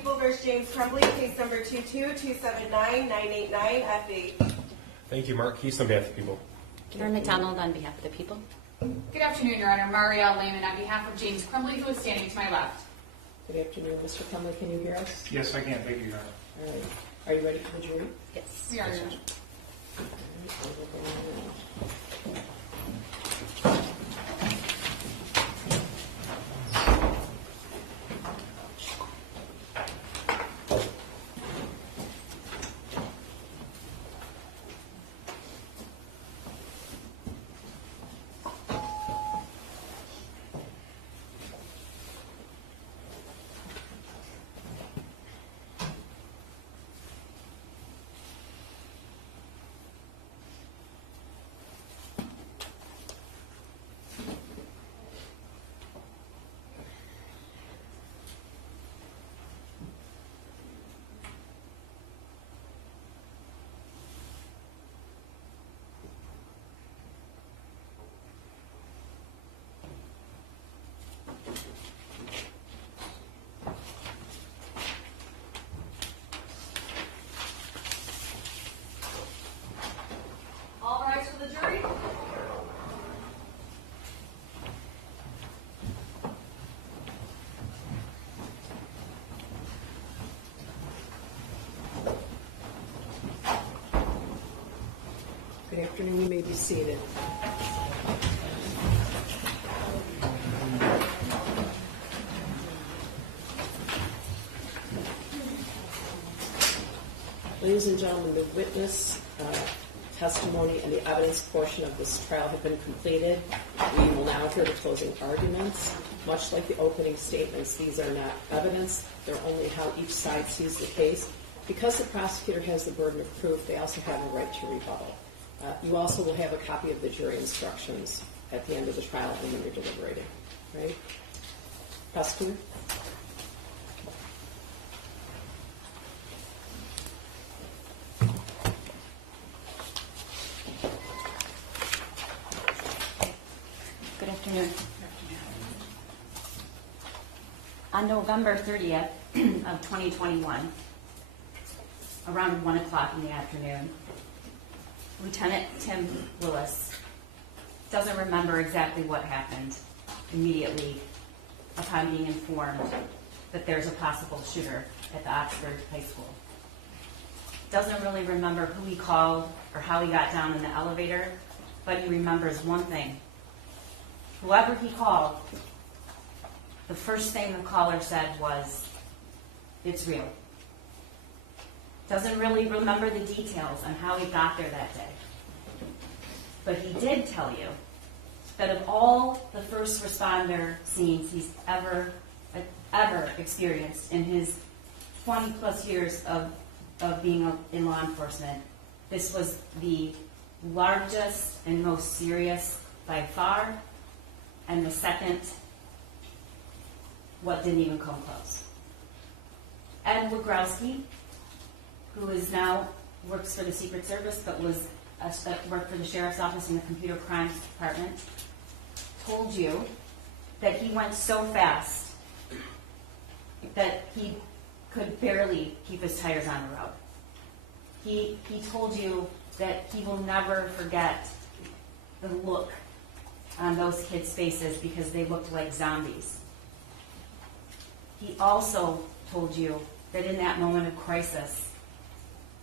People versus James Crumbley, case number 22-279-989-FE. Thank you, Mark Keese on behalf of the people. Karen McDonald on behalf of the people. Good afternoon, Your Honor. Marielle Lehman on behalf of James Crumbley, who is standing to my left. Good afternoon, Mr. Crumbley. Can you hear us? Yes, I can. Thank you, Your Honor. All right. Are you ready for the jury? Yes. We are, Your Honor. All rise for the jury. Good afternoon. You may be seated. Ladies and gentlemen, the witness testimony and the evidence portion of this trial have been completed. We will now hear the closing arguments. Much like the opening statements, these are not evidence. They're only how each side sees the case. Because the prosecutor has the burden of proof, they also have a right to rebuttal. You also will have a copy of the jury instructions at the end of the trial and when you're deliberating. Right? Prosecutor? Good afternoon. On November 30th of 2021, around 1 o'clock in the afternoon, Lieutenant Tim Willis doesn't remember exactly what happened immediately upon being informed that there's a possible shooter at the Oxford High School. Doesn't really remember who he called or how he got down in the elevator, but he remembers one thing. Whoever he called, the first thing the caller said was, "It's real." Doesn't really remember the details on how he got there that day. But he did tell you that of all the first responder scenes he's ever experienced in his 20 plus years of being in law enforcement, this was the largest and most serious by far, and the second, what didn't even come close. Ed Wagrowski, who is now works for the Secret Service but worked for the Sheriff's Office in the Computer Crimes Department, told you that he went so fast that he could barely keep his tires on the road. He told you that he will never forget the look on those kids' faces because they looked like zombies. He also told you that in that moment of crisis,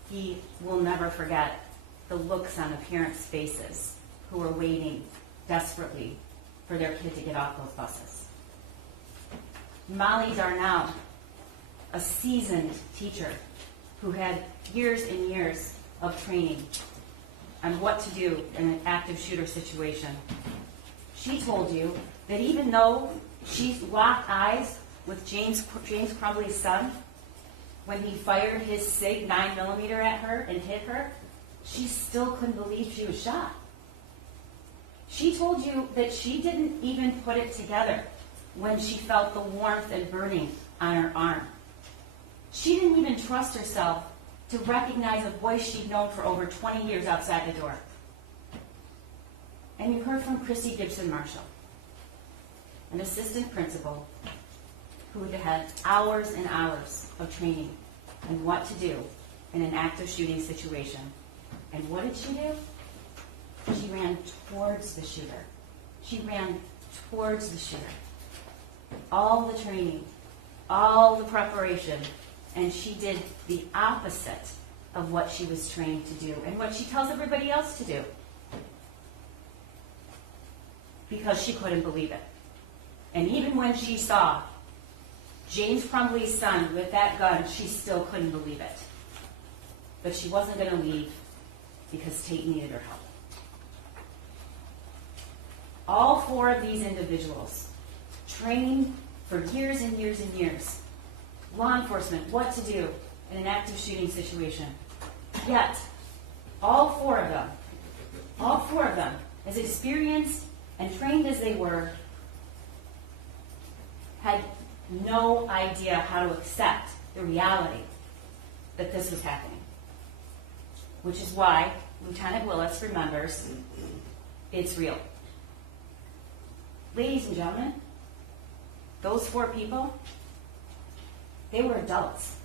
he will never forget the looks on the parents' faces who were waiting desperately for their kid to get off those buses. Molly Darnell, a seasoned teacher who had years and years of training on what to do in an active shooter situation, she told you that even though she locked eyes with James Crumbley's son when he fired his SIG 9mm at her and hit her, she still couldn't believe she was shot. She told you that she didn't even put it together when she felt the warmth and burning on her arm. She didn't even trust herself to recognize a voice she'd known for over 20 years outside the door. And you heard from Chrissy Gibson Marshall, an assistant principal who had had hours and hours of training on what to do in an active shooting situation. And what did she do? She ran towards the shooter. She ran towards the shooter. All the training, all the preparation, and she did the opposite of what she was trained to do and what she tells everybody else to do. Because she couldn't believe it. And even when she saw James Crumbley's son with that gun, she still couldn't believe it. But she wasn't going to leave because Tate needed her help. All four of these individuals trained for years and years and years. Law enforcement, what to do in an active shooting situation. Yet, all four of them, as experienced and trained as they were, had no idea how to accept the reality that this was happening. Which is why Lieutenant Willis remembers it's real. Ladies and gentlemen, those four people, they were adults.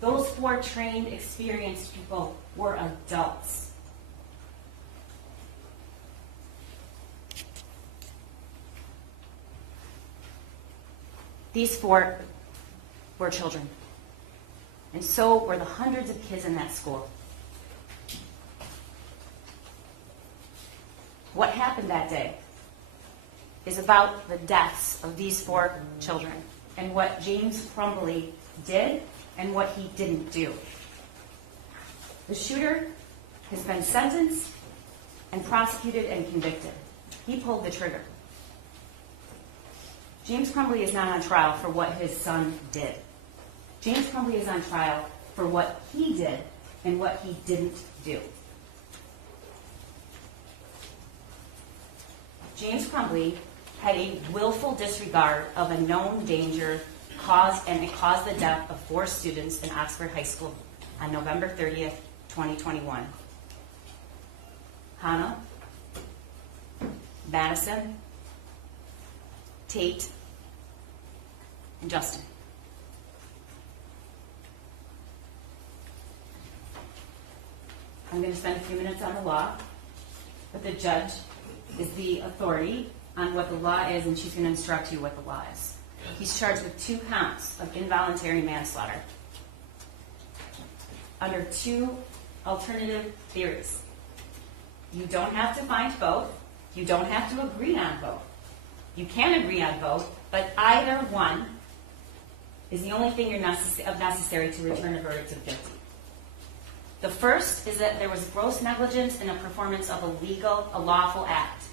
Those four trained, experienced people were adults. These four were children. And so were the hundreds of kids in that school. What happened that day is about the deaths of these four children and what James Crumbley did and what he didn't do. The shooter has been sentenced and prosecuted and convicted. He pulled the trigger. James Crumbley is not on trial for what his son did. James Crumbley is on trial for what he did and what he didn't do. James Crumbley had a willful disregard of a known danger and it caused the death of 4 students in Oxford High School on November 30th, 2021. Hannah, Madison, Tate, and Justin. I'm going to spend a few minutes on the law, but the judge is the authority on what the law is, and she's going to instruct you what the law is. He's charged with 2 counts of involuntary manslaughter under 2 alternative theories. You don't have to find both. You don't have to agree on both. You can agree on both, but either one is the only thing necessary to return a verdict of guilty. The first is that there was gross negligence in the performance of a lawful act,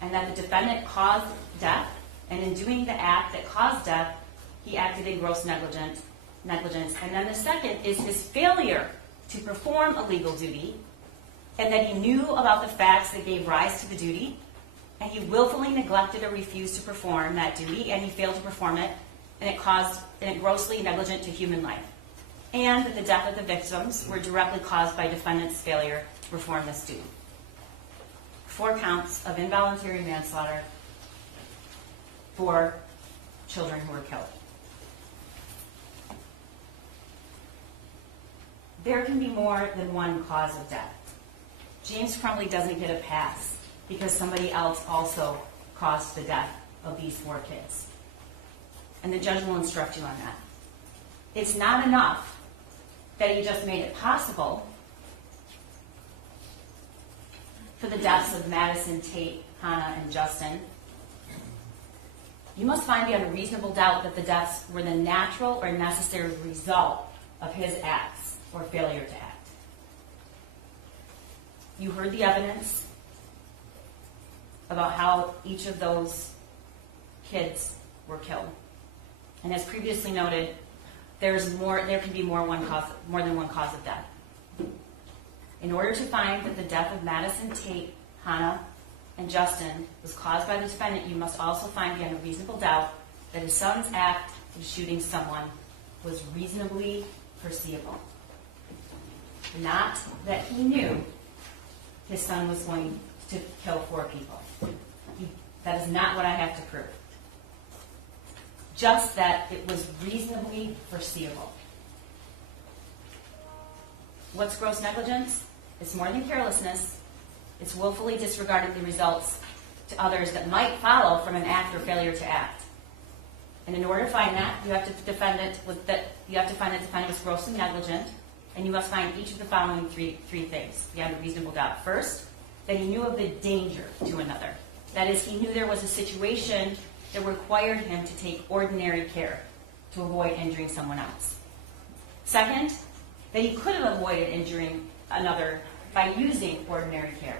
and that the defendant caused death, and in doing the act that caused death, he acted in gross negligence. And then the second is his failure to perform a legal duty, and that he knew about the facts that gave rise to the duty, and he willfully neglected or refused to perform that duty, and he failed to perform it, and it grossly negligent to human life. And that the death of the victims were directly caused by defendant's failure to perform this duty. 4 counts of involuntary manslaughter for children who were killed. There can be more than one cause of death. James Crumbley doesn't get a pass because somebody else also caused the death of these 4 kids. And the judge will instruct you on that. It's not enough that he just made it possible for the deaths of Madison, Tate, Hannah, and Justin. You must find beyond a reasonable doubt that the deaths were the natural or necessary result of his acts or failure to act. You heard the evidence about how each of those kids were killed. And as previously noted, there can be more than one cause of death. In order to find that the death of Madison, Tate, Hannah, and Justin was caused by the defendant, you must also find beyond a reasonable doubt that his son's act of shooting someone was reasonably foreseeable. Not that he knew his son was going to kill 4 people. That is not what I have to prove. just that it was reasonably foreseeable. What's gross negligence? It's more than carelessness. It's willfully disregarding the results to others that might follow from an act or failure to act. And in order to find that, you have to defend it with that. You have to find that the defendant was grossly negligent, and you must find each of the following three things beyond a reasonable doubt. First, that he knew of the danger to another. That is, he knew there was a situation that required him to take ordinary care to avoid injuring someone else. Second, that he could have avoided injuring another by using ordinary care.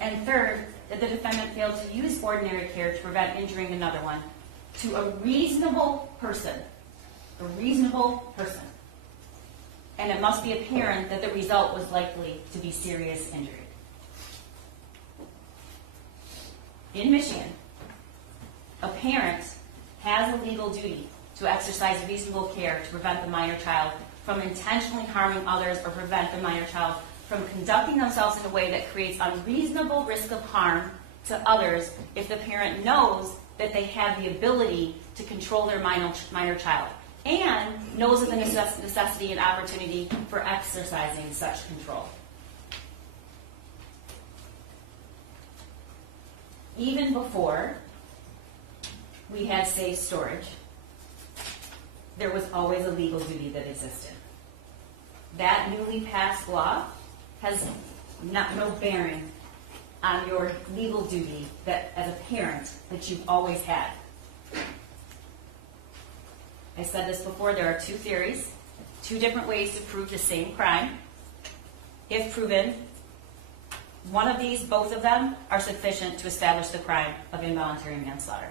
And third, that the defendant failed to use ordinary care to prevent injuring another one to a reasonable person. A reasonable person. And it must be apparent that the result was likely to be serious injury. In Michigan, a parent has a legal duty to exercise reasonable care to prevent the minor child from intentionally harming others or prevent the minor child from conducting themselves in a way that creates unreasonable risk of harm to others if the parent knows that they have the ability to control their minor child and knows of the necessity and opportunity for exercising such control. Even before we had safe storage, there was always a legal duty that existed. That newly passed law has no bearing on your legal duty that, as a parent, that you've always had. I said this before, there are two theories, two different ways to prove the same crime. If proven, one of these, both of them, are sufficient to establish the crime of involuntary manslaughter.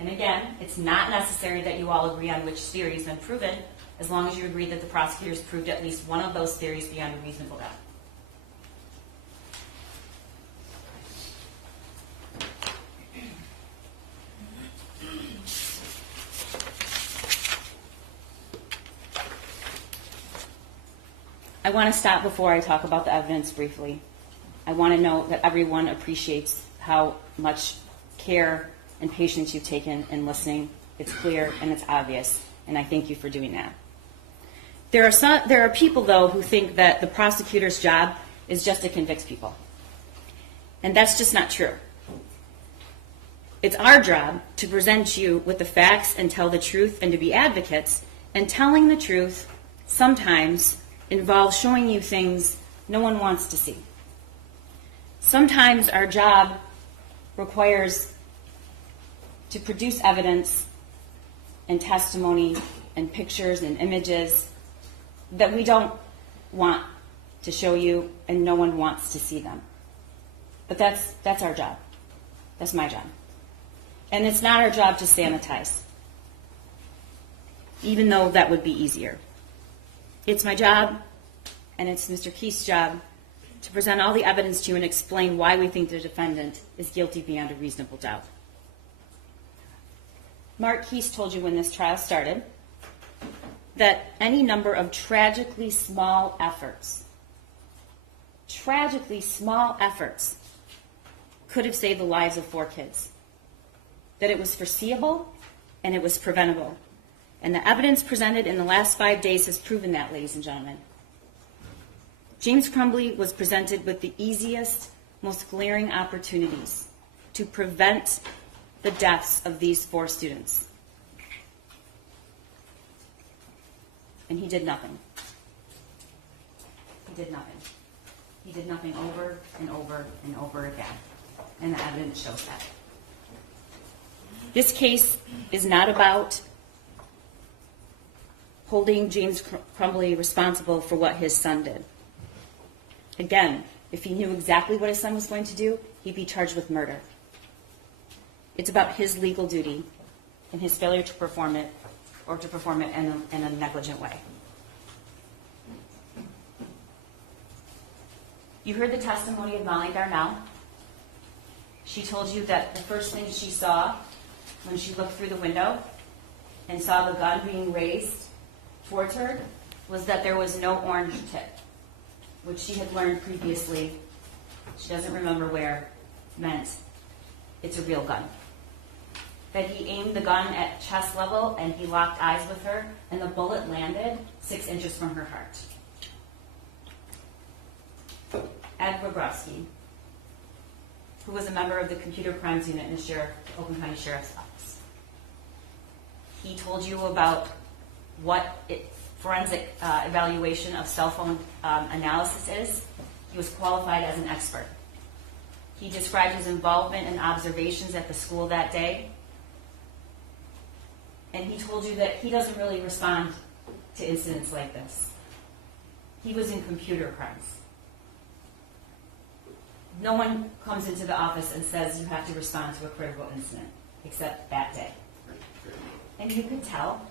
And again, it's not necessary that you all agree on which theory has been proven, as long as you agree that the prosecutors proved at least one of those theories beyond a reasonable doubt. I want to stop before I talk about the evidence briefly. I want to know that everyone appreciates how much care and patience you've taken in listening. It's clear and it's obvious, and I thank you for doing that. There are people, though, who think that the prosecutor's job is just to convict people. And that's just not true. It's our job to present you with the facts and tell the truth and to be advocates, and telling the truth sometimes involves showing you things no one wants to see. Sometimes our job requires to produce evidence and testimony and pictures and images that we don't want to show you and no one wants to see them. But that's our job. That's my job. And it's not our job to sanitize, even though that would be easier. It's my job, and it's Mr. Keith's job, to present all the evidence to you and explain why we think the defendant is guilty beyond a reasonable doubt. Mark Keith told you when this trial started that any number of tragically small efforts could have saved the lives of 4 kids. That it was foreseeable and it was preventable. And the evidence presented in the last 5 days has proven that, ladies and gentlemen. James Crumbley was presented with the easiest, most glaring opportunities to prevent the deaths of these 4 students. And he did nothing. He did nothing. He did nothing over and over and over again. And the evidence shows that. This case is not about holding James Crumbley responsible for what his son did. Again, if he knew exactly what his son was going to do, he'd be charged with murder. It's about his legal duty and his failure to perform it, or to perform it in a negligent way. You heard the testimony of Molly Darnell. She told you that the first thing she saw when she looked through the window and saw the gun being raised towards her was that there was no orange tip, which she had learned previously, she doesn't remember where, meant it's a real gun. that he aimed the gun at chest level and he locked eyes with her, and the bullet landed 6 inches from her heart. Ed Wagrowski, who was a member of the Computer Crimes Unit in the Oakland County Sheriff's Office. He told you about forensic evaluation of cell phone analysis is. He was qualified as an expert. He described his involvement and observations at the school that day. And he told you that he doesn't really respond to incidents like this. He was in computer crimes. No one comes into the office and says you have to respond to a critical incident, except that day. And you could tell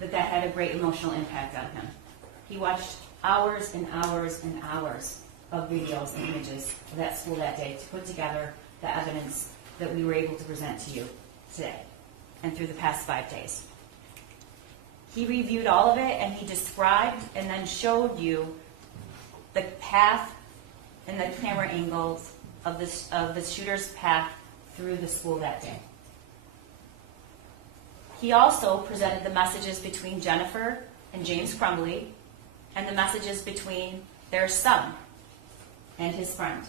that had a great emotional impact on him. He watched hours and hours and hours of videos and images of that school that day to put together the evidence that we were able to present to you today and through the past 5 days. He reviewed all of it and he described and then showed you the path and the camera angles of the shooter's path through the school that day. He also presented the messages between Jennifer and James Crumbley and the messages between their son and his friend.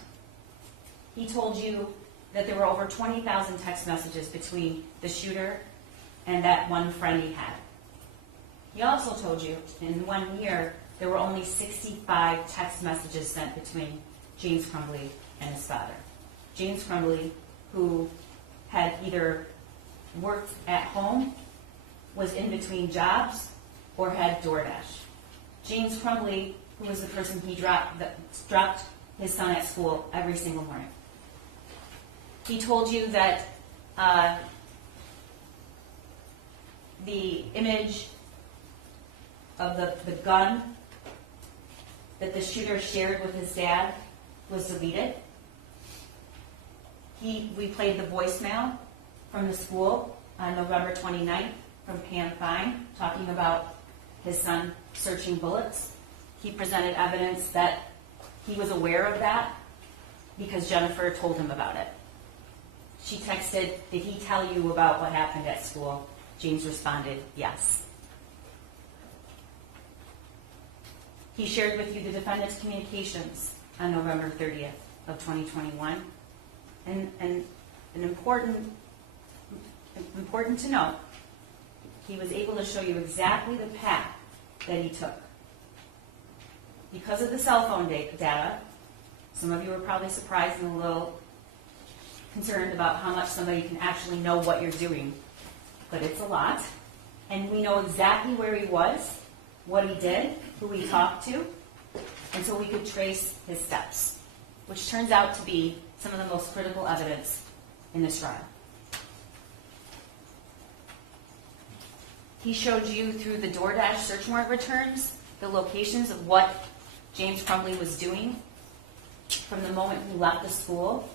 He told you that there were over 20,000 text messages between the shooter and that one friend he had. He also told you in 1 year there were only 65 text messages sent between James Crumbley and his father. James Crumbley, who had either worked at home, was in between jobs, or had DoorDash. James Crumbley, who was the person he dropped his son at school every single morning. He told you that the image of the gun that the shooter shared with his dad was deleted. We played the voicemail from the school on November 29th from Pam Fine, talking about his son searching bullets. He presented evidence that he was aware of that because Jennifer told him about it. She texted, "Did he tell you about what happened at school?" James responded, "Yes." He shared with you the defendant's communications on November 30th of 2021. And important to note, he was able to show you exactly the path that he took. Because of the cell phone data, some of you were probably surprised and a little concerned about how much somebody can actually know what you're doing, but it's a lot. And we know exactly where he was, what he did, who he talked to, and so we could trace his steps, which turns out to be some of the most critical evidence in this trial. He showed you through the DoorDash search warrant returns the locations of what James Crumbley was doing from the moment he left the school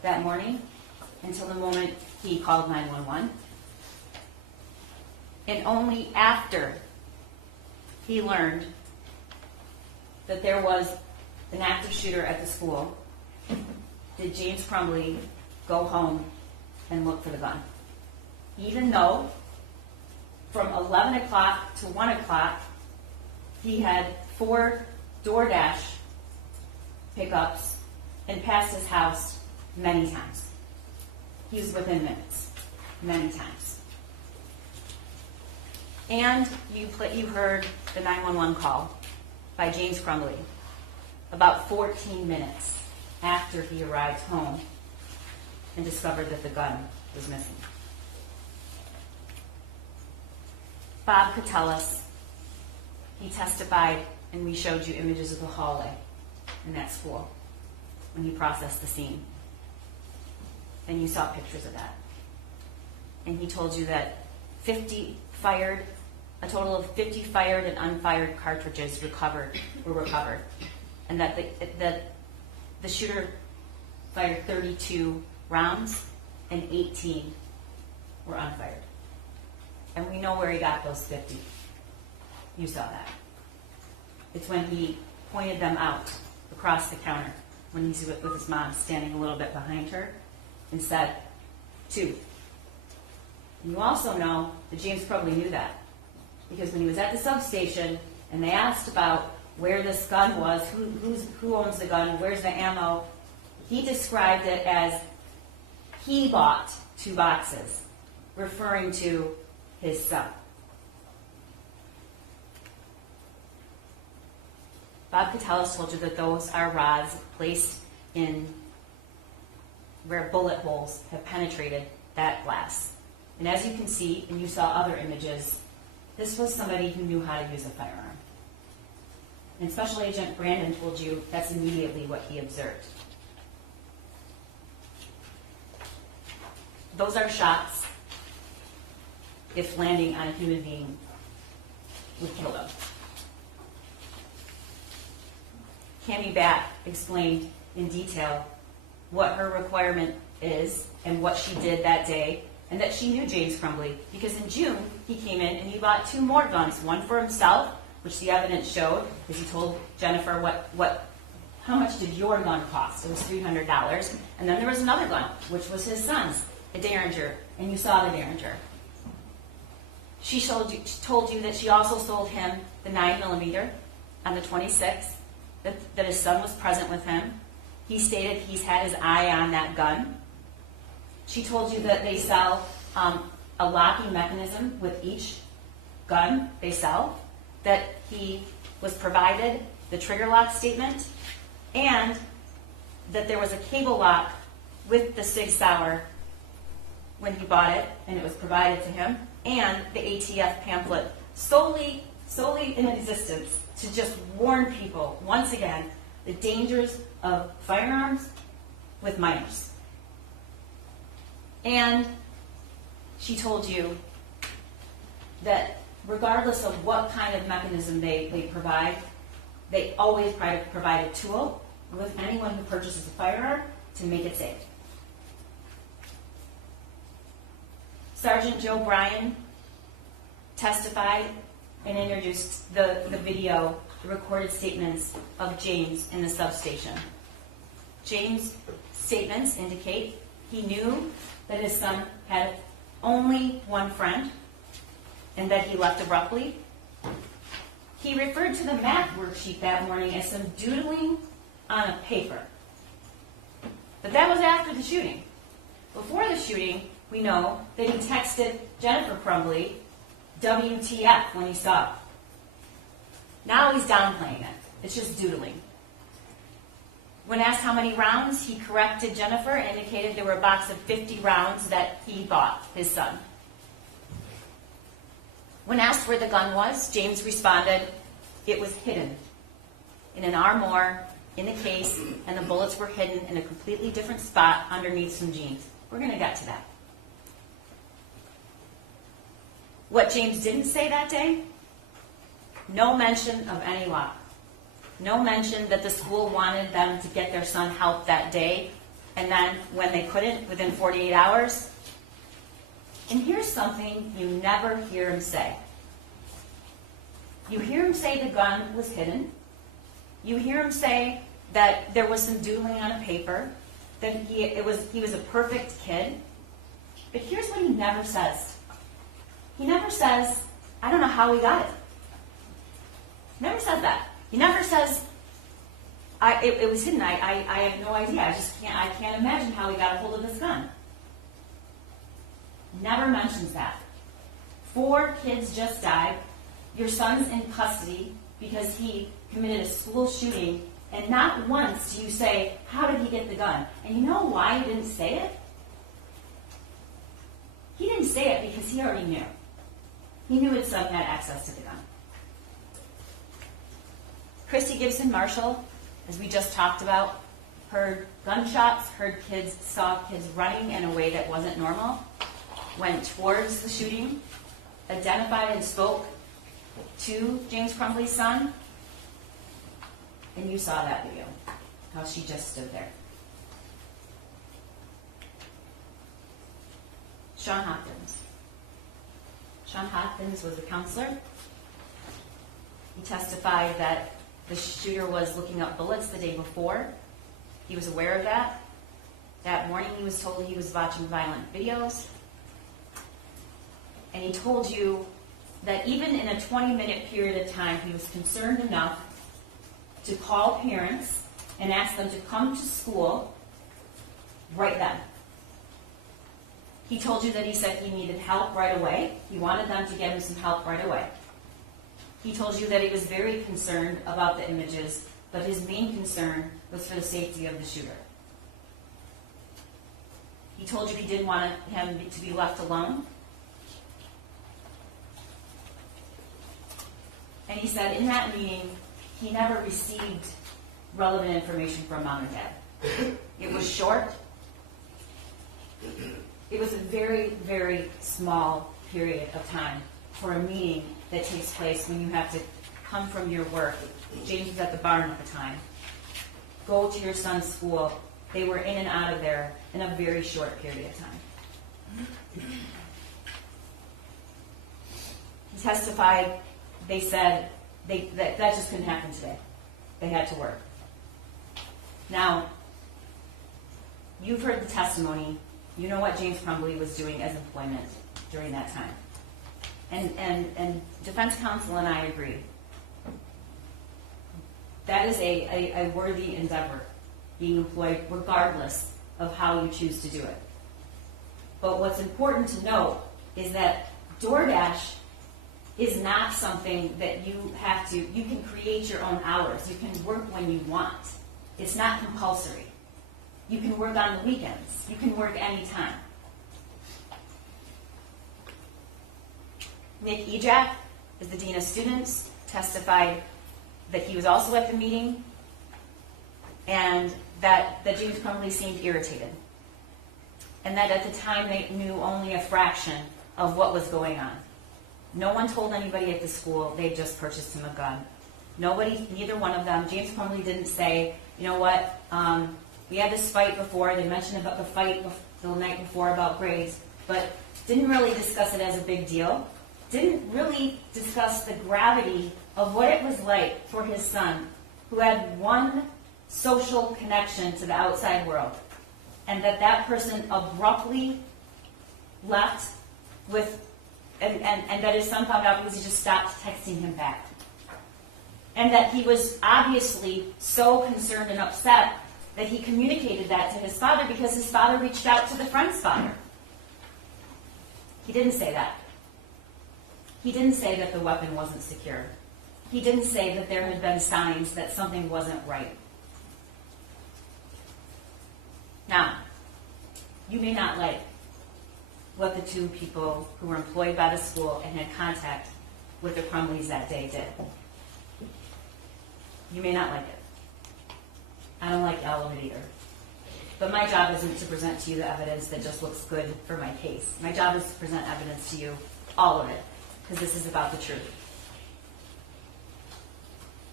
that morning until the moment he called 911. And only after he learned that there was an active shooter at the school did James Crumbley go home and look for the gun. Even though from 11 o'clock to 1 o'clock, he had 4 DoorDash pickups and passed his house many times. He was within minutes, many times. And you heard the 911 call by James Crumbley about 14 minutes after he arrived home and discovered that the gun was missing. Bob could tell us, he testified, and we showed you images of the hallway in that school when he processed the scene. And you saw pictures of that. And he told you that a total of 50 fired and unfired cartridges were recovered. And that the shooter fired 32 rounds and 18 were unfired. And we know where he got those 50. You saw that. It's when he pointed them out across the counter when he's with his mom standing a little bit behind her and said, 2. And you also know that James probably knew that. Because when he was at the substation and they asked about where this gun was, who owns the gun, where's the ammo, he described it as he bought 2 boxes, referring to his son. Bob Catellis told you that those are rods placed in where bullet holes have penetrated that glass. And as you can see, and you saw other images, this was somebody who knew how to use a firearm. And Special Agent Brandon told you that's immediately what he observed. Those are shots, if landing on a human being, would kill them. Cammie Batt explained in detail what her requirement is and what she did that day, and that she knew James Crumbley because in June he came in and he bought 2 more guns, one for himself, which the evidence showed, because he told Jennifer how much did your gun cost? It was $300, and then there was another gun, which was his son's, a Derringer, and you saw the Derringer. She told you that she also sold him the 9mm on the 26th, that his son was present with him. He stated he's had his eye on that gun. She told you that they sell a locking mechanism with each gun they sell, that he was provided the trigger lock statement, and that there was a cable lock with the Sig Sauer when he bought it, and it was provided to him, and the ATF pamphlet solely in existence to just warn people, once again, the dangers of firearms with minors. And she told you that regardless of what kind of mechanism they provide, they always provide a tool with anyone who purchases a firearm to make it safe. Sergeant Joe Bryan testified and introduced the video, the recorded statements of James in the substation. James' statements indicate he knew that his son had only one friend and that he left abruptly. He referred to the math worksheet that morning as some doodling on a paper. But that was after the shooting. Before the shooting, we know that he texted Jennifer Crumbley, WTF, when he saw it. Now he's downplaying it. It's just doodling. When asked how many rounds, he corrected Jennifer and indicated there were a box of 50 rounds that he bought his son. When asked where the gun was, James responded, it was hidden in an armoire in the case, and the bullets were hidden in a completely different spot underneath some jeans. We're going to get to that. What James didn't say that day, no mention of any lock. No mention that the school wanted them to get their son help that day, and then when they couldn't, within 48 hours. And here's something you never hear him say. You hear him say the gun was hidden. You hear him say that there was some doodling on a paper, that he was a perfect kid. But here's what he never says. He never says, I don't know how he got it. He never says that. He never says, it was hidden. I have no idea. I can't imagine how he got a hold of this gun. Never mentions that. 4 kids just died. Your son's in custody because he committed a school shooting, and not once do you say, how did he get the gun? And you know why he didn't say it? He didn't say it because he already knew. He knew his son had access to the gun. Christy Gibson Marshall, as we just talked about, heard gunshots, saw kids running in a way that wasn't normal, went towards the shooting, identified and spoke to James Crumbley's son, and you saw that video, how she just stood there. Sean Hopkins. Sean Hopkins was a counselor. He testified that the shooter was looking up bullets the day before. He was aware of that. That morning he was told he was watching violent videos. And he told you that even in a 20-minute period of time, he was concerned enough to call parents and ask them to come to school right then. He told you that he said he needed help right away. He wanted them to get him some help right away. He told you that he was very concerned about the images, but his main concern was for the safety of the shooter. He told you he didn't want him to be left alone. And he said in that meeting, he never received relevant information from mom and dad. It was short. It was a very, very small period of time for a meeting that takes place when you have to come from your work. James was at the barn at the time. Go to your son's school. They were in and out of there in a very short period of time. He testified, they said that just couldn't happen today. They had to work. Now, you've heard the testimony. You know what James Crumbley was doing as employment during that time. And defense counsel and I agree. That is a worthy endeavor, being employed regardless of how you choose to do it. But what's important to note is that DoorDash is not something that you can create your own hours. You can work when you want. It's not compulsory. You can work on the weekends. You can work anytime. Nick Ejak is the Dean of Students, testified that he was also at the meeting and that James Crumbley seemed irritated. And that at the time they knew only a fraction of what was going on. No one told anybody at the school they just purchased him a gun. Nobody, neither one of them. James Crumbley didn't say, you know what, we had this fight before. They mentioned about the fight the night before about grades, but didn't really discuss it as a big deal. Didn't really discuss the gravity of what it was like for his son, who had one social connection to the outside world, and that person abruptly left with, and that his son found out because he just stopped texting him back. And that he was obviously so concerned and upset that he communicated that to his father because his father reached out to the friend's father. He didn't say that. He didn't say that the weapon wasn't secure. He didn't say that there had been signs that something wasn't right. Now, you may not like what the two people who were employed by the school and had contact with the Crumbleys that day did. You may not like it. I don't like all of it either. But my job isn't to present to you the evidence that just looks good for my case. My job is to present evidence to you, all of it, because this is about the truth.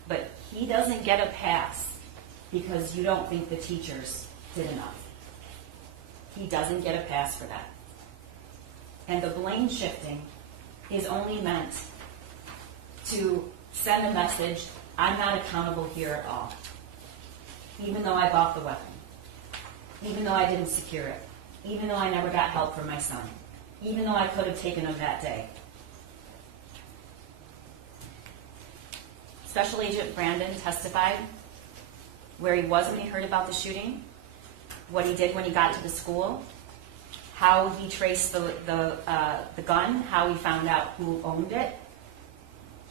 But he doesn't get a pass because you don't think the teachers did enough. He doesn't get a pass for that. And the blame shifting is only meant to send a message, I'm not accountable here at all. Even though I bought the weapon. Even though I didn't secure it. Even though I never got help from my son. Even though I could have taken him that day. Special Agent Brandon testified where he was when he heard about the shooting, what he did when he got to the school, how he traced the gun, how he found out who owned it.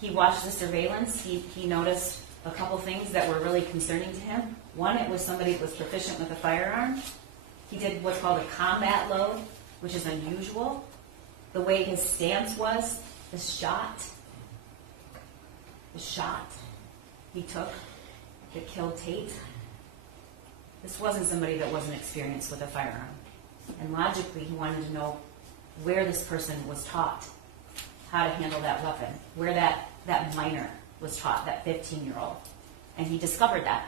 He watched the surveillance. He noticed a couple things that were really concerning to him. One, it was somebody that was proficient with a firearm. He did what's called a combat load, which is unusual. The way his stance was, the shot he took that killed Tate. This wasn't somebody that wasn't experienced with a firearm. And logically, he wanted to know where this person was taught how to handle that weapon, where that minor was taught, that 15-year-old. And he discovered that.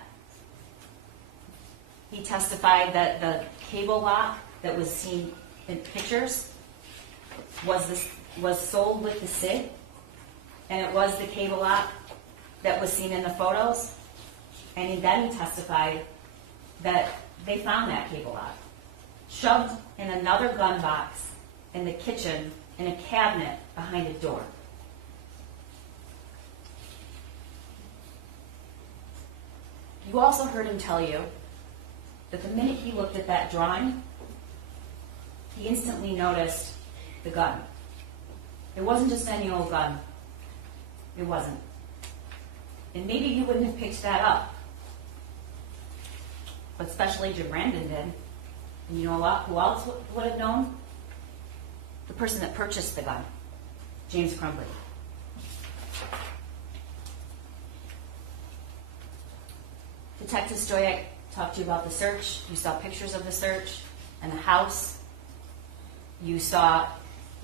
He testified that the cable lock that was seen in pictures was sold with the SIG, and it was the cable lock that was seen in the photos. And then he testified that they found that cable lock shoved in another gun box in the kitchen in a cabinet behind a door. You also heard him tell you that the minute he looked at that drawing, he instantly noticed the gun. It wasn't just any old gun. It wasn't. And maybe you wouldn't have picked that up. But Special Agent Brandon did. And you know who else would have known? The person that purchased the gun, James Crumbley. Detective Stoyak talked to you about the search. You saw pictures of the search and the house. You saw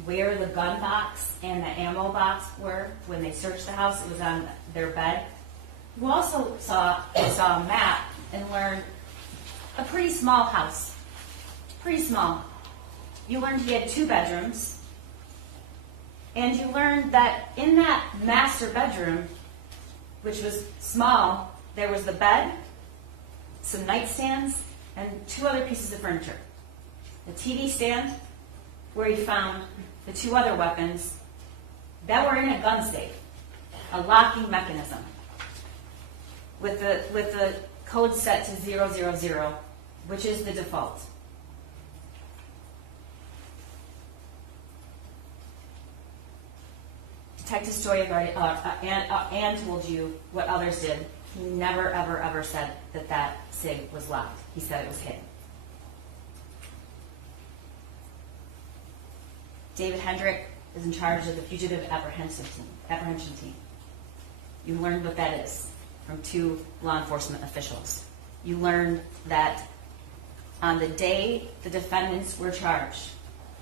where the gun box and the ammo box were when they searched the house. It was on their bed. You also saw a map and learned a pretty small house. Pretty small. You learned he had 2 bedrooms. And you learned that in that master bedroom, which was small, there was the bed, some nightstands, and 2 other pieces of furniture. The TV stand, where he found the 2 other weapons that were in a gun safe, a locking mechanism, with the code set to 000, which is the default. Detective Stoyak and told you what others did. He never, ever, ever said that SIG was locked. He said it was hidden. David Hendrick is in charge of the Fugitive Apprehension Team. You learned what that is from 2 law enforcement officials. You learned that on the day the defendants were charged,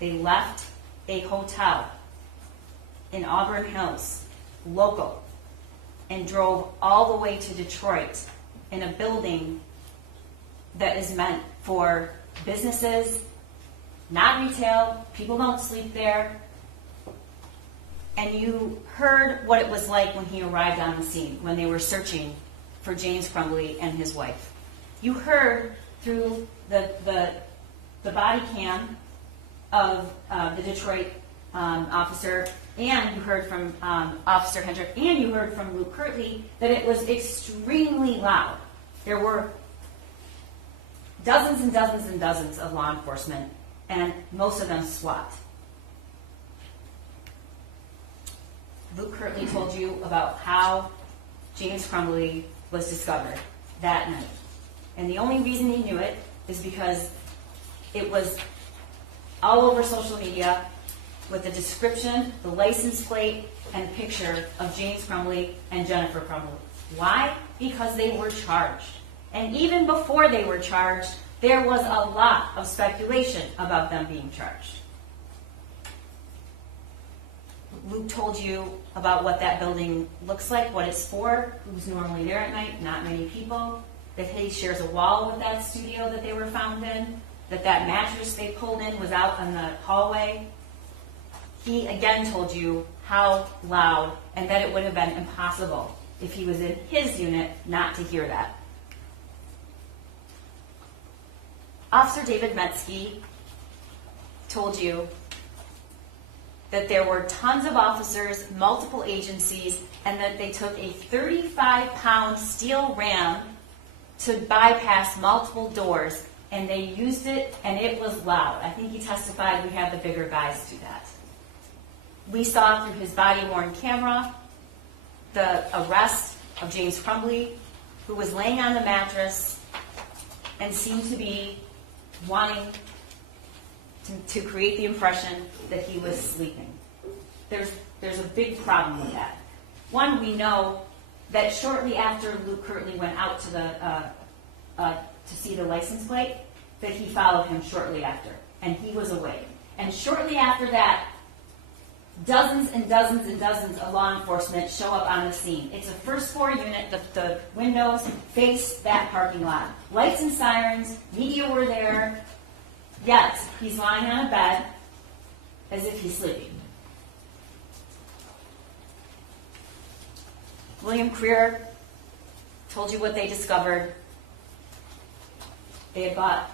they left a hotel in Auburn Hills, local, and drove all the way to Detroit in a building that is meant for businesses, not retail. People don't sleep there. And you heard what it was like when he arrived on the scene, when they were searching for James Crumbley and his wife. You heard through the body cam of the Detroit officer, and you heard from Officer Hendrick, and you heard from Luke Kirtley that it was extremely loud. There were dozens and dozens and dozens of law enforcement, and most of them SWAT. Luke Kirtley told you about how James Crumbley was discovered that night. And the only reason he knew it is because it was all over social media with the description, the license plate, and picture of James Crumbley and Jennifer Crumbley. Why? Because they were charged. And even before they were charged, there was a lot of speculation about them being charged. Luke told you about what that building looks like, what it's for, who's normally there at night, not many people, that he shares a wall with that studio that they were found in, that mattress they pulled in was out in the hallway. He again told you how loud, and that it would have been impossible if he was in his unit not to hear that. Officer David Metzke told you that there were tons of officers, multiple agencies, and that they took a 35-pound steel ram to bypass multiple doors, and they used it, and it was loud. I think he testified we have the bigger guys do that. We saw through his body-worn camera the arrest of James Crumbley, who was laying on the mattress and seemed to be wanting to create the impression that he was sleeping. There's a big problem with that. One, we know that shortly after Luke Kirtley went out to see the license plate, that he followed him shortly after, and he was awake. And shortly after that, dozens and dozens and dozens of law enforcement show up on the scene. It's a first floor unit. The windows face that parking lot. Lights and sirens, media were there. Yet, he's lying on a bed as if he's sleeping. William Creer told you what they discovered. They had bought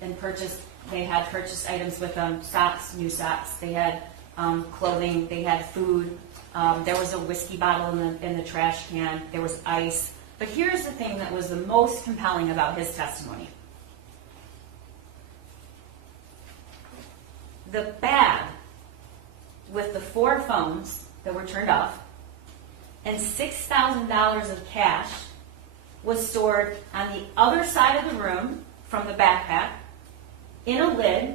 and purchased, they had purchased items with them, socks, new socks. They had clothing, they had food, there was a whiskey bottle in the trash can, there was ice. But here's the thing that was the most compelling about his testimony. The bag with the 4 phones that were turned off and $6,000 of cash was stored on the other side of the room from the backpack in a lid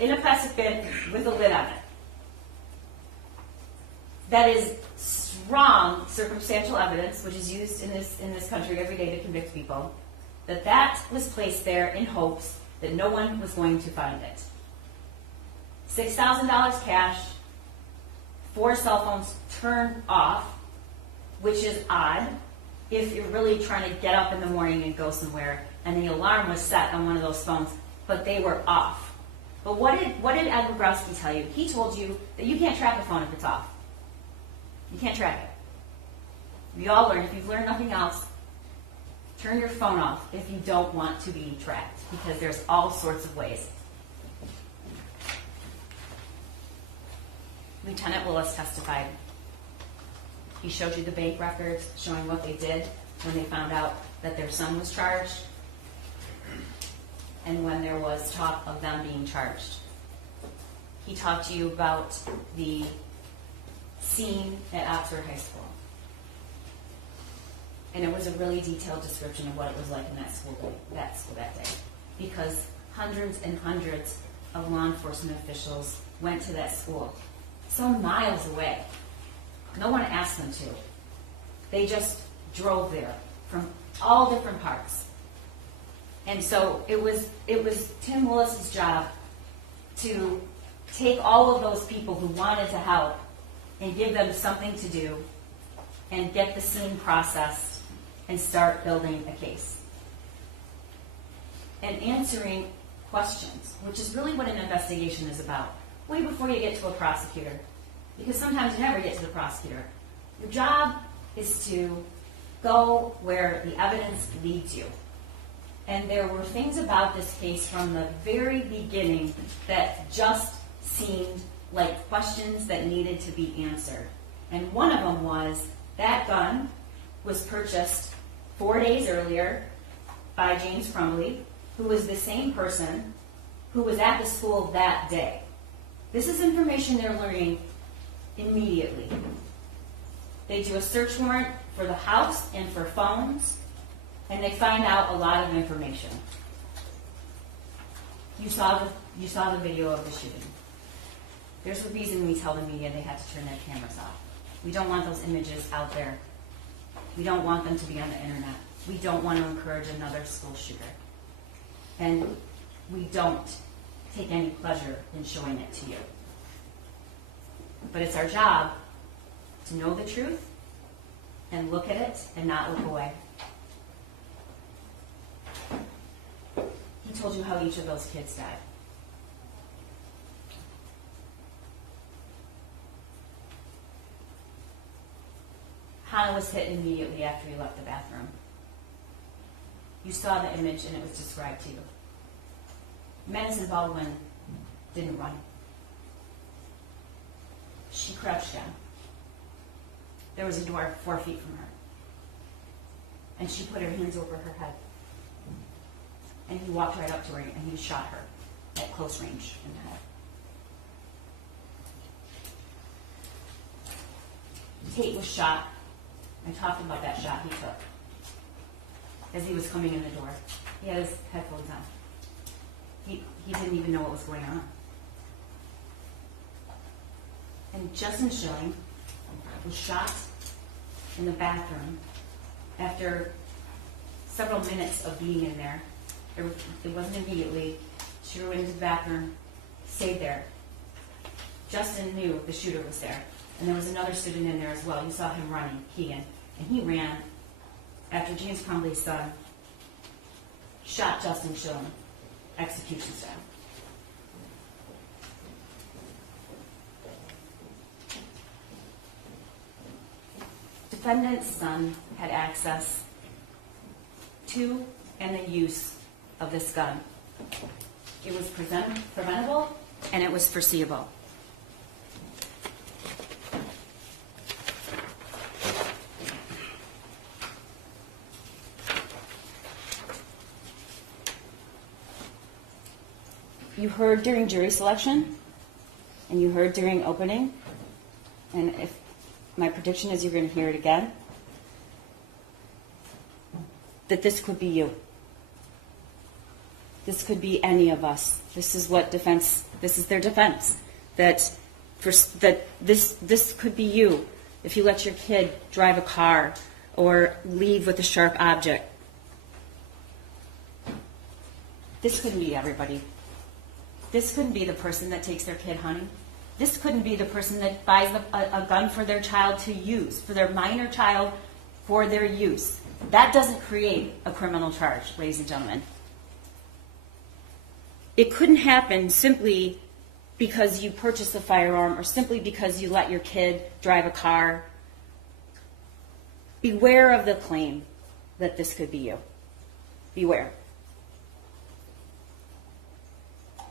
in a plastic bin with a lid on it. That is strong circumstantial evidence, which is used in this country every day to convict people, that was placed there in hopes that no one was going to find it. $6,000 cash, 4 cell phones turned off, which is odd if you're really trying to get up in the morning and go somewhere, and the alarm was set on one of those phones, but they were off. But what did Ed Bobrowski tell you? He told you that you can't track a phone if it's off. You can't track it. We all learn, if you've learned nothing else, turn your phone off if you don't want to be tracked, because there's all sorts of ways. Lieutenant Willis testified. He showed you the bank records showing what they did when they found out that their son was charged and when there was talk of them being charged. He talked to you about the scene at Oxford High School. And it was a really detailed description of what it was like in that school that day. Because hundreds and hundreds of law enforcement officials went to that school, some miles away. No one asked them to. They just drove there from all different parts. And so it was Tim Willis's job to take all of those people who wanted to help and give them something to do and get the scene processed and start building a case. And answering questions, which is really what an investigation is about, way before you get to a prosecutor. Because sometimes you never get to the prosecutor. Your job is to go where the evidence leads you. And there were things about this case from the very beginning that just seemed like questions that needed to be answered. And one of them was, that gun was purchased 4 days earlier by James Crumbley, who was the same person who was at the school that day. This is information they're learning immediately. They do a search warrant for the house and for phones, and they find out a lot of information. You saw the video of the shooting. There's a reason we tell the media they have to turn their cameras off. We don't want those images out there. We don't want them to be on the internet. We don't want to encourage another school shooter. And we don't take any pleasure in showing it to you. But it's our job to know the truth and look at it and not look away. He told you how each of those kids died. Hannah was hit immediately after he left the bathroom. You saw the image and it was described to you. Madison Baldwin didn't run. She crouched down. There was a door 4 feet from her. And she put her hands over her head. And he walked right up to her and he shot her at close range in the head. Tate was shot. I talked about that shot he took as he was coming in the door. He had his headphones on. He didn't even know what was going on. And Justin Schilling was shot in the bathroom after several minutes of being in there. It wasn't immediately. She went into the bathroom, stayed there. Justin knew the shooter was there. And there was another student in there as well. You saw him running, Keegan. And he ran after James Crumbley's son shot Justin Schilling, execution style. Defendant's son had access to and the use of this gun. It was preventable and it was foreseeable. You heard during jury selection, and you heard during opening, and if my prediction is you're going to hear it again, that this could be you. This could be any of us. This is what defense, this is their defense, that this could be you if you let your kid drive a car or leave with a sharp object. This couldn't be everybody. This couldn't be the person that takes their kid hunting. This couldn't be the person that buys a gun for their child to use, for their minor child, for their use. That doesn't create a criminal charge, ladies and gentlemen. It couldn't happen simply because you purchased a firearm or simply because you let your kid drive a car. Beware of the claim that this could be you. Beware.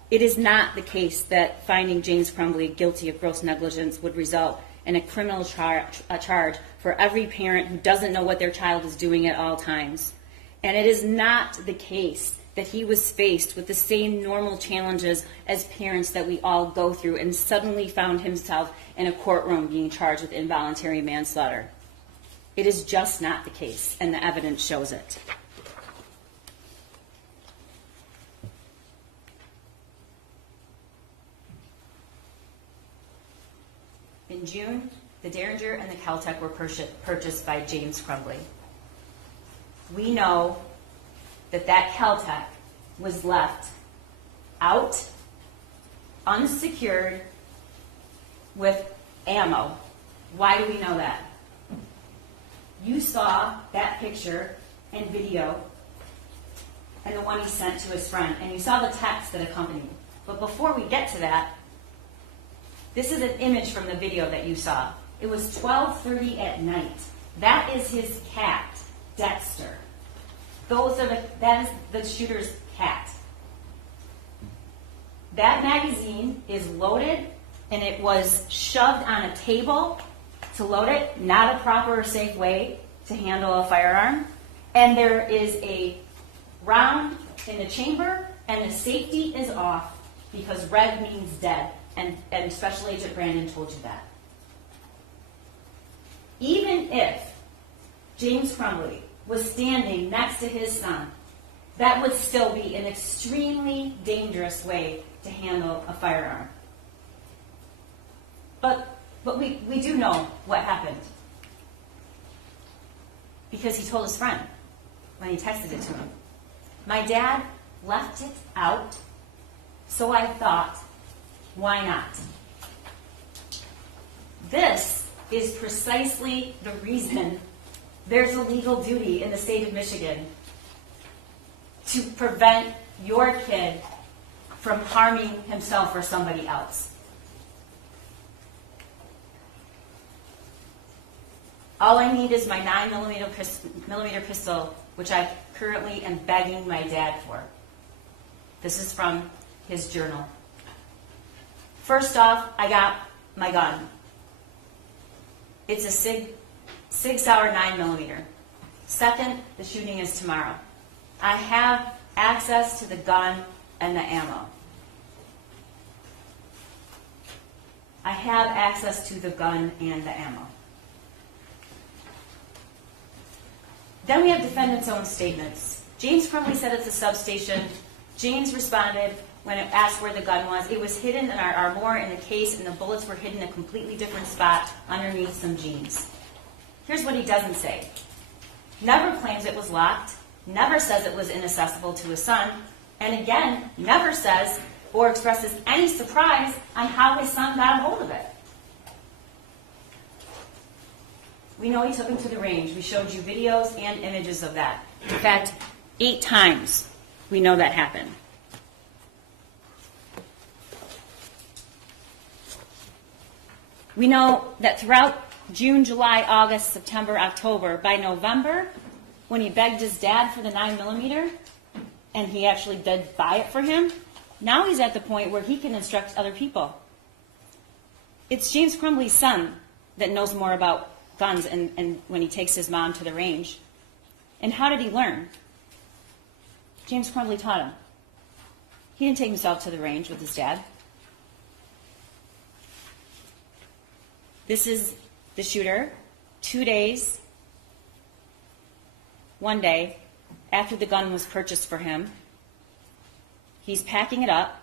It is not the case that finding James Crumbley guilty of gross negligence would result in a criminal charge for every parent who doesn't know what their child is doing at all times. And it is not the case that he was faced with the same normal challenges as parents that we all go through and suddenly found himself in a courtroom being charged with involuntary manslaughter. It is just not the case, and the evidence shows it. In June, the Derringer and the Caltech were purchased by James Crumbley. We know that Caltech was left out, unsecured, with ammo. Why do we know that? You saw that picture and video and the one he sent to his friend, and you saw the text that accompanied it. But before we get to that, this is an image from the video that you saw. It was 12:30 at night. That is his cat, Dexter. That is the shooter's cat. That magazine is loaded, and it was shoved on a table to load it, not a proper or safe way to handle a firearm. And there is a round in the chamber, and the safety is off because red means dead. And Special Agent Brandon told you that. Even if James Crumbley was standing next to his son, that would still be an extremely dangerous way to handle a firearm. But we do know what happened. Because he told his friend when he texted it to him. My dad left it out, so I thought, why not? This is precisely the reason there's a legal duty in the state of Michigan to prevent your kid from harming himself or somebody else. All I need is my 9mm pistol, which I currently am begging my dad for. This is from his journal. First off, I got my gun. It's a Sig Sauer 9mm. Second, the shooting is tomorrow. I have access to the gun and the ammo. I have access to the gun and the ammo. Then we have defendant's own statements. James Crumbley said at the substation. James responded when it asked where the gun was. It was hidden in our armoire in the case, and the bullets were hidden in a completely different spot underneath some jeans. Here's what he doesn't say. Never claims it was locked, never says it was inaccessible to his son, and again, never says or expresses any surprise on how his son got a hold of it. We know he took him to the range. We showed you videos and images of that. In fact, 8 times we know that happened. We know that throughout June, July, August, September, October, by November, when he begged his dad for the 9mm, and he actually did buy it for him, Now he's at the point where he can instruct other people. It's James Crumbley's son that knows more about guns and when he takes his mom to the range. And how did he learn? James Crumbley taught him. He didn't take himself to the range with his dad. This is the shooter 2 days, 1 day after the gun was purchased for him. He's packing it up.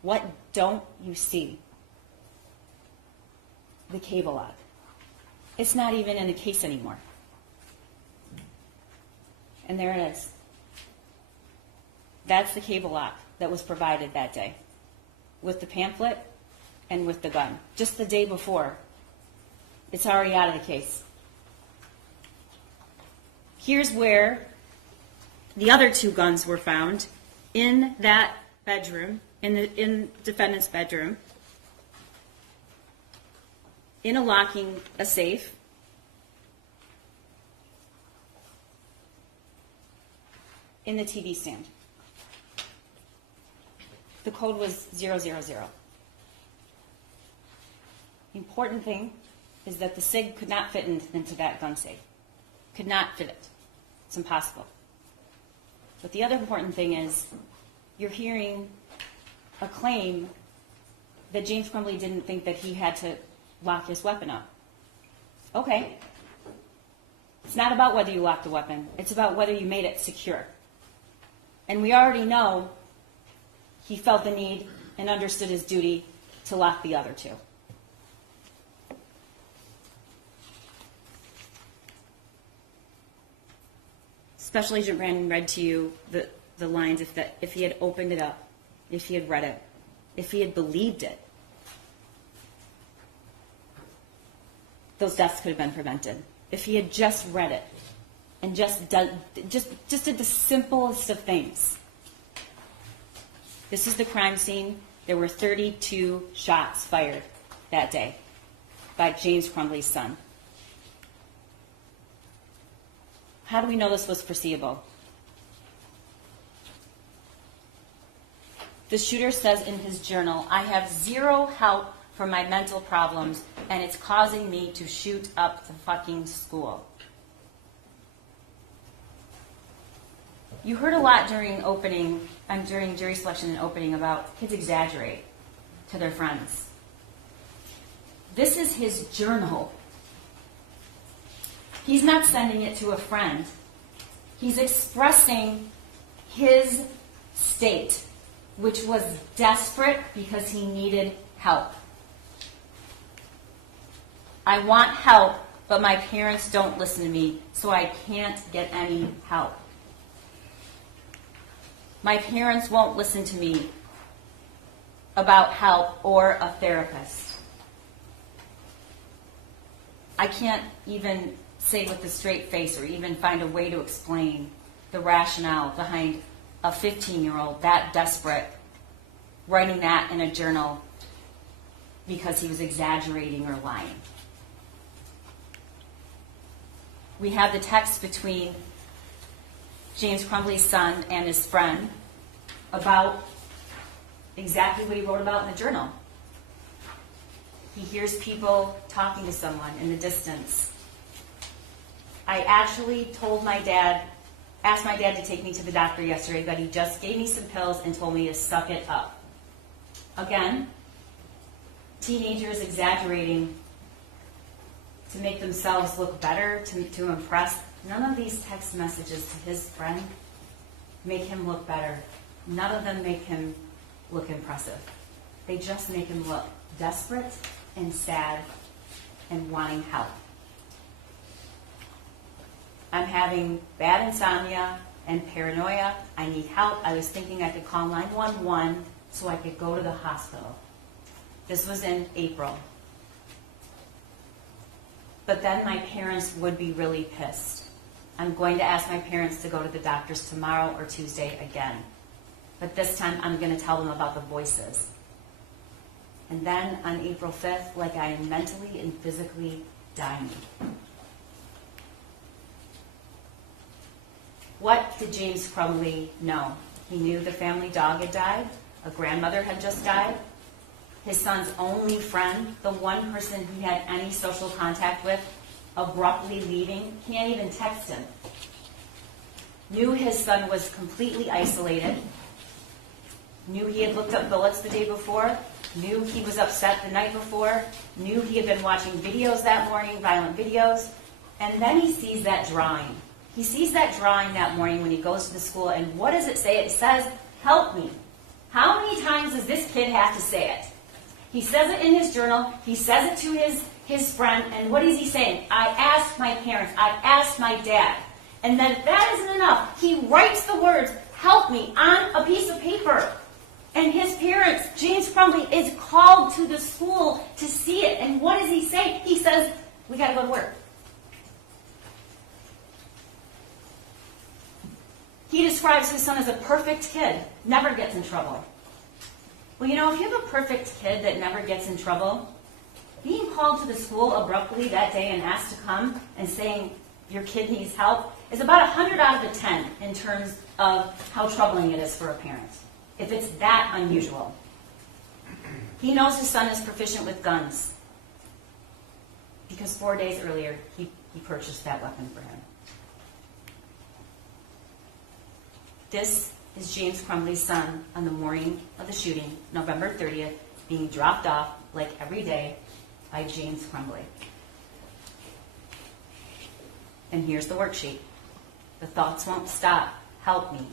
What don't you see? The cable lock. It's not even in the case anymore. And there it is. That's the cable lock that was provided that day with the pamphlet and with the gun. Just the day before. It's already out of the case. Here's where the other 2 guns were found in that bedroom, in defendant's bedroom, in a safe. In the TV stand. The code was 000. The important thing is that the SIG could not fit into that gun safe. Could not fit it. It's impossible. But the other important thing is you're hearing a claim that James Crumbley didn't think that he had to lock his weapon up. Okay. It's not about whether you locked the weapon. It's about whether you made it secure. And we already know he felt the need and understood his duty to lock the other 2. Special Agent Brandon read to you the lines if he had opened it up, if he had read it, if he had believed it, those deaths could have been prevented. If he had just read it and just did the simplest of things. This is the crime scene. There were 32 shots fired that day by James Crumbley's son. How do we know this was foreseeable? The shooter says in his journal, "I have zero help for my mental problems, and it's causing me to shoot up the fucking school." You heard a lot during jury selection and opening about kids exaggerate to their friends. This is his journal. He's not sending it to a friend. He's expressing his state, which was desperate because he needed help. I want help, but my parents don't listen to me, so I can't get any help. My parents won't listen to me about help or a therapist. I can't even say with a straight face or even find a way to explain the rationale behind a 15-year-old that desperate writing that in a journal because he was exaggerating or lying. We have the text between James Crumbley's son and his friend about exactly what he wrote about in the journal. He hears people talking to someone in the distance. I actually asked my dad to take me to the doctor yesterday, but he just gave me some pills and told me to suck it up. Again, teenagers exaggerating to make themselves look better, to impress. None of these text messages to his friend make him look better. None of them make him look impressive. They just make him look desperate and sad and wanting help. I'm having bad insomnia and paranoia. I need help. I was thinking I could call 911 so I could go to the hospital. This was in April. But then my parents would be really pissed. I'm going to ask my parents to go to the doctors tomorrow or Tuesday again. But this time I'm going to tell them about the voices. And then on April 5th, like I am mentally and physically dying. What did James Crumbley know? He knew the family dog had died. A grandmother had just died. His son's only friend, the one person he had any social contact with, abruptly leaving, can't even text him. Knew his son was completely isolated. Knew he had looked up bullets the day before. Knew he was upset the night before. Knew he had been watching videos that morning, violent videos. And then he sees that drawing. He sees that drawing that morning when he goes to the school, and what does it say? It says, "Help me." How many times does this kid have to say it? He says it in his journal. He says it to his friend. And what is he saying? I asked my parents. I asked my dad. And then if that isn't enough, he writes the words, "Help me," on a piece of paper. And his parents, James Crumbley, is called to the school to see it. And what does he say? He says, "We got to go to work." He describes his son as a perfect kid, never gets in trouble. Well, you know, if you have a perfect kid that never gets in trouble, being called to the school abruptly that day and asked to come and saying your kid needs help is about 100 out of 10 in terms of how troubling it is for a parent, if it's that unusual. He knows his son is proficient with guns because 4 days earlier he purchased that weapon for him. This is James Crumbley's son on the morning of the shooting, November 30th, being dropped off, like every day, by James Crumbley. And here's the worksheet. The thoughts won't stop. Help me.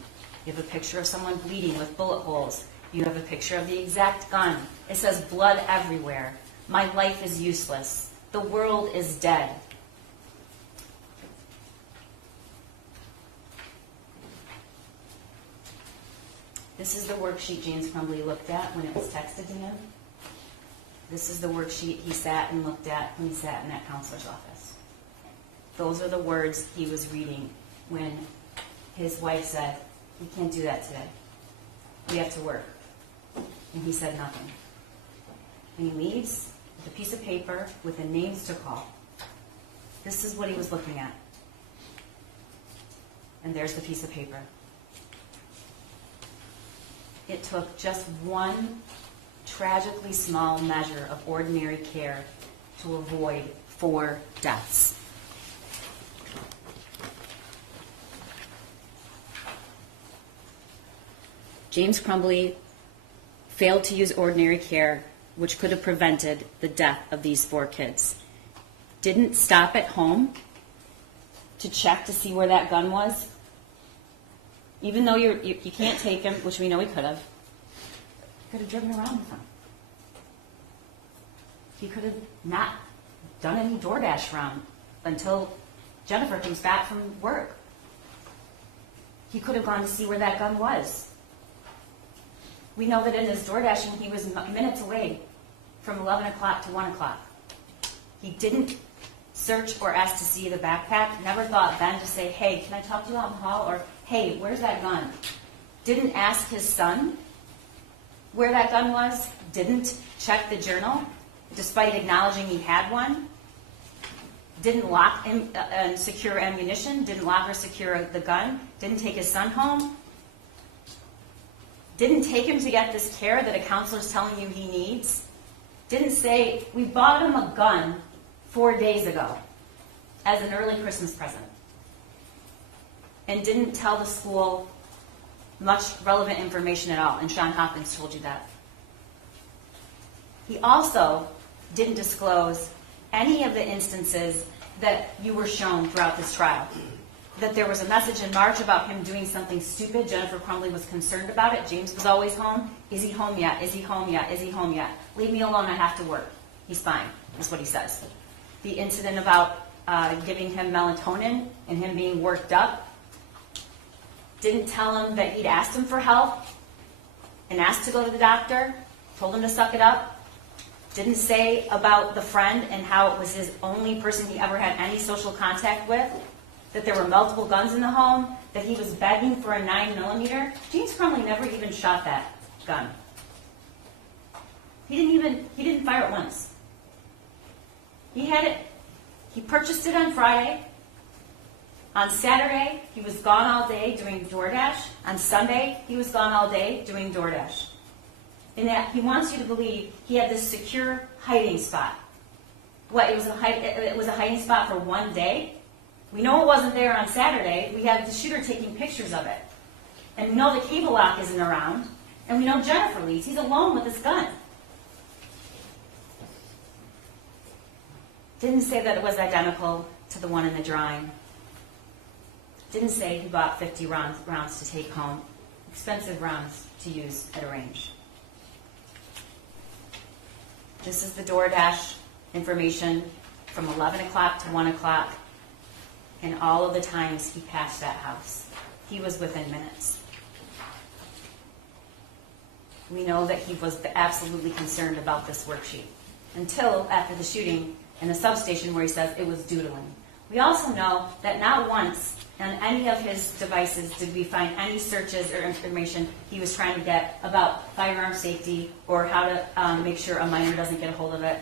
You have a picture of someone bleeding with bullet holes. You have a picture of the exact gun. It says blood everywhere. My life is useless. The world is dead. This is the worksheet James Crumbley looked at when it was texted to him. This is the worksheet he sat and looked at when he sat in that counselor's office. Those are the words he was reading when his wife said, "We can't do that today. We have to work." And he said nothing. And he leaves with a piece of paper with the names to call. This is what he was looking at. And there's the piece of paper. It took just one tragically small measure of ordinary care to avoid 4 deaths. James Crumbley failed to use ordinary care, which could have prevented the death of these 4 kids. Didn't stop at home to check to see where that gun was. Even though you can't take him, which we know he could have driven around with him. He could have not done any DoorDash round until Jennifer comes back from work. He could have gone to see where that gun was. We know that in his DoorDashing, he was minutes away from 11 o'clock to 1 o'clock. He didn't search or ask to see the backpack. Never thought then to say, "Hey, can I talk to you out in the hall?" Or, "Hey, where's that gun?" Didn't ask his son where that gun was. Didn't check the journal, despite acknowledging he had one. Didn't lock and secure ammunition. Didn't lock or secure the gun. Didn't take his son home. Didn't take him to get this care that a counselor's telling you he needs. Didn't say, "We bought him a gun 4 days ago as an early Christmas present." And didn't tell the school much relevant information at all. And Sean Hopkins told you that. He also didn't disclose any of the instances that you were shown throughout this trial. That there was a message in March about him doing something stupid. Jennifer Crumbley was concerned about it. James was always home. Is he home yet? Is he home yet? Is he home yet? Leave me alone, I have to work. He's fine, is what he says. The incident about giving him melatonin and him being worked up. Didn't tell him that he'd asked him for help and asked to go to the doctor. Told him to suck it up. Didn't say about the friend and how it was his only person he ever had any social contact with. That there were multiple guns in the home. That he was begging for a 9mm. James Crumbley never even shot that gun. He didn't fire it once. He had it. He purchased it on Friday. On Saturday, he was gone all day doing DoorDash. On Sunday, he was gone all day doing DoorDash. in that he wants you to believe he had this secure hiding spot. What, it was a hiding spot for one day? We know it wasn't there on Saturday. We have the shooter taking pictures of it. And we know the cable lock isn't around. And we know Jennifer leaves. He's alone with his gun. Didn't say that it was identical to the one in the drawing. Didn't say he bought 50 rounds to take home. Expensive rounds to use at a range. This is the DoorDash information from 11 o'clock to 1 o'clock and all of the times he passed that house. He was within minutes. We know that he was absolutely concerned about this worksheet until after the shooting in the substation where he says it was doodling. We also know that not once on any of his devices did we find any searches or information he was trying to get about firearm safety or how to make sure a minor doesn't get a hold of it,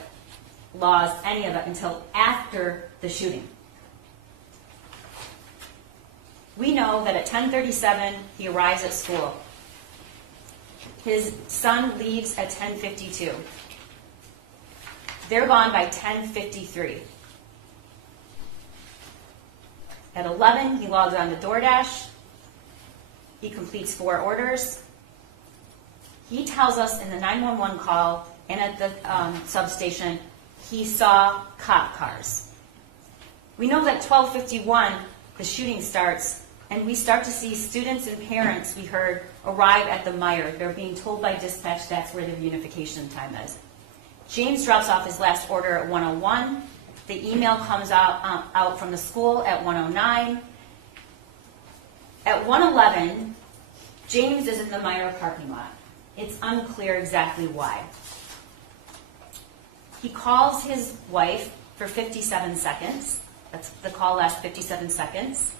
laws, any of it, until after the shooting. We know that at 10:37 he arrives at school. His son leaves at 10:52. They're gone by 10:53. At 11, he logs on to DoorDash. He completes 4 orders. He tells us in the 911 call and at the substation he saw cop cars. We know that 12:51 the shooting starts, and we start to see students and parents, we heard, arrive at the Meijer. They're being told by dispatch that's where the reunification time is. James drops off his last order at 1:01. The email comes out from the school at 1:09. At 1:11, James is in the Meijer parking lot. It's unclear exactly why. He calls his wife for 57 seconds. That's the call lasts 57 seconds.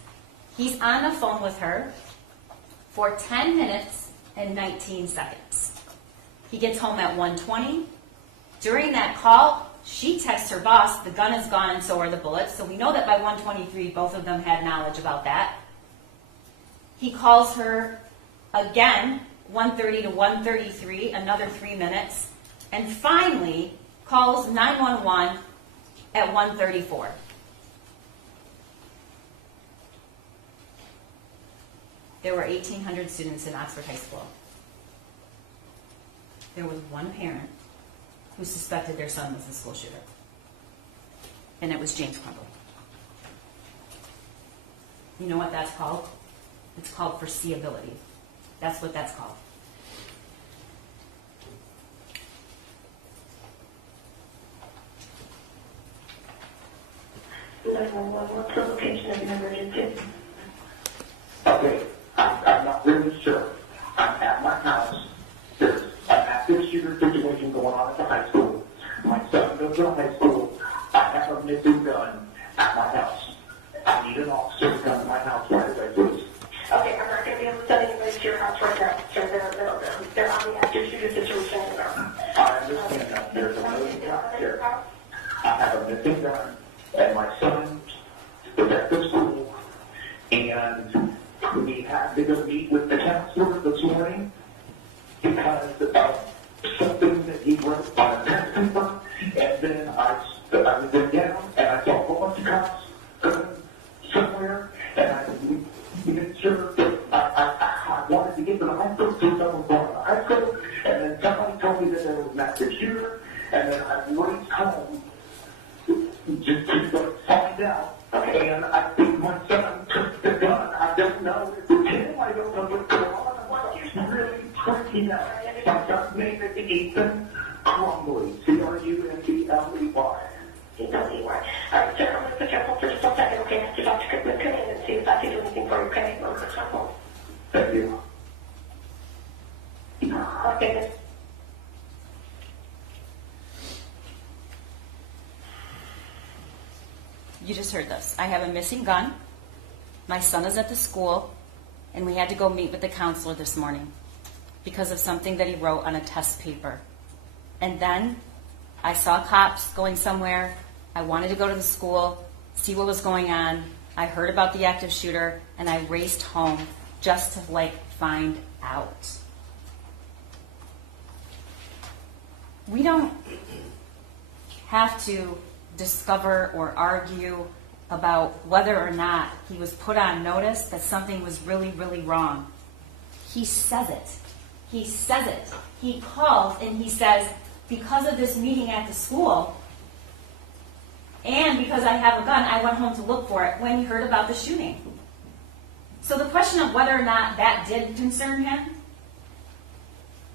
He's on the phone with her for 10 minutes and 19 seconds. He gets home at 1:20. During that call, she texts her boss, the gun is gone and so are the bullets. So we know that by 1:23, both of them had knowledge about that. He calls her again, 1:30 to 1:33, another 3 minutes. And finally, calls 911 at 1:34. There were 1,800 students in Oxford High School. There was one parent who suspected their son was the school shooter. And it was James Crumbley. You know what that's called? It's called foreseeability. That's what that's called. What's the location of the emergency? Okay, I'm not really sure. I'm at my house. There's an active shooter situation going on at the high school. My son goes to high school. I have a missing gun at my house. I need an officer to come to my house right away, please. Okay, I'm not going to be able to send anybody to your house right now. So they're on the active shooter situation. I understand that. There's a million cops here. I have a missing gun, and my son was at the school, and we had to go meet with the counselor this morning because of something that he wrote on a test paper, and then I was then down, and I saw a whole bunch of cops going somewhere, and we made sure that I wanted to get to the hospital because someone was going to the high school, and then somebody told me that there was an active shooter, and then I raced home just to find out. Okay, and I think my son took the gun. I don't know if it's him. I don't know what's going on. I'm really freaking out. My son's name is Ethan Crumbley. Crumbley. E-W-Y. All right, sir, I'm going to put you on hold for just 1 second, okay? Mr. Dr. Cookman, come in and see if I can do anything for you, okay? I'll put you on hold. Thank you. Okay, then. You just heard this. I have a missing gun. My son is at the school, and we had to go meet with the counselor this morning because of something that he wrote on a test paper. And then I saw cops going somewhere. I wanted to go to the school, see what was going on. I heard about the active shooter, and I raced home just to find out. We don't have to discover or argue about whether or not he was put on notice that something was really, really wrong. He says it. He says it. He calls and he says, because of this meeting at the school, and because I have a gun, I went home to look for it when he heard about the shooting. So the question of whether or not that did concern him,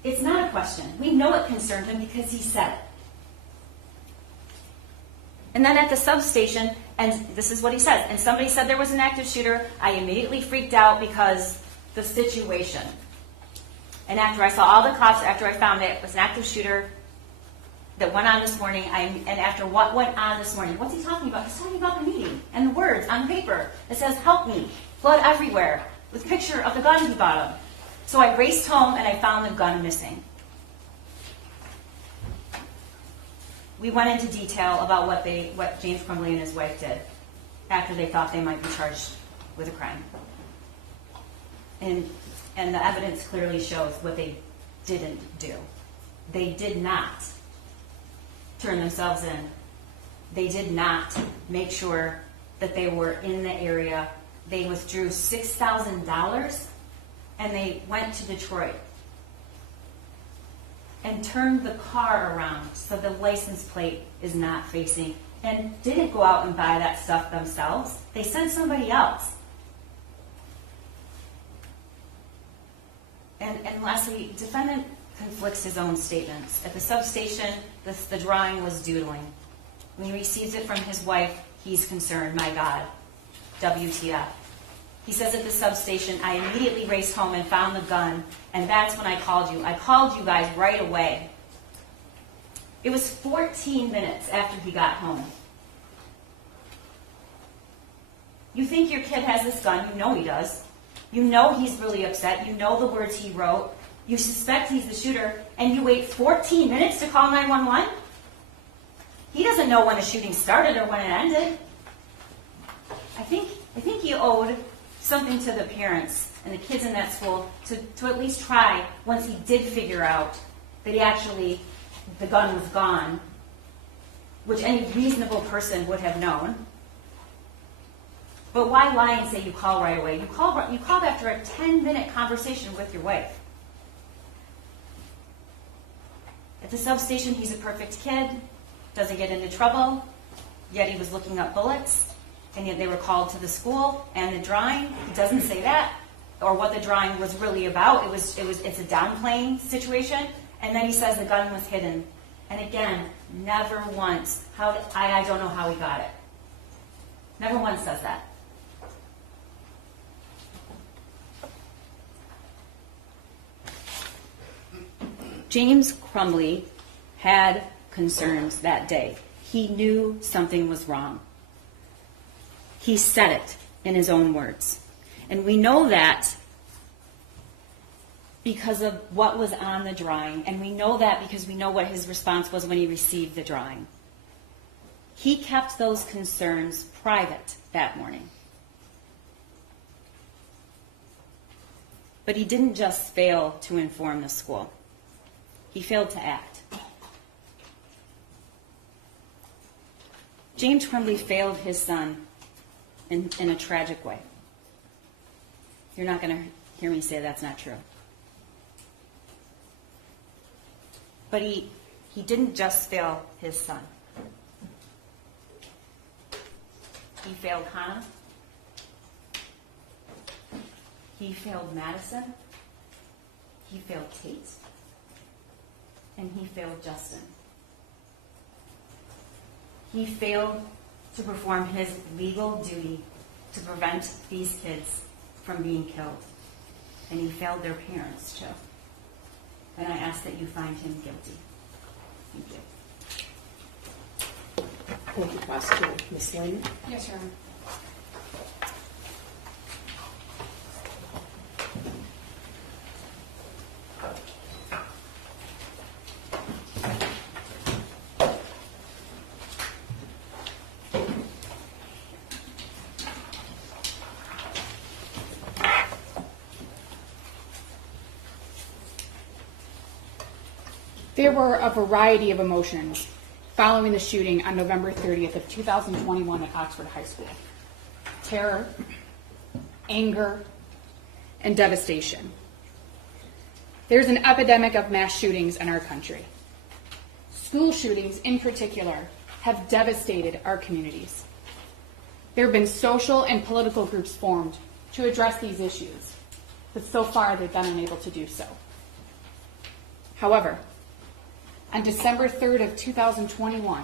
it's not a question. We know it concerned him because he said it. And then at the substation, and this is what he says, and somebody said there was an active shooter, I immediately freaked out because the situation. And after I saw all the cops, after I found it was an active shooter that went on this morning, and after what went on this morning, what's he talking about? He's talking about the meeting and the words on the paper. It says, help me, blood everywhere, with a picture of the gun he bought him. So I raced home and I found the gun missing. We went into detail about what James Crumbley and his wife did after they thought they might be charged with a crime. And the evidence clearly shows what they didn't do. They did not turn themselves in. They did not make sure that they were in the area. They withdrew $6,000 and they went to Detroit and turned the car around so the license plate is not facing, and didn't go out and buy that stuff themselves. They sent somebody else. And lastly, defendant conflicts his own statements. At the substation, the drawing was doodling. When he receives it from his wife, he's concerned, my God, WTF. He says at the substation, I immediately raced home and found the gun, and that's when I called you. I called you guys right away. It was 14 minutes after he got home. You think your kid has this gun, you know he does. You know he's really upset, you know the words he wrote, you suspect he's the shooter, and you wait 14 minutes to call 911? He doesn't know when the shooting started or when it ended. I think he owed something to the parents and the kids in that school to at least try, once he did figure out that the gun was gone, which any reasonable person would have known. But why lie and say you call right away? You called after a 10-minute conversation with your wife. At the substation, he's a perfect kid, doesn't get into trouble, yet he was looking up bullets, and yet they were called to the school, and the drawing, it doesn't say that, or what the drawing was really about. It's a downplaying situation, and then he says the gun was hidden. And again, never once, I don't know how he got it. Never once says that. James Crumbley had concerns that day. He knew something was wrong. He said it in his own words. And we know that because of what was on the drawing, and we know that because we know what his response was when he received the drawing. He kept those concerns private that morning. But he didn't just fail to inform the school. He failed to act. James Crumbley failed his son in a tragic way. You're not going to hear me say that's not true. But he didn't just fail his son. He failed Hannah. He failed Madison. He failed Tate. And he failed Justin. He failed to perform his legal duty to prevent these kids from being killed. And he failed their parents, too. And I ask that you find him guilty. Thank you. Thank you, Prosecutor. Ms. Lane? Yes, Your Honor. There were a variety of emotions following the shooting on November 30th of 2021 at Oxford High School. Terror, anger, and devastation. There's an epidemic of mass shootings in our country. School shootings in particular have devastated our communities. There have been social and political groups formed to address these issues, but so far they've been unable to do so. However, on December 3rd of 2021,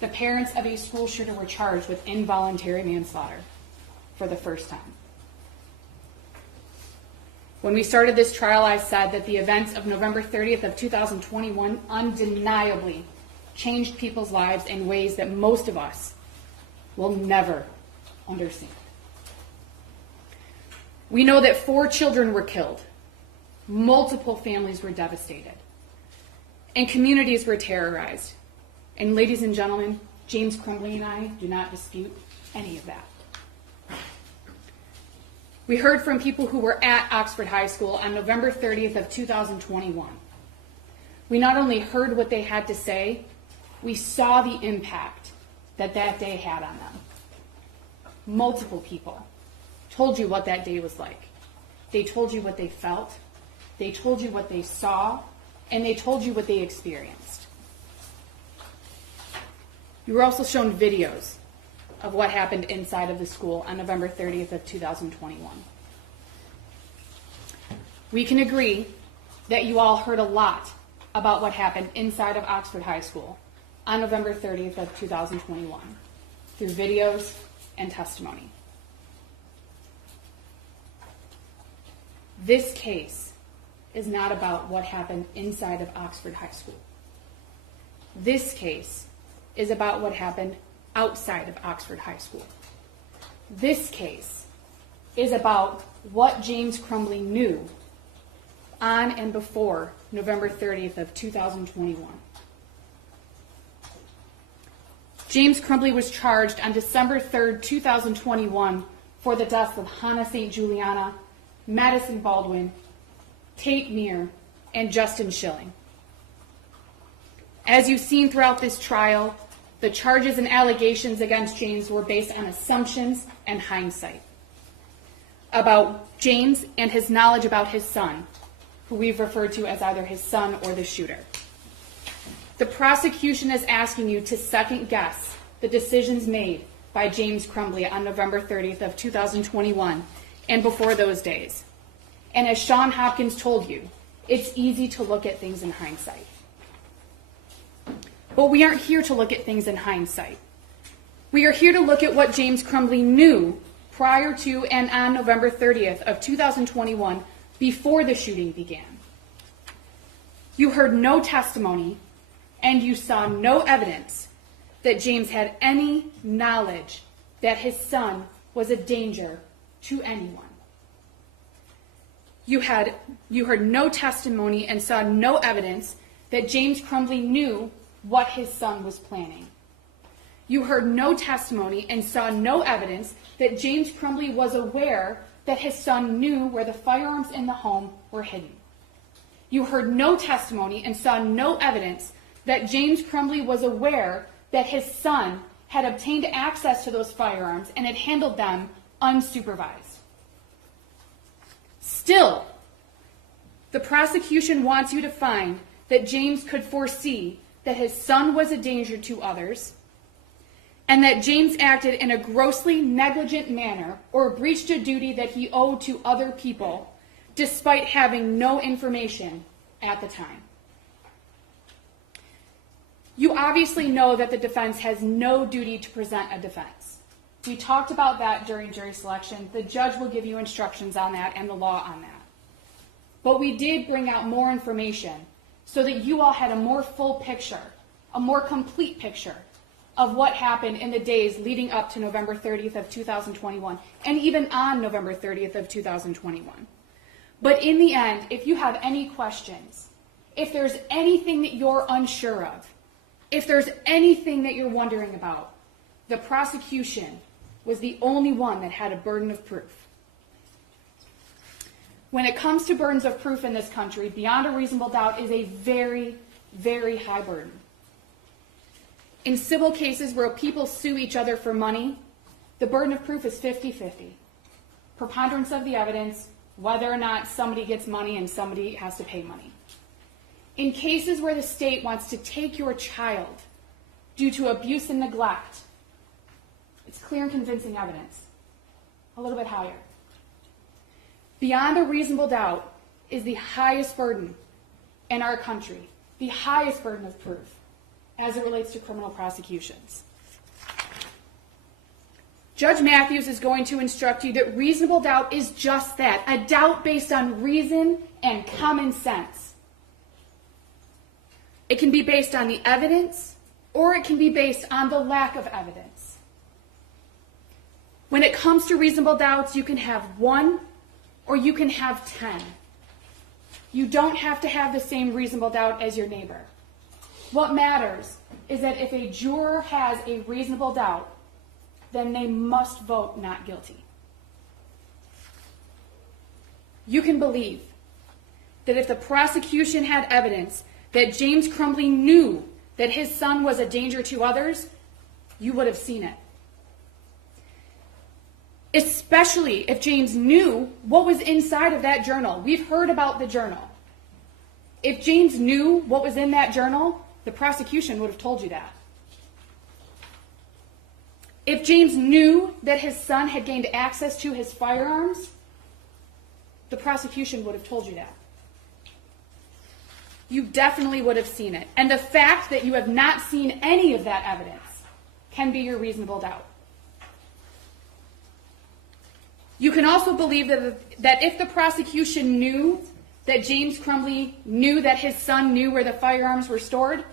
the parents of a school shooter were charged with involuntary manslaughter for the first time. When we started this trial, I said that the events of November 30th of 2021 undeniably changed people's lives in ways that most of us will never understand. We know that 4 children were killed, multiple families were devastated, and communities were terrorized. And ladies and gentlemen, James Crumbley and I do not dispute any of that. We heard from people who were at Oxford High School on November 30th of 2021. We not only heard what they had to say, we saw the impact that that day had on them. Multiple people told you what that day was like. They told you what they felt, they told you what they saw, and they told you what they experienced. You were also shown videos of what happened inside of the school on November 30th of 2021. We can agree that you all heard a lot about what happened inside of Oxford High School on November 30th of 2021 through videos and testimony. This case is not about what happened inside of Oxford High School. This case is about what happened outside of Oxford High School. This case is about what James Crumbley knew on and before November 30th of 2021. James Crumbley was charged on December 3rd, 2021 for the deaths of Hannah St. Juliana, Madison Baldwin, Tate Meir, and Justin Schilling. As you've seen throughout this trial, the charges and allegations against James were based on assumptions and hindsight about James and his knowledge about his son, who we've referred to as either his son or the shooter. The prosecution is asking you to second guess the decisions made by James Crumbley on November 30th of 2021 and before those days. And as Sean Hopkins told you, it's easy to look at things in hindsight. But we aren't here to look at things in hindsight. We are here to look at what James Crumbley knew prior to and on November 30th of 2021 before the shooting began. You heard no testimony and you saw no evidence that James had any knowledge that his son was a danger to anyone. You heard no testimony and saw no evidence that James Crumbley knew what his son was planning. You heard no testimony and saw no evidence that James Crumbley was aware that his son knew where the firearms in the home were hidden. You heard no testimony and saw no evidence that James Crumbley was aware that his son had obtained access to those firearms and had handled them unsupervised. Still, the prosecution wants you to find that James could foresee that his son was a danger to others, and that James acted in a grossly negligent manner or breached a duty that he owed to other people, despite having no information at the time. You obviously know that the defense has no duty to present a defense. We talked about that during jury selection. The judge will give you instructions on that and the law on that. But we did bring out more information so that you all had a more full picture, a more complete picture of what happened in the days leading up to November 30th of 2021, and even on November 30th of 2021. But in the end, if you have any questions, if there's anything that you're unsure of, if there's anything that you're wondering about, the prosecution was the only one that had a burden of proof. when it comes to burdens of proof in this country, beyond a reasonable doubt is a very, very high burden. In civil cases where people sue each other for money, the burden of proof is 50-50. Preponderance of the evidence, whether or not somebody gets money and somebody has to pay money. In cases where the state wants to take your child due to abuse and neglect, it's clear and convincing evidence, a little bit higher. Beyond a reasonable doubt is the highest burden in our country, the highest burden of proof as it relates to criminal prosecutions. Judge Matthews is going to instruct you that reasonable doubt is just that, a doubt based on reason and common sense. It can be based on the evidence, or it can be based on the lack of evidence. When it comes to reasonable doubts, you can have 1 or you can have 10. You don't have to have the same reasonable doubt as your neighbor. What matters is that if a juror has a reasonable doubt, then they must vote not guilty. You can believe that if the prosecution had evidence that James Crumbley knew that his son was a danger to others, you would have seen it. Especially if James knew what was inside of that journal. We've heard about the journal. If James knew what was in that journal, the prosecution would have told you that. If James knew that his son had gained access to his firearms, the prosecution would have told you that. You definitely would have seen it. And the fact that you have not seen any of that evidence can be your reasonable doubt. You can also believe that if the prosecution knew that James Crumbley knew that his son knew where the firearms were stored,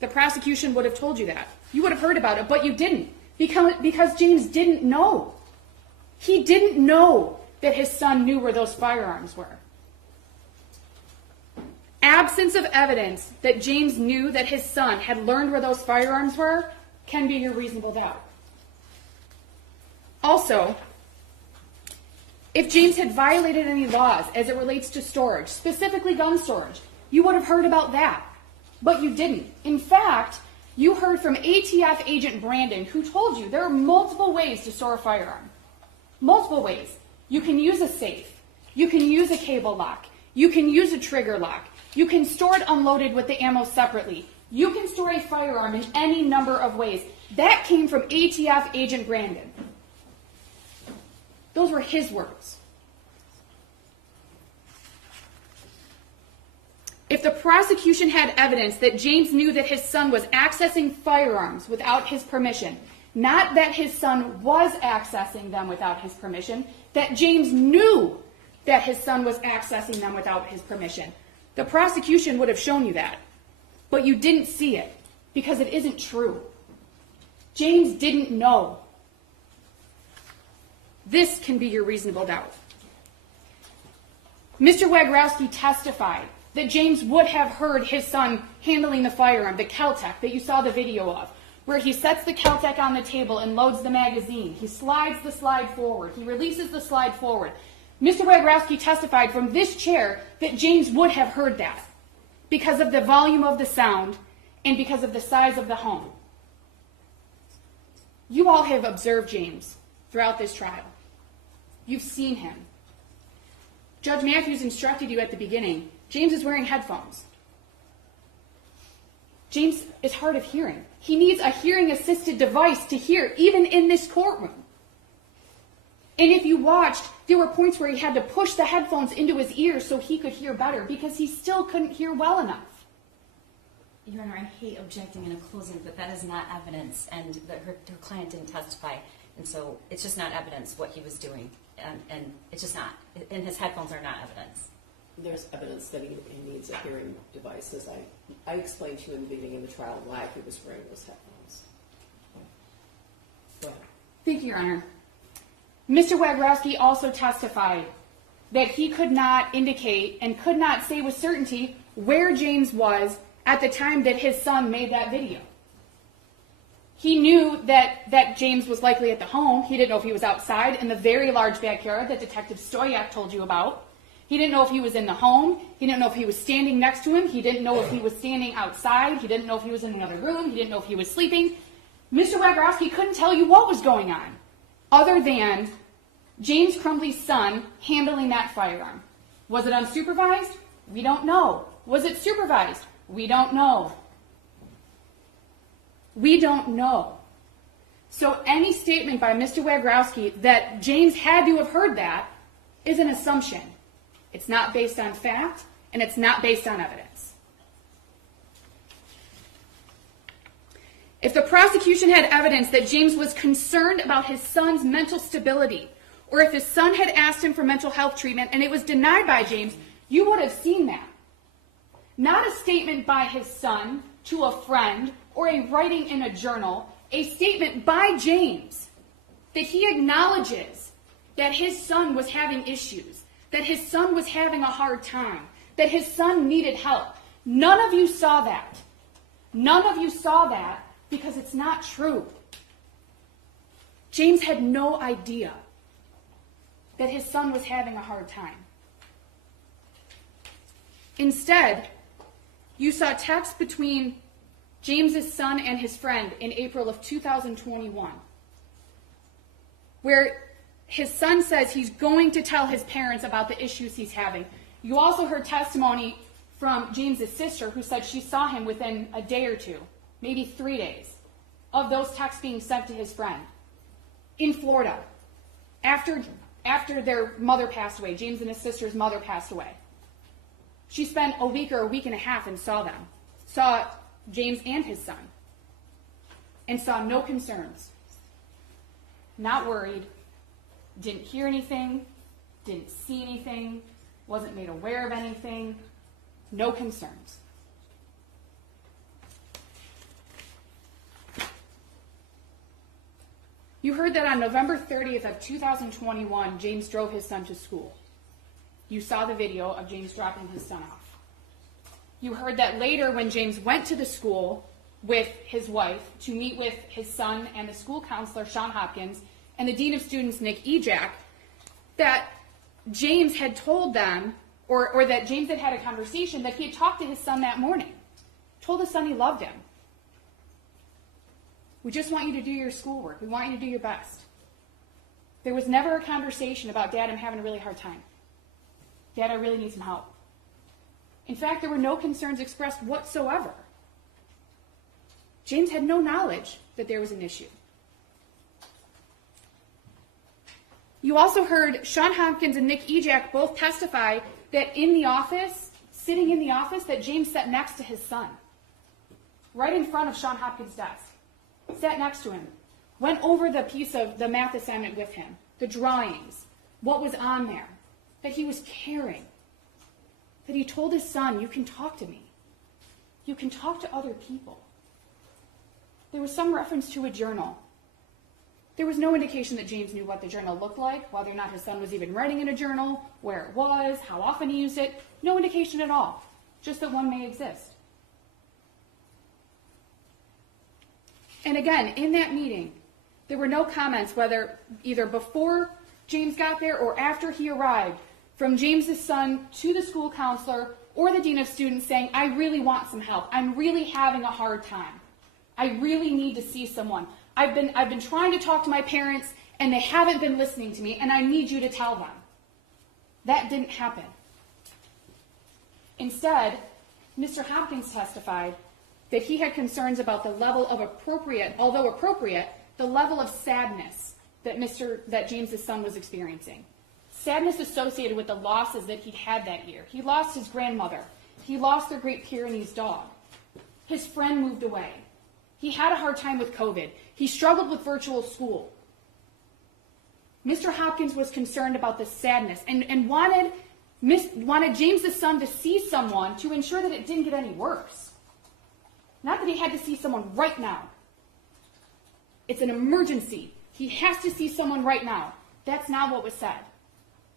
the prosecution would have told you that. You would have heard about it, but you didn't, because James didn't know. He didn't know that his son knew where those firearms were. Absence of evidence that James knew that his son had learned where those firearms were can be your reasonable doubt. Also, if James had violated any laws as it relates to storage, specifically gun storage, you would have heard about that. But you didn't. In fact, you heard from ATF agent Brandon, who told you there are multiple ways to store a firearm. Multiple ways. You can use a safe. You can use a cable lock. You can use a trigger lock. You can store it unloaded with the ammo separately. You can store a firearm in any number of ways. That came from ATF agent Brandon. Those were his words. If the prosecution had evidence that James knew that his son was accessing firearms without his permission, not that his son was accessing them without his permission, that James knew that his son was accessing them without his permission, the prosecution would have shown you that. But you didn't see it because it isn't true. James didn't know. This can be your reasonable doubt. Mr. Wagrowski testified that James would have heard his son handling the firearm, the Kel-Tec that you saw the video of, where he sets the Kel-Tec on the table and loads the magazine. He slides the slide forward. He releases the slide forward. Mr. Wagrowski testified from this chair that James would have heard that because of the volume of the sound and because of the size of the home. You all have observed James throughout this trial. You've seen him. Judge Matthews instructed you at the beginning, James is wearing headphones. James is hard of hearing. He needs a hearing-assisted device to hear, even in this courtroom. And if you watched, there were points where he had to push the headphones into his ears so he could hear better because he still couldn't hear well enough. Your Honor, I hate objecting in a closing, but that is not evidence, and that her client didn't testify, and so it's just not evidence what he was doing, and it's just not, and his headphones are not evidence. There's evidence that he needs a hearing device, as I explained to you in the beginning of the trial why he was wearing those headphones. Go ahead. Thank you, Your Honor. Mr. Wagrowski also testified that he could not indicate and could not say with certainty where James was at the time that his son made that video. He knew that James was likely at the home. He didn't know if he was outside in the very large backyard that Detective Stoyak told you about. He didn't know if he was in the home. He didn't know if he was standing next to him. He didn't know if he was standing outside. He didn't know if he was in another room. He didn't know if he was sleeping. Mr. Wagrowski couldn't tell you what was going on, other than James Crumbley's son handling that firearm. Was it unsupervised? We don't know. Was it supervised? We don't know. We don't know. So any statement by Mr. Wagrowski that James had to have heard that is an assumption. It's not based on fact, and it's not based on evidence. If the prosecution had evidence that James was concerned about his son's mental stability, or if his son had asked him for mental health treatment and it was denied by James, you would have seen that. Not a statement by his son to a friend or a writing in a journal, a statement by James that he acknowledges that his son was having issues, that his son was having a hard time, that his son needed help. None of you saw that. None of you saw that because it's not true. James had no idea that his son was having a hard time. Instead, you saw texts between James's son and his friend in April of 2021, where his son says he's going to tell his parents about the issues he's having. You also heard testimony from James's sister, who said she saw him within a day or two, maybe 3 days, of those texts being sent to his friend in Florida after their mother passed away. James and his sister's mother passed away. She spent a week or a week and a half and saw them, saw James and his son, and saw no concerns. Not worried, didn't hear anything, didn't see anything, wasn't made aware of anything, no concerns. You heard that on November 30th of 2021, James drove his son to school. You saw the video of James dropping his son off. You heard that later when James went to the school with his wife to meet with his son and the school counselor, Sean Hopkins, and the dean of students, Nick Ejak, that James had told them, or that James had had a conversation that he had talked to his son that morning, told his son he loved him. We just want you to do your schoolwork. We want you to do your best. There was never a conversation about, Dad, I'm having a really hard time. Dad, I really need some help. In fact, there were no concerns expressed whatsoever. James had no knowledge that there was an issue. You also heard Sean Hopkins and Nick Ejak both testify that in the office, sitting in the office, that James sat next to his son, right in front of Sean Hopkins' desk. Sat next to him, went over the piece of the math assignment with him, the drawings, what was on there, that he was caring, that he told his son, you can talk to me. You can talk to other people. There was some reference to a journal. There was no indication that James knew what the journal looked like, whether or not his son was even writing in a journal, where it was, how often he used it. No indication at all, just that one may exist. And again, in that meeting, there were no comments, whether either before James got there or after he arrived, from James's son to the school counselor or the dean of students saying, I really want some help. I'm really having a hard time. I really need to see someone. I've been trying to talk to my parents and they haven't been listening to me and I need you to tell them. That didn't happen. Instead, Mr. Hopkins testified that he had concerns about the level of although appropriate, the level of sadness that James's son was experiencing. Sadness associated with the losses that he'd had that year. He lost his grandmother. He lost their Great Pyrenees dog. His friend moved away. He had a hard time with COVID. He struggled with virtual school. Mr. Hopkins was concerned about the sadness and wanted James's son to see someone to ensure that it didn't get any worse. Not that he had to see someone right now. It's an emergency. He has to see someone right now. That's not what was said.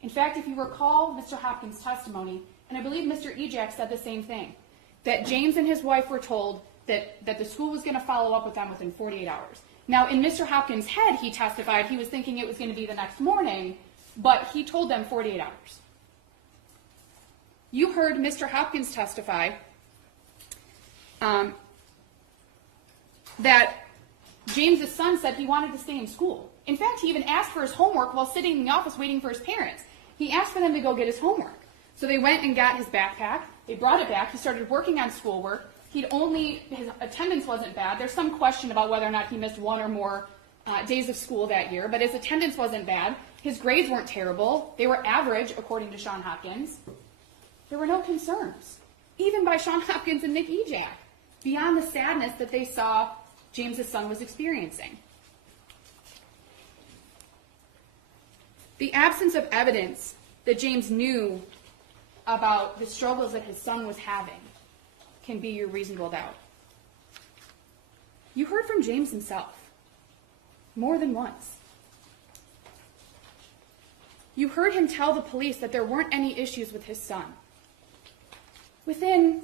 In fact, if you recall Mr. Hopkins' testimony, and I believe Mr. Ejak said the same thing, that James and his wife were told that the school was going to follow up with them within 48 hours. Now, in Mr. Hopkins' head, he testified he was thinking it was going to be the next morning, but he told them 48 hours. You heard Mr. Hopkins testify that James's son said he wanted to stay in school. In fact, he even asked for his homework while sitting in the office waiting for his parents. He asked for them to go get his homework. So they went and got his backpack. They brought it back. He started working on schoolwork. His attendance wasn't bad. There's some question about whether or not he missed one or more days of school that year, but his attendance wasn't bad. His grades weren't terrible. They were average, according to Sean Hopkins. There were no concerns, even by Sean Hopkins and Nick Ejak, beyond the sadness that they saw James's son was experiencing. The absence of evidence that James knew about the struggles that his son was having can be your reasonable doubt. You heard from James himself more than once. You heard him tell the police that there weren't any issues with his son. Within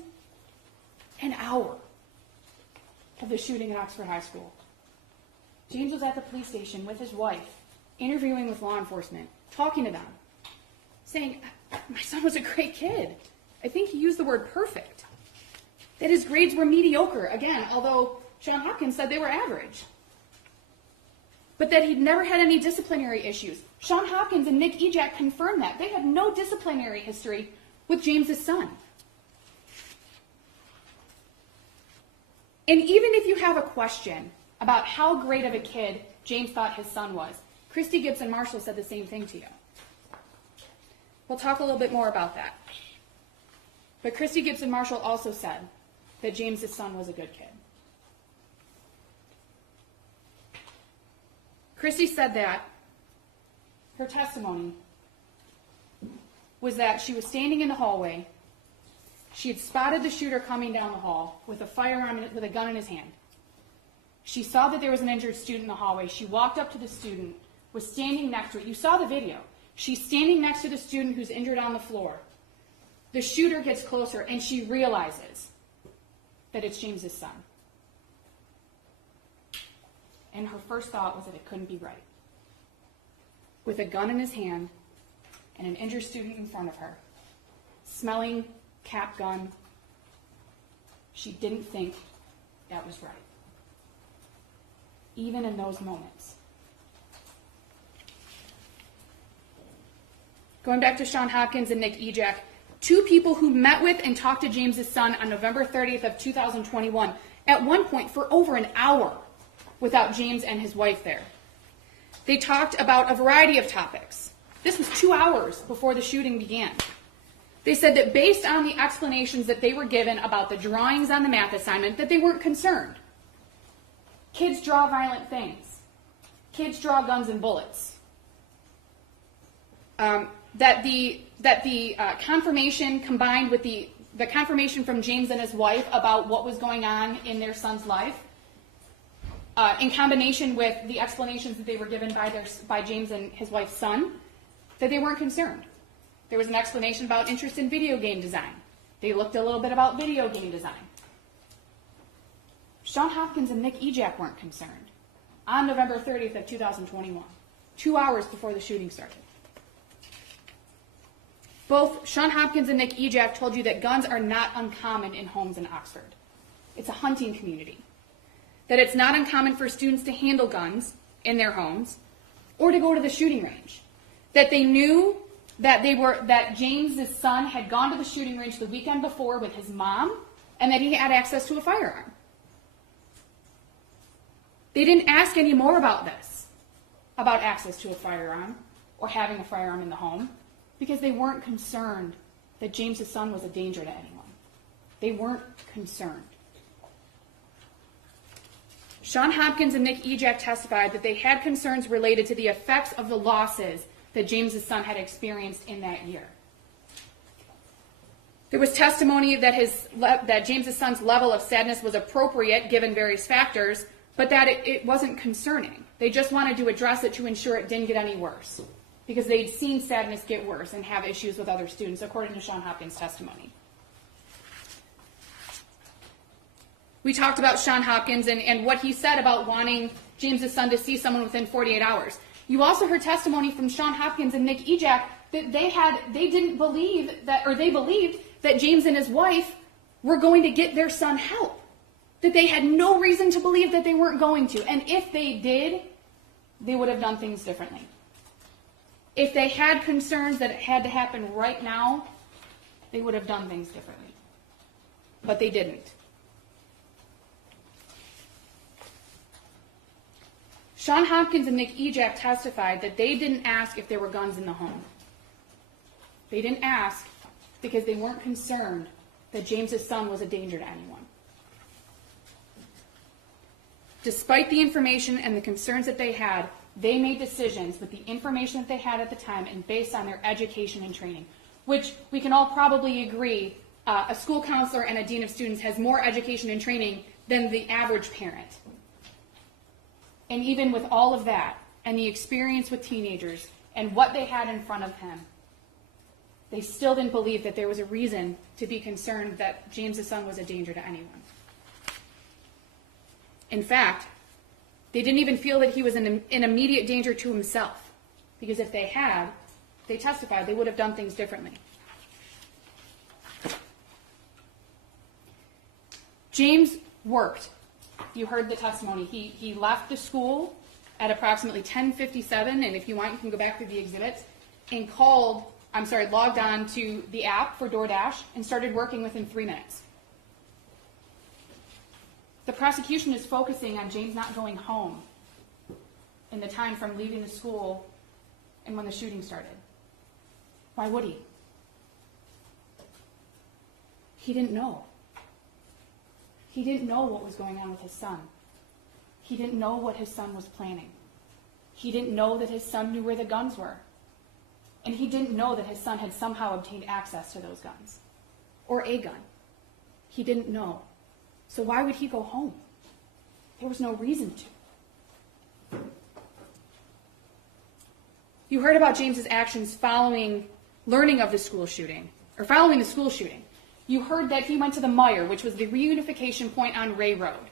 an hour of the shooting at Oxford High School, James was at the police station with his wife, interviewing with law enforcement, talking to them, saying, my son was a great kid. I think he used the word perfect. That his grades were mediocre, again, although Sean Hopkins said they were average. But that he'd never had any disciplinary issues. Sean Hopkins and Nick Ejak confirmed that. They had no disciplinary history with James's son. And even if you have a question about how great of a kid James thought his son was, Christy Gibson Marshall said the same thing to you. We'll talk a little bit more about that. But Christy Gibson Marshall also said that James's son was a good kid. Christy said that her testimony was that she was standing in the hallway. She had spotted the shooter coming down the hall with a firearm, with a gun in his hand. She saw that there was an injured student in the hallway. She walked up to the student, was standing next to it. You saw the video. She's standing next to the student who's injured on the floor. The shooter gets closer, and she realizes that it's James's son. And her first thought was that it couldn't be right. With a gun in his hand and an injured student in front of her, smelling cap gun, she didn't think that was right. Even in those moments. Going back to Sean Hopkins and Nick Ejak, two people who met with and talked to James's son on November 30th of 2021, at one point for over an hour without James and his wife there. They talked about a variety of topics. This was 2 hours before the shooting began. They said that based on the explanations that they were given about the drawings on the math assignment, that they weren't concerned. Kids draw violent things. Kids draw guns and bullets. That the confirmation combined with the confirmation from James and his wife about what was going on in their son's life, in combination with the explanations that they were given by James and his wife's son, that they weren't concerned. There was an explanation about interest in video game design. They looked a little bit about video game design. Sean Hopkins and Nick Ejak weren't concerned on November 30th of 2021, 2 hours before the shooting started. Both Sean Hopkins and Nick Ejak told you that guns are not uncommon in homes in Oxford. It's a hunting community. That it's not uncommon for students to handle guns in their homes or to go to the shooting range. That they knew that James's son had gone to the shooting range the weekend before with his mom and that he had access to a firearm. They didn't ask any more about this, about access to a firearm or having a firearm in the home, because they weren't concerned that James's son was a danger to anyone. They weren't concerned. Sean Hopkins and Nick Ejak testified that they had concerns related to the effects of the losses that James's son had experienced in that year. There was testimony that James's son's level of sadness was appropriate given various factors, but that it wasn't concerning. They just wanted to address it to ensure it didn't get any worse, because they'd seen sadness get worse and have issues with other students, according to Sean Hopkins' testimony. We talked about Sean Hopkins and what he said about wanting James's son to see someone within 48 hours. You also heard testimony from Sean Hopkins and Nick Ejak that they didn't believe that, or they believed that James and his wife were going to get their son help. That they had no reason to believe that they weren't going to. And if they did, they would have done things differently. If they had concerns that it had to happen right now, they would have done things differently. But they didn't. Sean Hopkins and Nick Ejak testified that they didn't ask if there were guns in the home. They didn't ask because they weren't concerned that James's son was a danger to anyone. Despite the information and the concerns that they had, they made decisions with the information that they had at the time and based on their education and training, which we can all probably agree a school counselor and a dean of students has more education and training than the average parent. And even with all of that and the experience with teenagers and what they had in front of him, they still didn't believe that there was a reason to be concerned that James's son was a danger to anyone. In fact, they didn't even feel that he was in immediate danger to himself, because if they had, they testified, they would have done things differently. James worked. You heard the testimony. He left the school at approximately 10:57, and if you want, you can go back through the exhibits, and logged on to the app for DoorDash and started working within 3 minutes. The prosecution is focusing on James not going home in the time from leaving the school and when the shooting started. Why would he? He didn't know. He didn't know what was going on with his son. He didn't know what his son was planning. He didn't know that his son knew where the guns were. And he didn't know that his son had somehow obtained access to those guns. Or a gun. He didn't know. So why would he go home? There was no reason to. You heard about James's actions following learning of the school shooting, or following the school shooting. You heard that he went to the Meijer, which was the reunification point on Ray Road.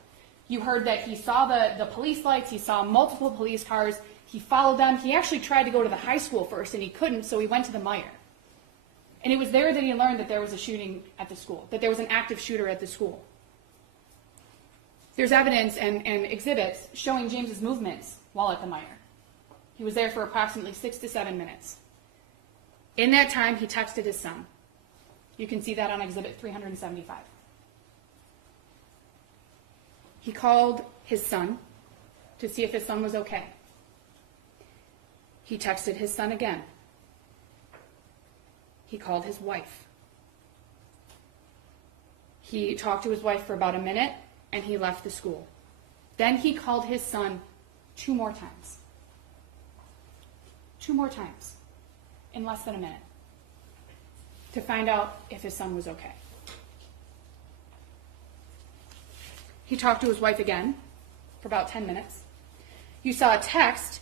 You heard that he saw the police lights, he saw multiple police cars, he followed them. He actually tried to go to the high school first, and he couldn't, so he went to the Meijer. And it was there that he learned that there was a shooting at the school, that there was an active shooter at the school. There's evidence and exhibits showing James's movements while at the Meijer. He was there for approximately 6 to 7 minutes. In that time, he texted his son. You can see that on exhibit 375. He called his son to see if his son was okay. He texted his son again. He called his wife. He talked to his wife for about a minute, and he left the school. Then he called his son 2 more times. 2 more times in less than a minute to find out if his son was okay. He talked to his wife again for about 10 minutes. You saw a text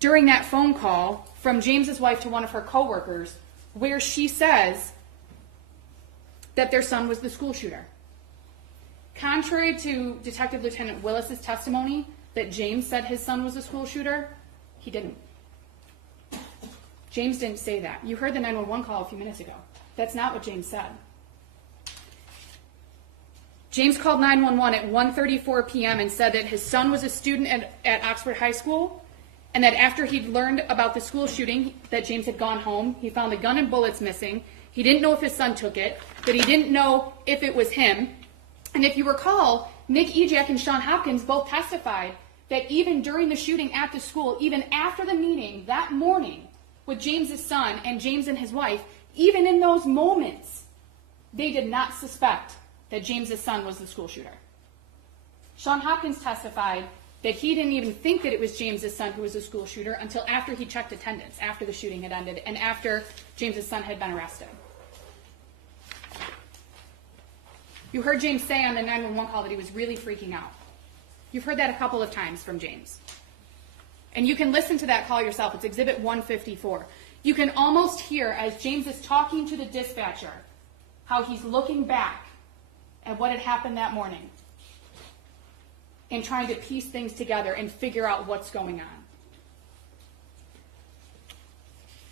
during that phone call from James's wife to one of her coworkers where she says that their son was the school shooter. Contrary to Detective Lieutenant Willis's testimony that James said his son was the school shooter, he didn't. James didn't say that. You heard the 911 call a few minutes ago. That's not what James said. James called 911 at 1:34 p.m. and said that his son was a student at Oxford High School, and that after he'd learned about the school shooting, that James had gone home, he found the gun and bullets missing. He didn't know if his son took it, that he didn't know if it was him. And if you recall, Nick Ejak and Sean Hopkins both testified that even during the shooting at the school, even after the meeting that morning with James's son and James and his wife, even in those moments, they did not suspect that James's son was the school shooter. Sean Hopkins testified that he didn't even think that it was James's son who was the school shooter until after he checked attendance, after the shooting had ended, and after James's son had been arrested. You heard James say on the 911 call that he was really freaking out. You've heard that a couple of times from James. And you can listen to that call yourself. It's Exhibit 154. You can almost hear, as James is talking to the dispatcher, how he's looking back at what had happened that morning and trying to piece things together and figure out what's going on.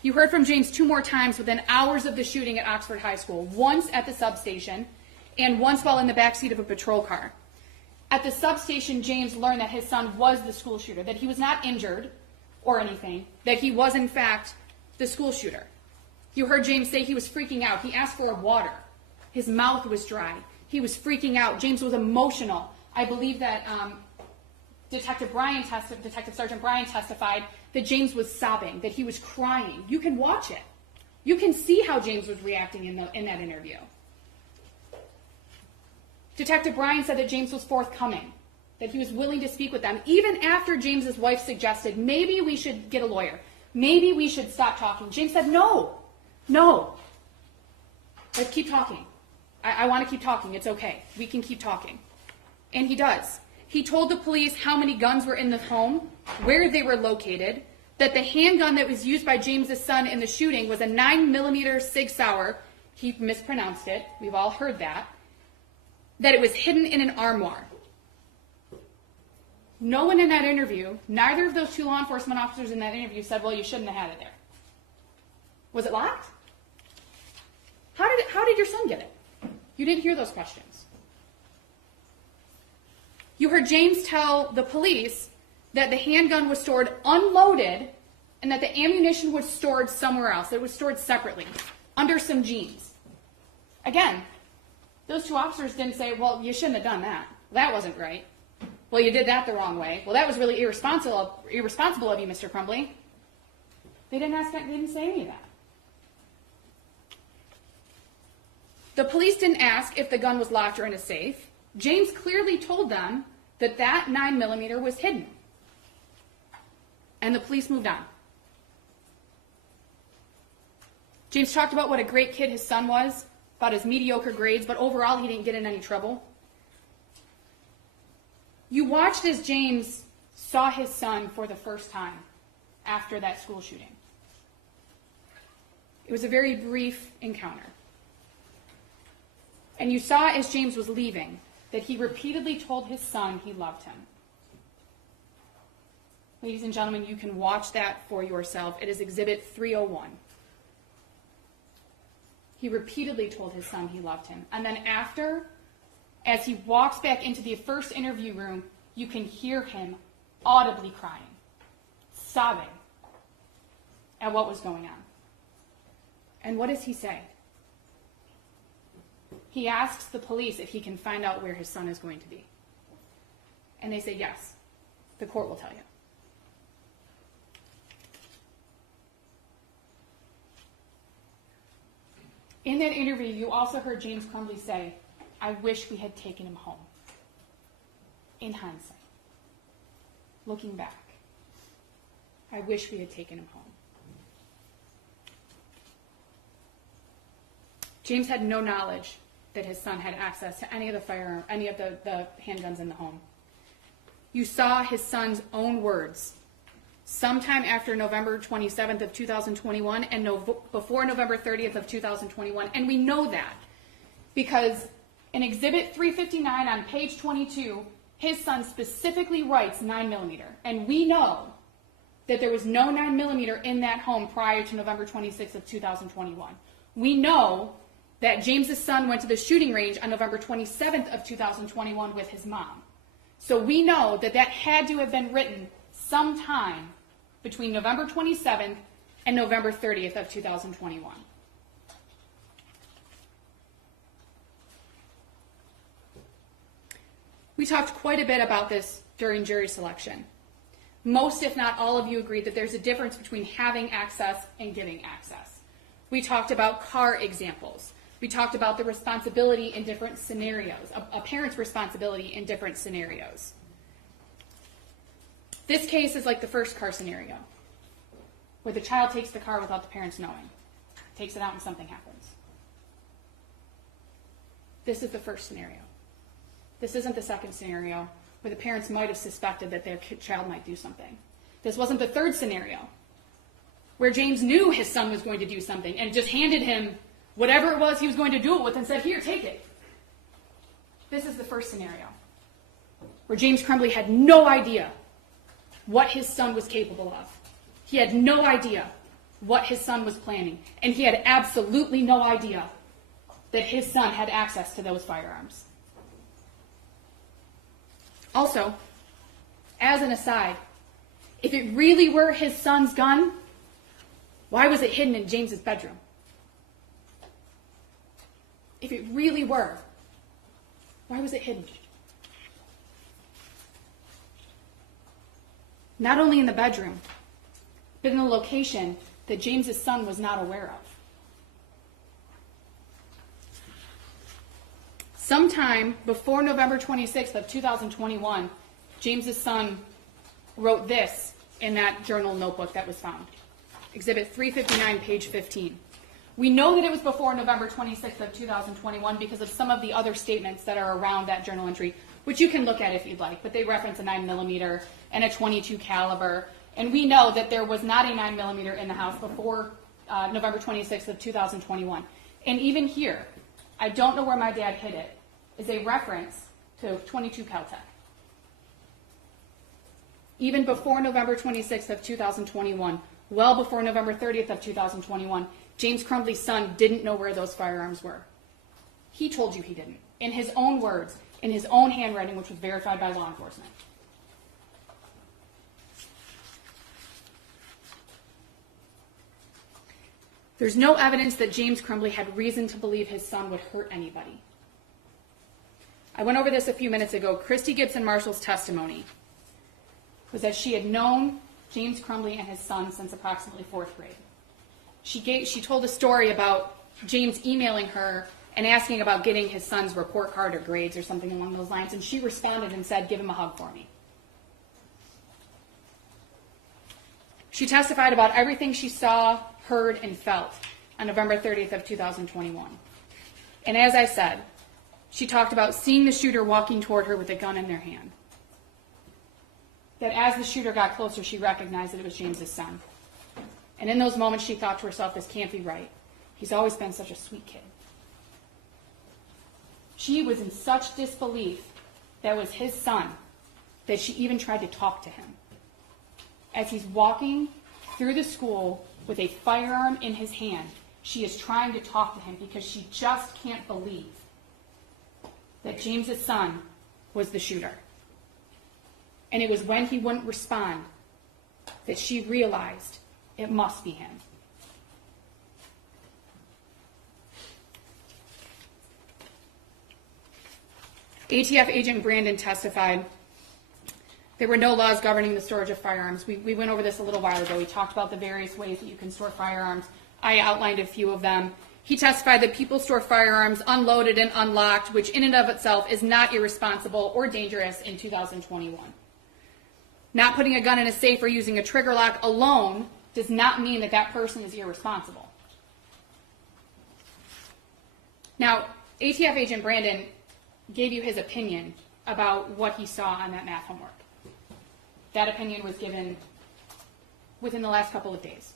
You heard from James 2 more times within hours of the shooting at Oxford High School, once at the substation and once while in the backseat of a patrol car. At the substation, James learned that his son was the school shooter, that he was not injured or anything, that he was in fact the school shooter. You heard James say he was freaking out. He asked for water. His mouth was dry. He was freaking out. James was emotional. I believe that Detective Sergeant Bryan testified that James was sobbing, that he was crying. You can watch it. You can see how James was reacting in that interview. Detective Bryan said that James was forthcoming, that he was willing to speak with them, even after James's wife suggested, maybe we should get a lawyer. Maybe we should stop talking. James said, no. Let's keep talking. I want to keep talking. It's okay. We can keep talking. And he does. He told the police how many guns were in the home, where they were located, that the handgun that was used by James's son in the shooting was a 9mm Sig Sauer. He mispronounced it. We've all heard that. That it was hidden in an armoire. No one in that interview, neither of those 2 law enforcement officers in that interview said, well, you shouldn't have had it there. Was it locked? How did your son get it? You didn't hear those questions. You heard James tell the police that the handgun was stored unloaded and that the ammunition was stored somewhere else. It was stored separately, under some jeans. Again, those 2 officers didn't say, well, you shouldn't have done that. That wasn't right. Well, you did that the wrong way. Well, that was really irresponsible of you, Mr. Crumbley. They didn't say any of that. The police didn't ask if the gun was locked or in a safe. James clearly told them that that 9mm was hidden. And the police moved on. James talked about what a great kid his son was, about his mediocre grades, but overall he didn't get in any trouble. You watched as James saw his son for the first time after that school shooting. It was a very brief encounter. And you saw as James was leaving that he repeatedly told his son he loved him. Ladies and gentlemen, you can watch that for yourself. It is Exhibit 301. He repeatedly told his son he loved him. And then after, as he walks back into the first interview room, you can hear him audibly crying, sobbing at what was going on. And what does he say? He asks the police if he can find out where his son is going to be. And they say, yes, the court will tell you. In that interview, you also heard James Crumbley say, I wish we had taken him home. In hindsight, looking back, I wish we had taken him home. James had no knowledge that his son had access to any of the handguns in the home. You saw his son's own words sometime after November 27th of 2021 and before November 30th of 2021. And we know that because in Exhibit 359 on page 22, his son specifically writes 9mm. And we know that there was no 9mm in that home prior to November 26th of 2021. We know that James's son went to the shooting range on November 27th of 2021 with his mom. So we know that that had to have been written sometime between November 27th and November 30th of 2021. We talked quite a bit about this during jury selection. Most, if not all of you, agreed that there's a difference between having access and giving access. We talked about car examples. We talked about the responsibility in different scenarios, a parent's responsibility in different scenarios. This case is like the first car scenario, where the child takes the car without the parents knowing, takes it out and something happens. This is the first scenario. This isn't the second scenario, where the parents might have suspected that their child might do something. This wasn't the third scenario, where James knew his son was going to do something and just handed him whatever it was he was going to do it with and said, here, take it. This is the first scenario, where James Crumbley had no idea what his son was capable of. He had no idea. what his son was planning, and he had absolutely no idea that his son had access to those firearms. Also, as an aside, if it really were his son's gun, why was it hidden in James's bedroom? If it really were, why was it hidden? Not only in the bedroom, but in a location that James's son was not aware of. Sometime before November 26th of 2021, James's son wrote this in that journal notebook that was found. Exhibit 359, page 15. We know that it was before November 26th of 2021 because of some of the other statements that are around that journal entry, which you can look at if you'd like, but they reference a 9mm and a .22 caliber. And we know that there was not a 9mm in the house before November 26th of 2021. And even here, I don't know where my dad hid it, is a reference to .22 Caltech. Even before November 26th of 2021, well before November 30th of 2021, James Crumbley's son didn't know where those firearms were. He told you he didn't, in his own words, in his own handwriting, which was verified by law enforcement. There's no evidence that James Crumbley had reason to believe his son would hurt anybody. I went over this a few minutes ago. Christy Gibson Marshall's testimony was that she had known James Crumbley and his son since approximately fourth grade. She told a story about James emailing her and asking about getting his son's report card or grades or something along those lines, and she responded and said, "Give him a hug for me." She testified about everything she saw, heard, and felt on November 30th of 2021. And as I said, she talked about seeing the shooter walking toward her with a gun in their hand. That as the shooter got closer, she recognized that it was James's son. And in those moments, she thought to herself, this can't be right. He's always been such a sweet kid. She was in such disbelief that was his son that she even tried to talk to him. As he's walking through the school with a firearm in his hand, she is trying to talk to him because she just can't believe that James's son was the shooter. And it was when he wouldn't respond that she realized it must be him. ATF agent Brandon testified there were no laws governing the storage of firearms. We went over this a little while ago. We talked about the various ways that you can store firearms. I outlined a few of them. He testified that people store firearms unloaded and unlocked, which in and of itself is not irresponsible or dangerous in 2021. Not putting a gun in a safe or using a trigger lock alone does not mean that that person is irresponsible. Now, ATF agent Brandon gave you his opinion about what he saw on that math homework. That opinion was given within the last couple of days.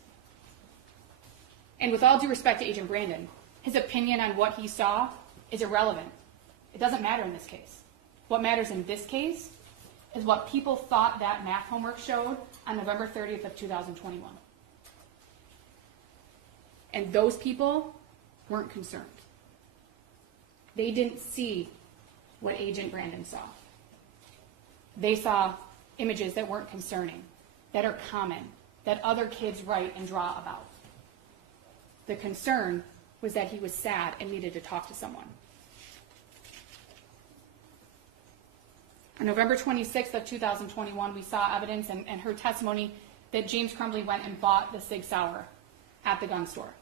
And with all due respect to Agent Brandon, his opinion on what he saw is irrelevant. It doesn't matter in this case. What matters in this case is what people thought that math homework showed on November 30th of 2021. And those people weren't concerned. They didn't see what Agent Brandon saw. They saw images that weren't concerning, that are common, that other kids write and draw about. The concern was that he was sad and needed to talk to someone. On November 26th of 2021, we saw evidence and heard testimony that James Crumbley went and bought the Sig Sauer at the gun store.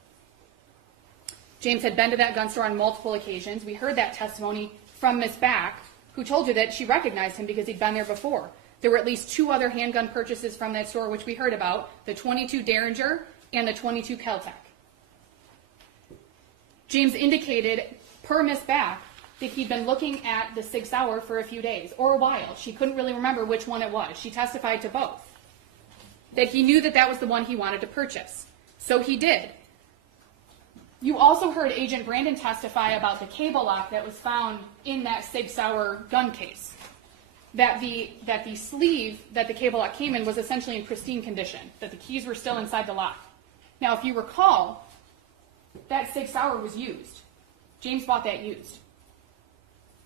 James had been to that gun store on multiple occasions. We heard that testimony from Miss Back, who told you that she recognized him because he'd been there before. There were at least 2 other handgun purchases from that store, which we heard about, the .22 Derringer and the .22 Caltech. James indicated, per Miss Back, that he'd been looking at the Sig Sauer for a few days, or a while. She couldn't really remember which one it was. She testified to both. That he knew that that was the one he wanted to purchase. So he did. You also heard Agent Brandon testify about the cable lock that was found in that Sig Sauer gun case. That the sleeve that the cable lock came in was essentially in pristine condition, that the keys were still inside the lock. Now, if you recall, that 6 hour was used. James bought that used.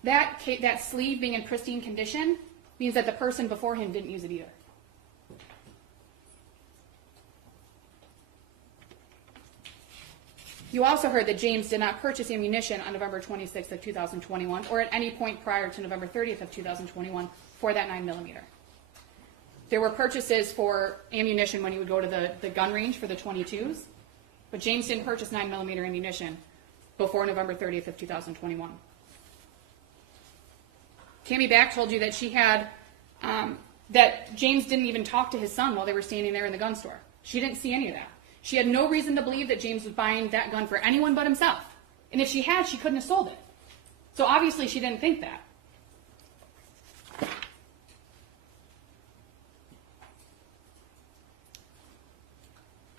That sleeve being in pristine condition means that the person before him didn't use it either. You also heard that James did not purchase ammunition on November 26th of 2021 or at any point prior to November 30th of 2021 for that 9mm. There were purchases for ammunition when he would go to the gun range for the 22s, but James didn't purchase 9mm ammunition before November 30th of 2021. Tammy Back told you that she had, that James didn't even talk to his son while they were standing there in the gun store. She didn't see any of that. She had no reason to believe that James was buying that gun for anyone but himself. And if she had, she couldn't have sold it. So obviously she didn't think that.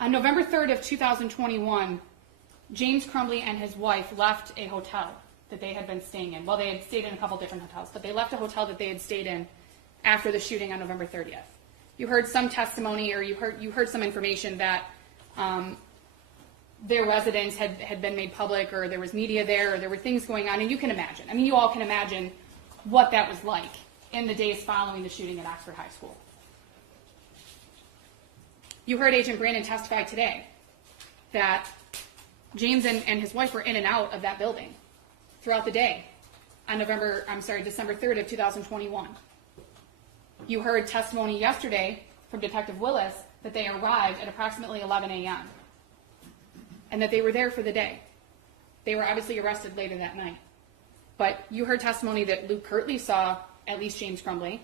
On November 3rd of 2021, James Crumbley and his wife left a hotel that they had been staying in. Well, they had stayed in a couple different hotels, but they left a hotel that they had stayed in after the shooting on November 30th. You heard some testimony, or you heard some information that their residence had been made public, or there was media there, or there were things going on, and you can imagine. I mean, you all can imagine what that was like in the days following the shooting at Oxford High School. You heard Agent Brandon testify today that James and his wife were in and out of that building throughout the day on December 3rd of 2021. You heard testimony yesterday from Detective Willis that they arrived at approximately 11 a.m. and that they were there for the day. They were obviously arrested later that night. But you heard testimony that Luke Kirtley saw at least James Crumbley.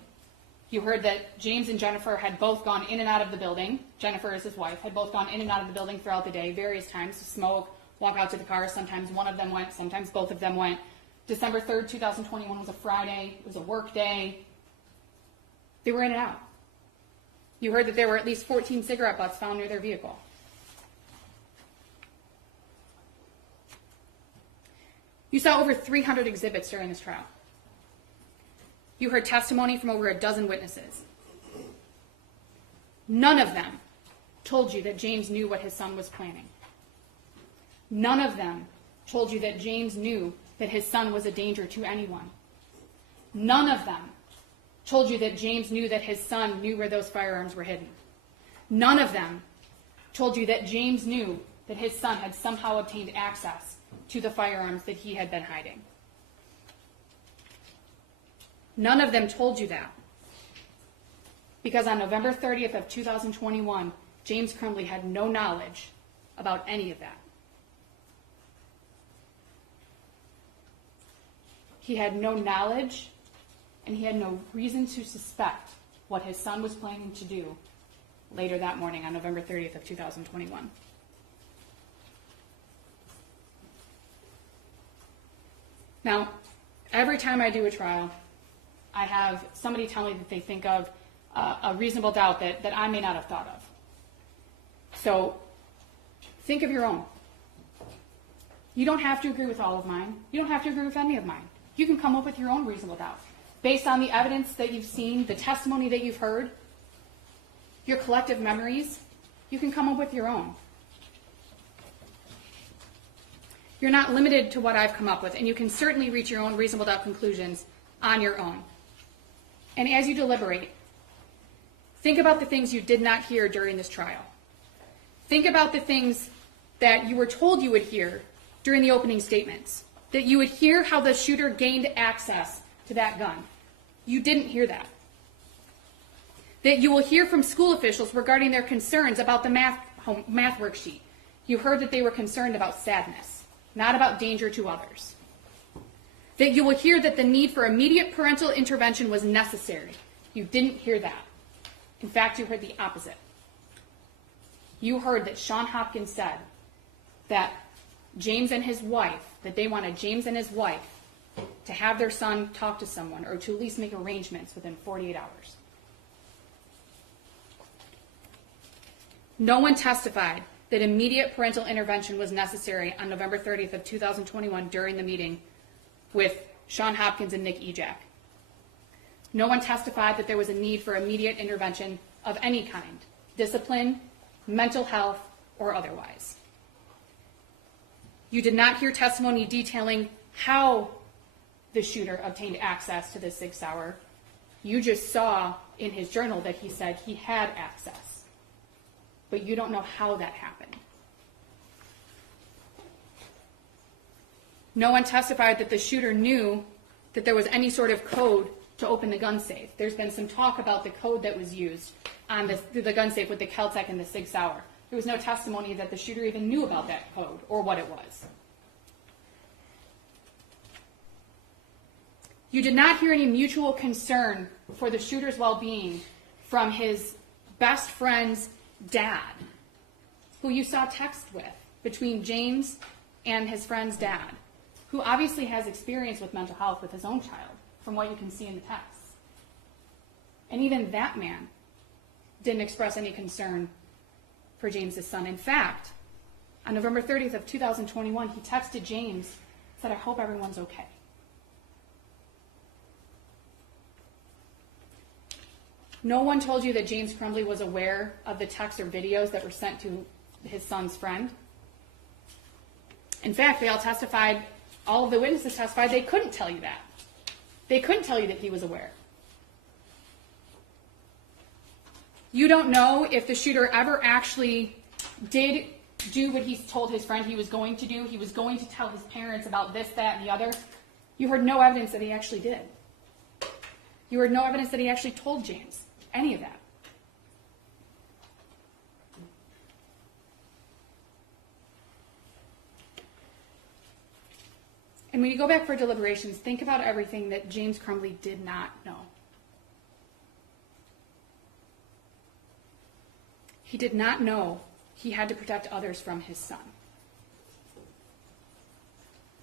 You heard that James and Jennifer had both gone in and out of the building. Jennifer is his wife, had both gone in and out of the building throughout the day, various times to smoke, walk out to the car. Sometimes one of them went, sometimes both of them went. December 3rd, 2021 was a Friday. It was a work day. They were in and out. You heard that there were at least 14 cigarette butts found near their vehicle. You saw over 300 exhibits during this trial. You heard testimony from over a dozen witnesses. None of them told you that James knew what his son was planning. None of them told you that James knew that his son was a danger to anyone. None of them told you that James knew that his son knew where those firearms were hidden. None of them told you that James knew that his son had somehow obtained access to the firearms that he had been hiding. None of them told you that. Because on November 30th of 2021, James Crumbley had no knowledge about any of that. He had no knowledge, and he had no reason to suspect what his son was planning to do later that morning on November 30th of 2021. Now, every time I do a trial, I have somebody tell me that they think of a reasonable doubt that I may not have thought of. So, think of your own. You don't have to agree with all of mine. You don't have to agree with any of mine. You can come up with your own reasonable doubt. Based on the evidence that you've seen, the testimony that you've heard, your collective memories, you can come up with your own. You're not limited to what I've come up with, and you can certainly reach your own reasonable doubt conclusions on your own. And as you deliberate, think about the things you did not hear during this trial. Think about the things that you were told you would hear during the opening statements, that you would hear how the shooter gained access to that gun. You didn't hear that. That you will hear from school officials regarding their concerns about the math worksheet. You heard that they were concerned about sadness, not about danger to others. That you will hear that the need for immediate parental intervention was necessary. You didn't hear that. In fact, you heard the opposite. You heard that Sean Hopkins said that James and his wife, that they wanted James and his wife to have their son talk to someone or to at least make arrangements within 48 hours. No one testified that immediate parental intervention was necessary on November 30th of 2021 during the meeting with Sean Hopkins and Nick Ejak. No one testified that there was a need for immediate intervention of any kind, discipline, mental health, or otherwise. You did not hear testimony detailing how the shooter obtained access to the 6 Sauer. You just saw in his journal that he said he had access, but you don't know how that happened. No one testified that the shooter knew that there was any sort of code to open the gun safe. There's been some talk about the code that was used on the gun safe with the Keltec and the 6 Sauer. There was no testimony that the shooter even knew about that code or what it was. You did not hear any mutual concern for the shooter's well-being from his best friend's dad, who you saw text with between James and his friend's dad, who obviously has experience with mental health with his own child, from what you can see in the texts. And even that man didn't express any concern for James's son. In fact, on November 30th of 2021, he texted James, said, "I hope everyone's okay." No one told you that James Crumbley was aware of the texts or videos that were sent to his son's friend. In fact, they all testified, all of the witnesses testified they couldn't tell you that. They couldn't tell you that he was aware. You don't know if the shooter ever actually did do what he told his friend he was going to do. He was going to tell his parents about this, that, and the other. You heard no evidence that he actually did. You heard no evidence that he actually told James any of that. And when you go back for deliberations, think about everything that James Crumbley did not know. He did not know he had to protect others from his son.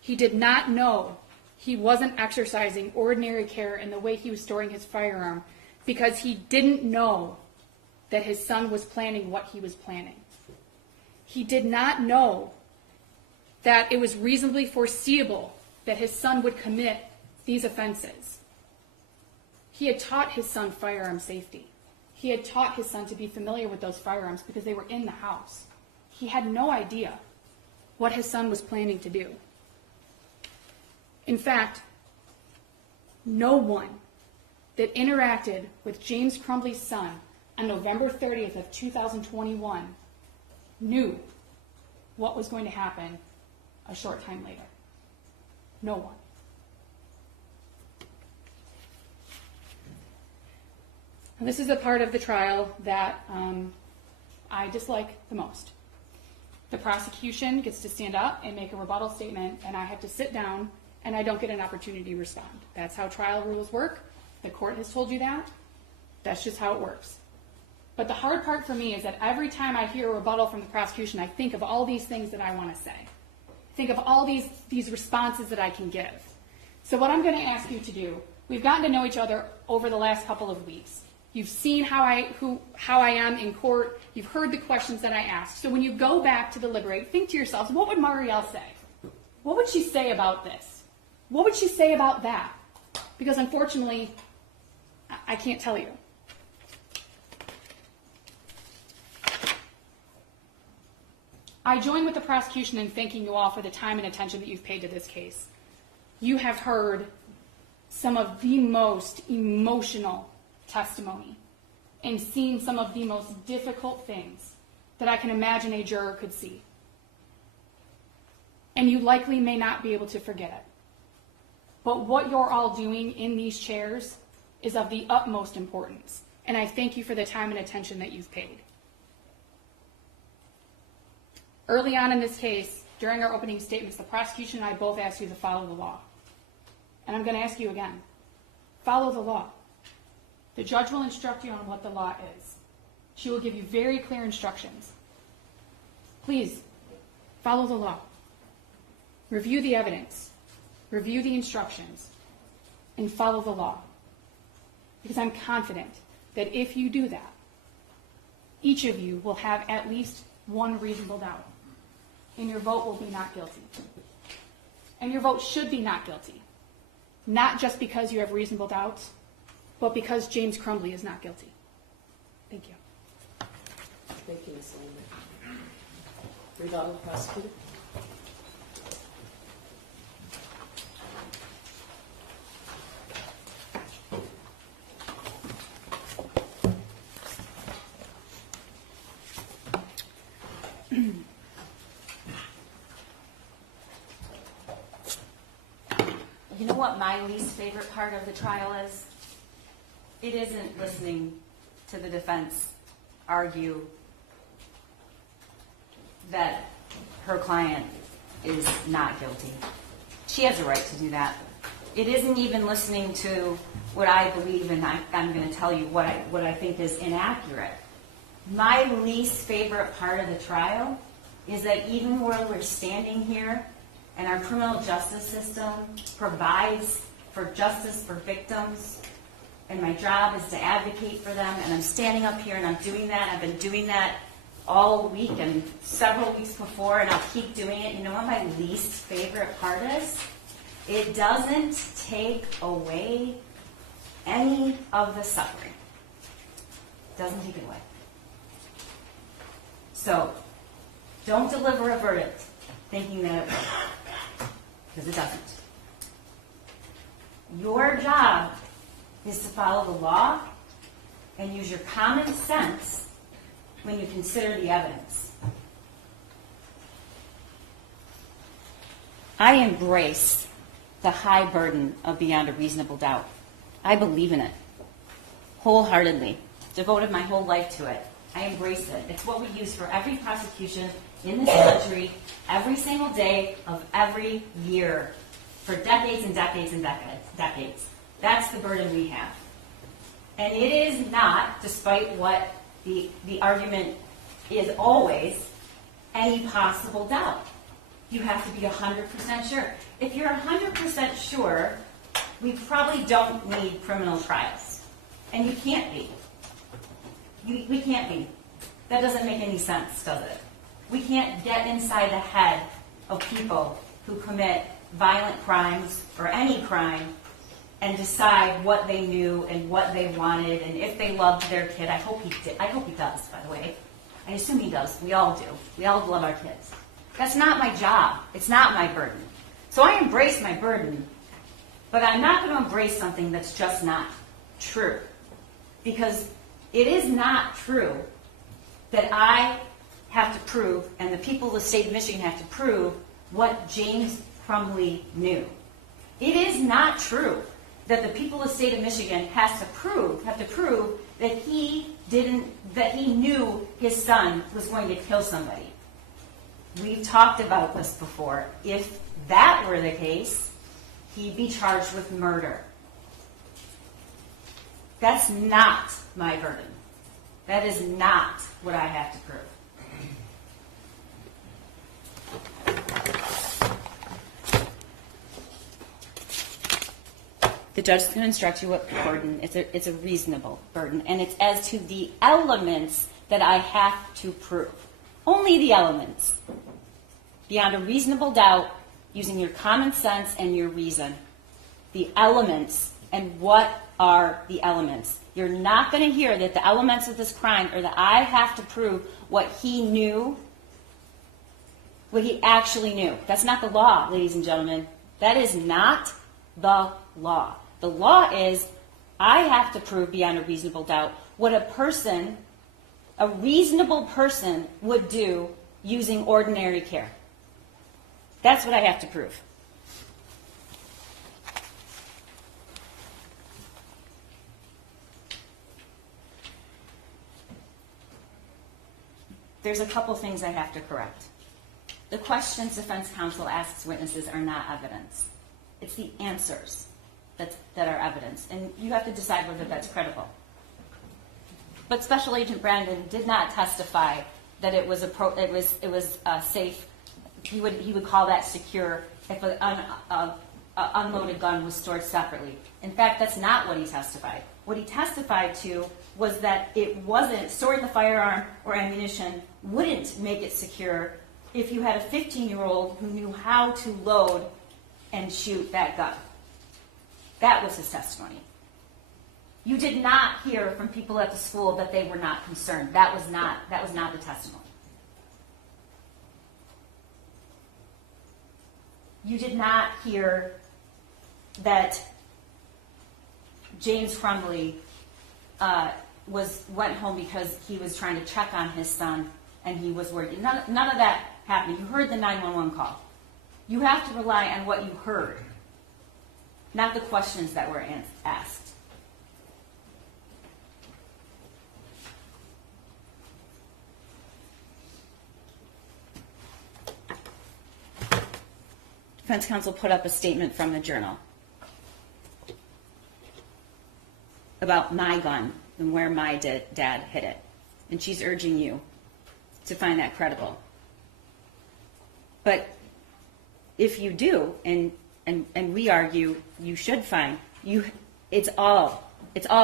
He did not know he wasn't exercising ordinary care in the way he was storing his firearm because he didn't know that his son was planning what he was planning. He did not know that it was reasonably foreseeable that his son would commit these offenses. He had taught his son firearm safety. He had taught his son to be familiar with those firearms because they were in the house. He had no idea what his son was planning to do. In fact, no one that interacted with James Crumbley's son on November 30th of 2021 knew what was going to happen a short time later. No one. And this is the part of the trial that I dislike the most. The prosecution gets to stand up and make a rebuttal statement, and I have to sit down, and I don't get an opportunity to respond. That's how trial rules work. The court has told you that. That's just how it works. But the hard part for me is that every time I hear a rebuttal from the prosecution, I think of all these things that I want to say. Think of all these responses that I can give. So what I'm going to ask you to do, we've gotten to know each other over the last couple of weeks. You've seen how I am in court. You've heard the questions that I ask. So when you go back to deliberate, think to yourselves, what would Marielle say? What would she say about this? What would she say about that? Because unfortunately, I can't tell you. I join with the prosecution in thanking you all for the time and attention that you've paid to this case. You have heard some of the most emotional testimony and seen some of the most difficult things that I can imagine a juror could see. And you likely may not be able to forget it. But what you're all doing in these chairs is of the utmost importance. And I thank you for the time and attention that you've paid. Early on in this case, during our opening statements, the prosecution and I both asked you to follow the law. And I'm going to ask you again. Follow the law. The judge will instruct you on what the law is. She will give you very clear instructions. Please, follow the law. Review the evidence. Review the instructions. And follow the law. Because I'm confident that if you do that, each of you will have at least one reasonable doubt. And your vote will be not guilty. And your vote should be not guilty. Not just because you have reasonable doubts, but because James Crumbley is not guilty. Thank you. Thank you, Ms. Lehman. Rebuttal, prosecutor. You know what my least favorite part of the trial is? It isn't listening to the defense argue that her client is not guilty. She has a right to do that. It isn't even listening to what I believe, and I'm going to tell you what I think is inaccurate. My least favorite part of the trial is that even where we're standing here and our criminal justice system provides for justice for victims, and my job is to advocate for them, and I'm standing up here and I'm doing that. I've been doing that all week and several weeks before, and I'll keep doing it. You know what my least favorite part is? It doesn't take away any of the suffering. It doesn't take it away. So, don't deliver a verdict thinking that it will, because it doesn't. Your job is to follow the law and use your common sense when you consider the evidence. I embrace the high burden of beyond a reasonable doubt. I believe in it wholeheartedly, devoted my whole life to it. I embrace it. It's what we use for every prosecution in this country, every single day of every year, for decades and decades and decades. That's the burden we have. And it is not, despite what the argument is always, any possible doubt. You have to be 100% sure. If you're 100% sure, we probably don't need criminal trials. And you can't be. We can't be. That doesn't make any sense, does it? We can't get inside the head of people who commit violent crimes or any crime and decide what they knew and what they wanted and if they loved their kid. I hope he did. I hope he does, by the way. I assume he does. We all do. We all love our kids. That's not my job. It's not my burden. So I embrace my burden, but I'm not going to embrace something that's just not true. Because it is not true that I have to prove, and the people of the state of Michigan have to prove, what James Crumbley knew. It is not true that the people of the state of Michigan have to prove that he knew his son was going to kill somebody. We've talked about this before. If that were the case, he'd be charged with murder. That's not my burden. That is not what I have to prove. The judge is going to instruct you what burden. It's a reasonable burden, and it's as to the elements that I have to prove. Only the elements. Beyond a reasonable doubt, using your common sense and your reason. The elements, and what are the elements? You're not going to hear that the elements of this crime are that I have to prove what he knew, what he actually knew. That's not the law, ladies and gentlemen. That is not the law. The law is I have to prove beyond a reasonable doubt what a reasonable person would do using ordinary care. That's what I have to prove. There's a couple things I have to correct. The questions defense counsel asks witnesses are not evidence. It's the answers that are evidence, and you have to decide whether that's credible. But Special Agent Brandon did not testify that it was safe. He would call that secure if an unloaded gun was stored separately. In fact, that's not what he testified. What he testified to was that it wasn't, storing the firearm or ammunition wouldn't make it secure if you had a 15-year-old who knew how to load and shoot that gun. That was his testimony. You did not hear from people at the school that they were not concerned. That was not the testimony. You did not hear that James Crumbley went home because he was trying to check on his son and he was worried. None of that happened. You heard the 911 call. You have to rely on what you heard, not the questions that were asked. Defense counsel put up a statement from the Journal about my gun and where my dad hid it. And she's urging you to find that credible. But if you do, and we argue you should find, it's all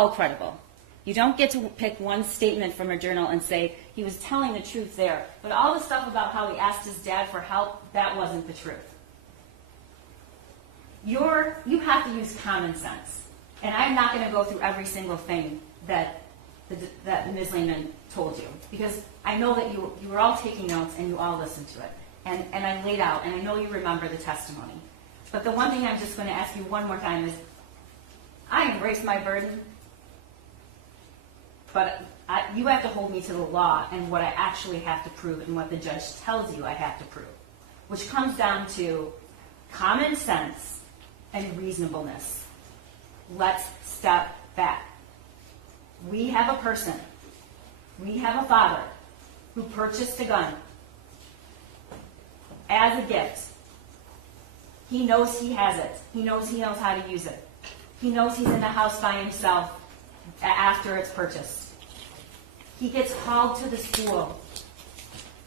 credible. You don't get to pick one statement from a journal and say he was telling the truth there. But all the stuff about how he asked his dad for help, that wasn't the truth. You have to use common sense. And I'm not going to go through every single thing that Ms. Lehman told you, because I know that you were all taking notes and you all listened to it. And I laid out, and I know you remember the testimony. But the one thing I'm just going to ask you one more time is, I embrace my burden, but you have to hold me to the law and what I actually have to prove and what the judge tells you I have to prove, which comes down to common sense and reasonableness. Let's step back. We have a person, we have a father who purchased a gun as a gift. He knows he has it. He knows how to use it. He knows he's in the house by himself after it's purchased. He gets called to the school.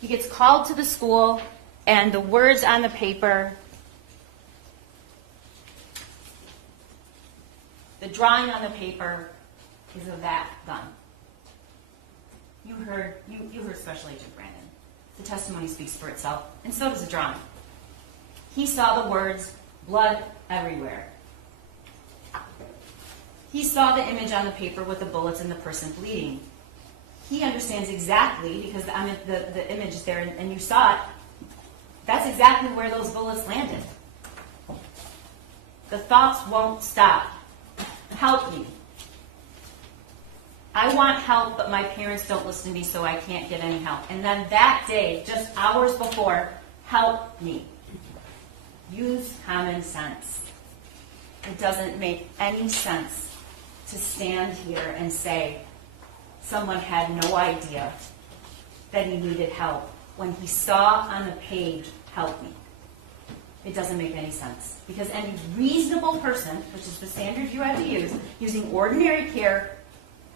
He gets called to the school, and the words on the paper, the drawing on the paper is of that gun. You heard Special Agent Brandon. The testimony speaks for itself, and so does the drawing. He saw the words, blood everywhere. He saw the image on the paper with the bullets and the person bleeding. He understands exactly, because the image is there, and you saw it, that's exactly where those bullets landed. The thoughts won't stop. Help me. I want help, but my parents don't listen to me, so I can't get any help. And then that day, just hours before, help me. Use common sense. It doesn't make any sense to stand here and say someone had no idea that he needed help when he saw on the page, help me. It doesn't make any sense. Because any reasonable person, which is the standard you have to use, using ordinary care,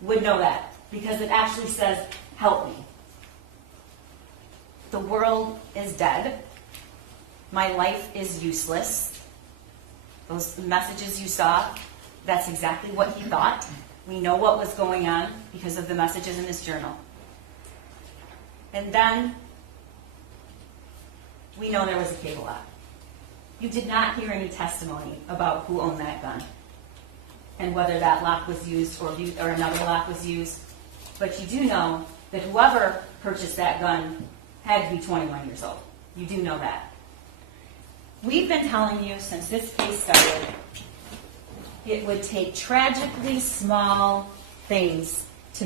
would know that. Because it actually says, help me. The world is dead. My life is useless. Those messages you saw, that's exactly what he thought. We know what was going on because of the messages in this journal. And then we know there was a cable lock. You did not hear any testimony about who owned that gun and whether that lock was used or another lock was used. But you do know that whoever purchased that gun had to be 21 years old. You do know that. We've been telling you since this case started, it would take tragically small things to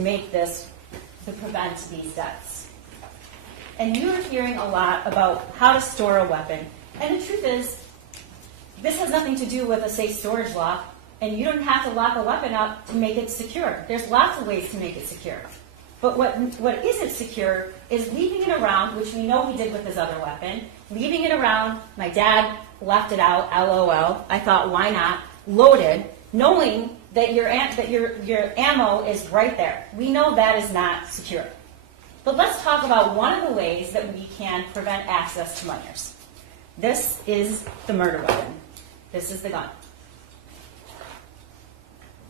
prevent these deaths. And you're hearing a lot about how to store a weapon. And the truth is, this has nothing to do with a safe storage lock, and you don't have to lock a weapon up to make it secure. There's lots of ways to make it secure. But what isn't secure is leaving it around, which we know he did with his other weapon, leaving it around. My dad left it out, LOL. I thought, why not? Loaded, knowing that your ammo is right there. We know that is not secure. But let's talk about one of the ways that we can prevent access to minors. This is the murder weapon. This is the gun.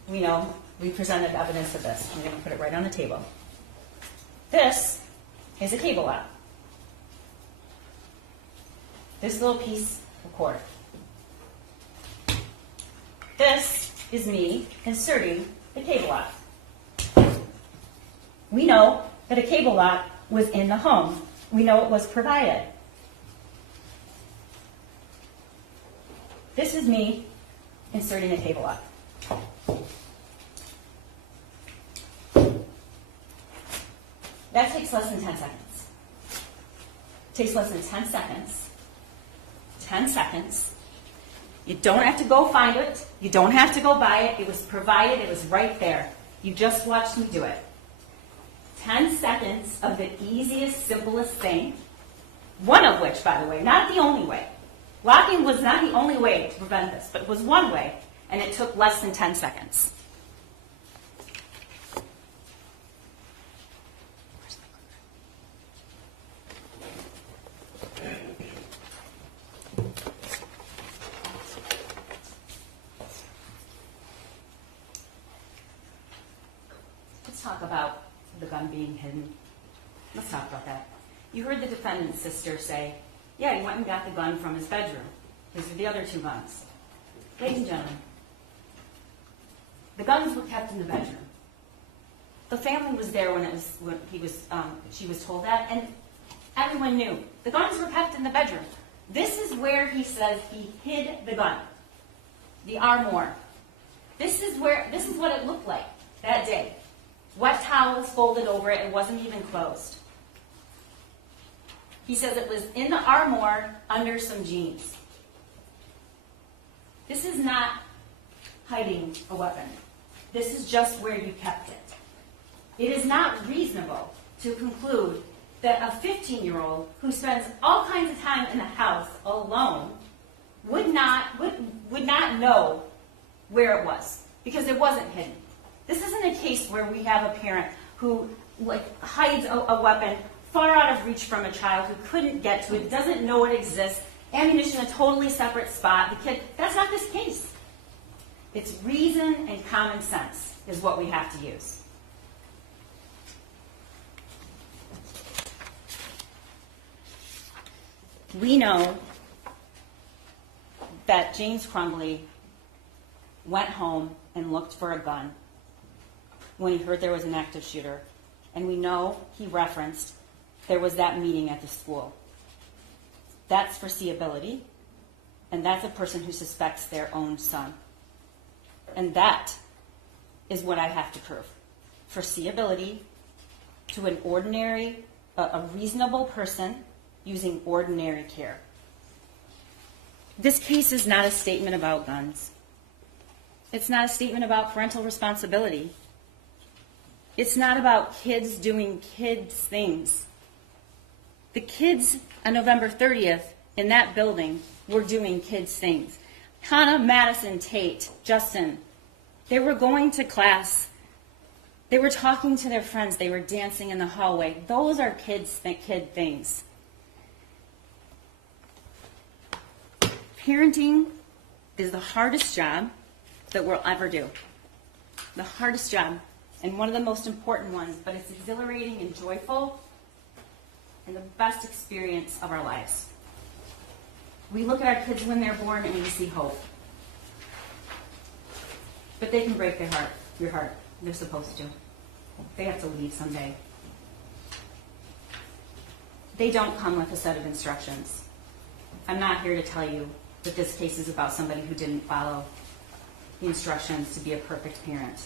We know we presented evidence of this. I'm going to put it right on the table. This is a cable lock. This little piece of cord. This is me inserting the cable lock. We know that a cable lock was in the home. We know it was provided. This is me inserting a table lock. That takes less than 10 seconds. Takes less than 10 seconds. 10 seconds. You don't have to go find it. You don't have to go buy it. It was provided. It was right there. You just watched me do it. 10 seconds of the easiest, simplest thing. One of which, by the way, not the only way. Locking was not the only way to prevent this, but it was one way, and it took less than 10 seconds. Let's talk about the gun being hidden. Let's talk about that. You heard the defendant's sister say, yeah, he went and got the gun from his bedroom. These are the other two guns. Ladies and gentlemen, the guns were kept in the bedroom. The family was there when she was told that, and everyone knew. The guns were kept in the bedroom. This is where he says he hid the gun. The armoire. This is what it looked like that day. Wet towels folded over it. It wasn't even closed. He says it was in the armoire under some jeans. This is not hiding a weapon. This is just where you kept it. It is not reasonable to conclude that a 15-year-old who spends all kinds of time in the house alone would not know where it was, because it wasn't hidden. This isn't a case where we have a parent who hides a weapon far out of reach from a child who couldn't get to it, doesn't know it exists, ammunition in a totally separate spot. The kid, that's not this case. It's reason and common sense is what we have to use. We know that James Crumbley went home and looked for a gun when he heard there was an active shooter. And we know he referenced there was that meeting at the school. That's foreseeability, and that's a person who suspects their own son. And that is what I have to prove. Foreseeability to an ordinary, a reasonable person using ordinary care. This case is not a statement about guns. It's not a statement about parental responsibility. It's not about kids doing kids things. The kids on November 30th in that building were doing kids things. Hannah, Madison, Tate, Justin, they were going to class. They were talking to their friends. They were dancing in the hallway. Those are kid things. Parenting is the hardest job that we'll ever do. The hardest job, and one of the most important ones, but it's exhilarating and joyful and the best experience of our lives. We look at our kids when they're born and we see hope. But they can break your heart. They're supposed to. They have to leave someday. They don't come with a set of instructions. I'm not here to tell you that this case is about somebody who didn't follow the instructions to be a perfect parent.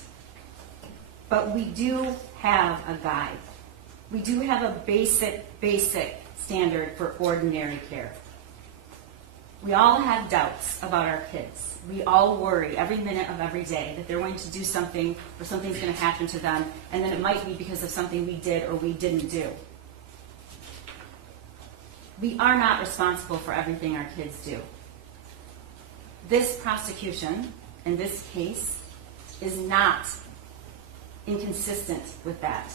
But we do have a guide. We do have a basic standard for ordinary care. We all have doubts about our kids. We all worry every minute of every day that they're going to do something or something's going to happen to them, and then it might be because of something we did or we didn't do. We are not responsible for everything our kids do. This prosecution and this case is not inconsistent with that.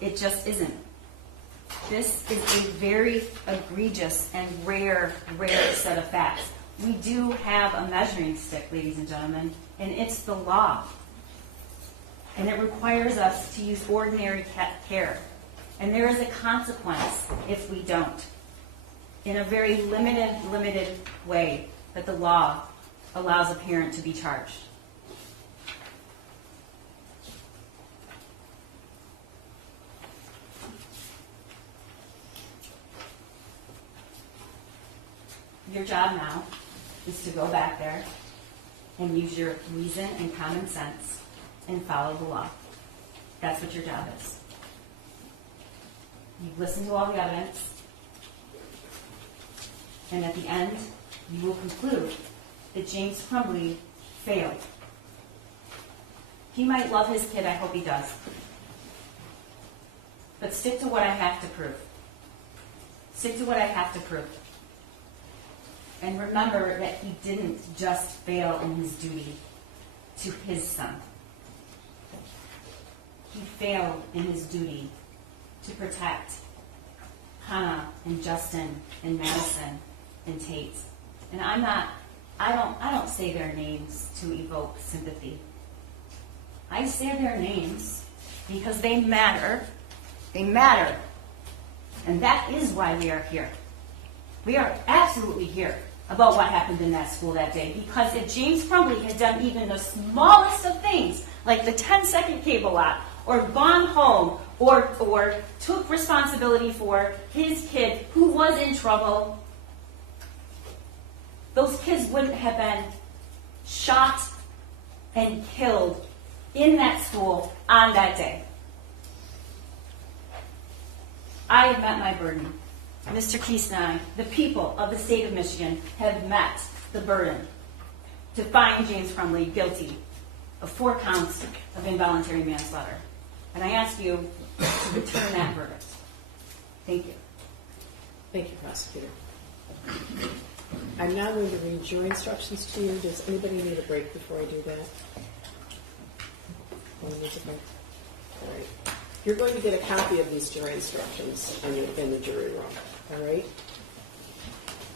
It just isn't. This is a very egregious and rare set of facts. We do have a measuring stick, ladies and gentlemen, and it's the law. And it requires us to use ordinary care. And there is a consequence if we don't. In a very limited way that the law allows a parent to be charged. Your job now is to go back there and use your reason and common sense and follow the law. That's what your job is. You've listened to all the evidence, and at the end, you will conclude that James Crumbley failed. He might love his kid, I hope he does. But stick to what I have to prove. Stick to what I have to prove. And remember that he didn't just fail in his duty to his son. He failed in his duty to protect Hannah and Justin and Madison and Tate. And I don't say their names to evoke sympathy. I say their names because they matter. They matter. And that is why we are here. We are absolutely here about what happened in that school that day. Because if James Crumbley had done even the smallest of things, like the 10-second cable lock, or gone home, or took responsibility for his kid who was in trouble, those kids wouldn't have been shot and killed in that school on that day. I have met my burden. Mr. Keese and I, the people of the state of Michigan, have met the burden to find James Crumbley guilty of 4 counts of involuntary manslaughter. And I ask you to return that verdict. Thank you. Thank you, Prosecutor. I'm now going to read jury instructions to you. Does anybody need a break before I do that? All right. You're going to get a copy of these jury instructions in the jury room. All right?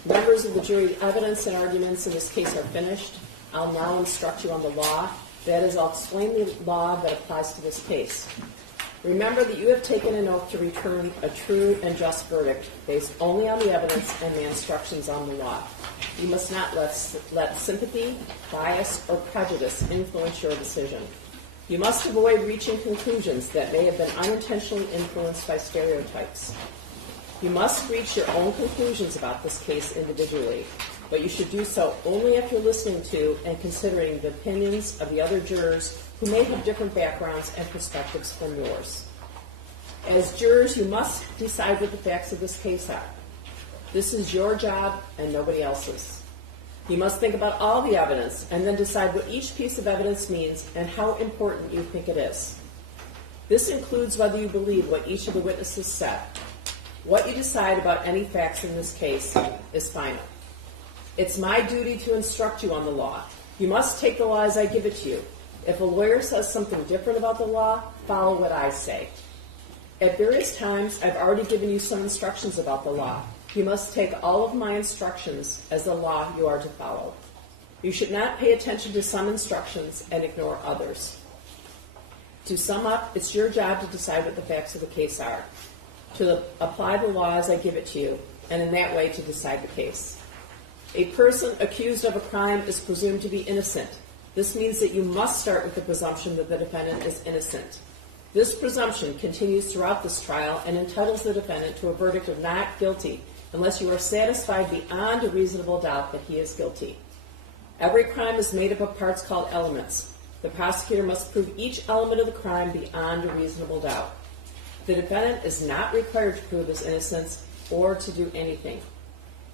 Members of the jury, evidence and arguments in this case are finished. I'll now instruct you on the law. That is, I'll explain the law that applies to this case. Remember that you have taken an oath to return a true and just verdict based only on the evidence and the instructions on the law. You must not let sympathy, bias, or prejudice influence your decision. You must avoid reaching conclusions that may have been unintentionally influenced by stereotypes. You must reach your own conclusions about this case individually, but you should do so only after listening to and considering the opinions of the other jurors who may have different backgrounds and perspectives from yours. As jurors, you must decide what the facts of this case are. This is your job and nobody else's. You must think about all the evidence and then decide what each piece of evidence means and how important you think it is. This includes whether you believe what each of the witnesses said. What you decide about any facts in this case is final. It's my duty to instruct you on the law. You must take the law as I give it to you. If a lawyer says something different about the law, follow what I say. At various times, I've already given you some instructions about the law. You must take all of my instructions as the law you are to follow. You should not pay attention to some instructions and ignore others. To sum up, it's your job to decide what the facts of the case are, to apply the law as I give it to you, and in that way to decide the case. A person accused of a crime is presumed to be innocent. This means that you must start with the presumption that the defendant is innocent. This presumption continues throughout this trial and entitles the defendant to a verdict of not guilty unless you are satisfied beyond a reasonable doubt that he is guilty. Every crime is made up of parts called elements. The prosecutor must prove each element of the crime beyond a reasonable doubt. The defendant is not required to prove his innocence or to do anything.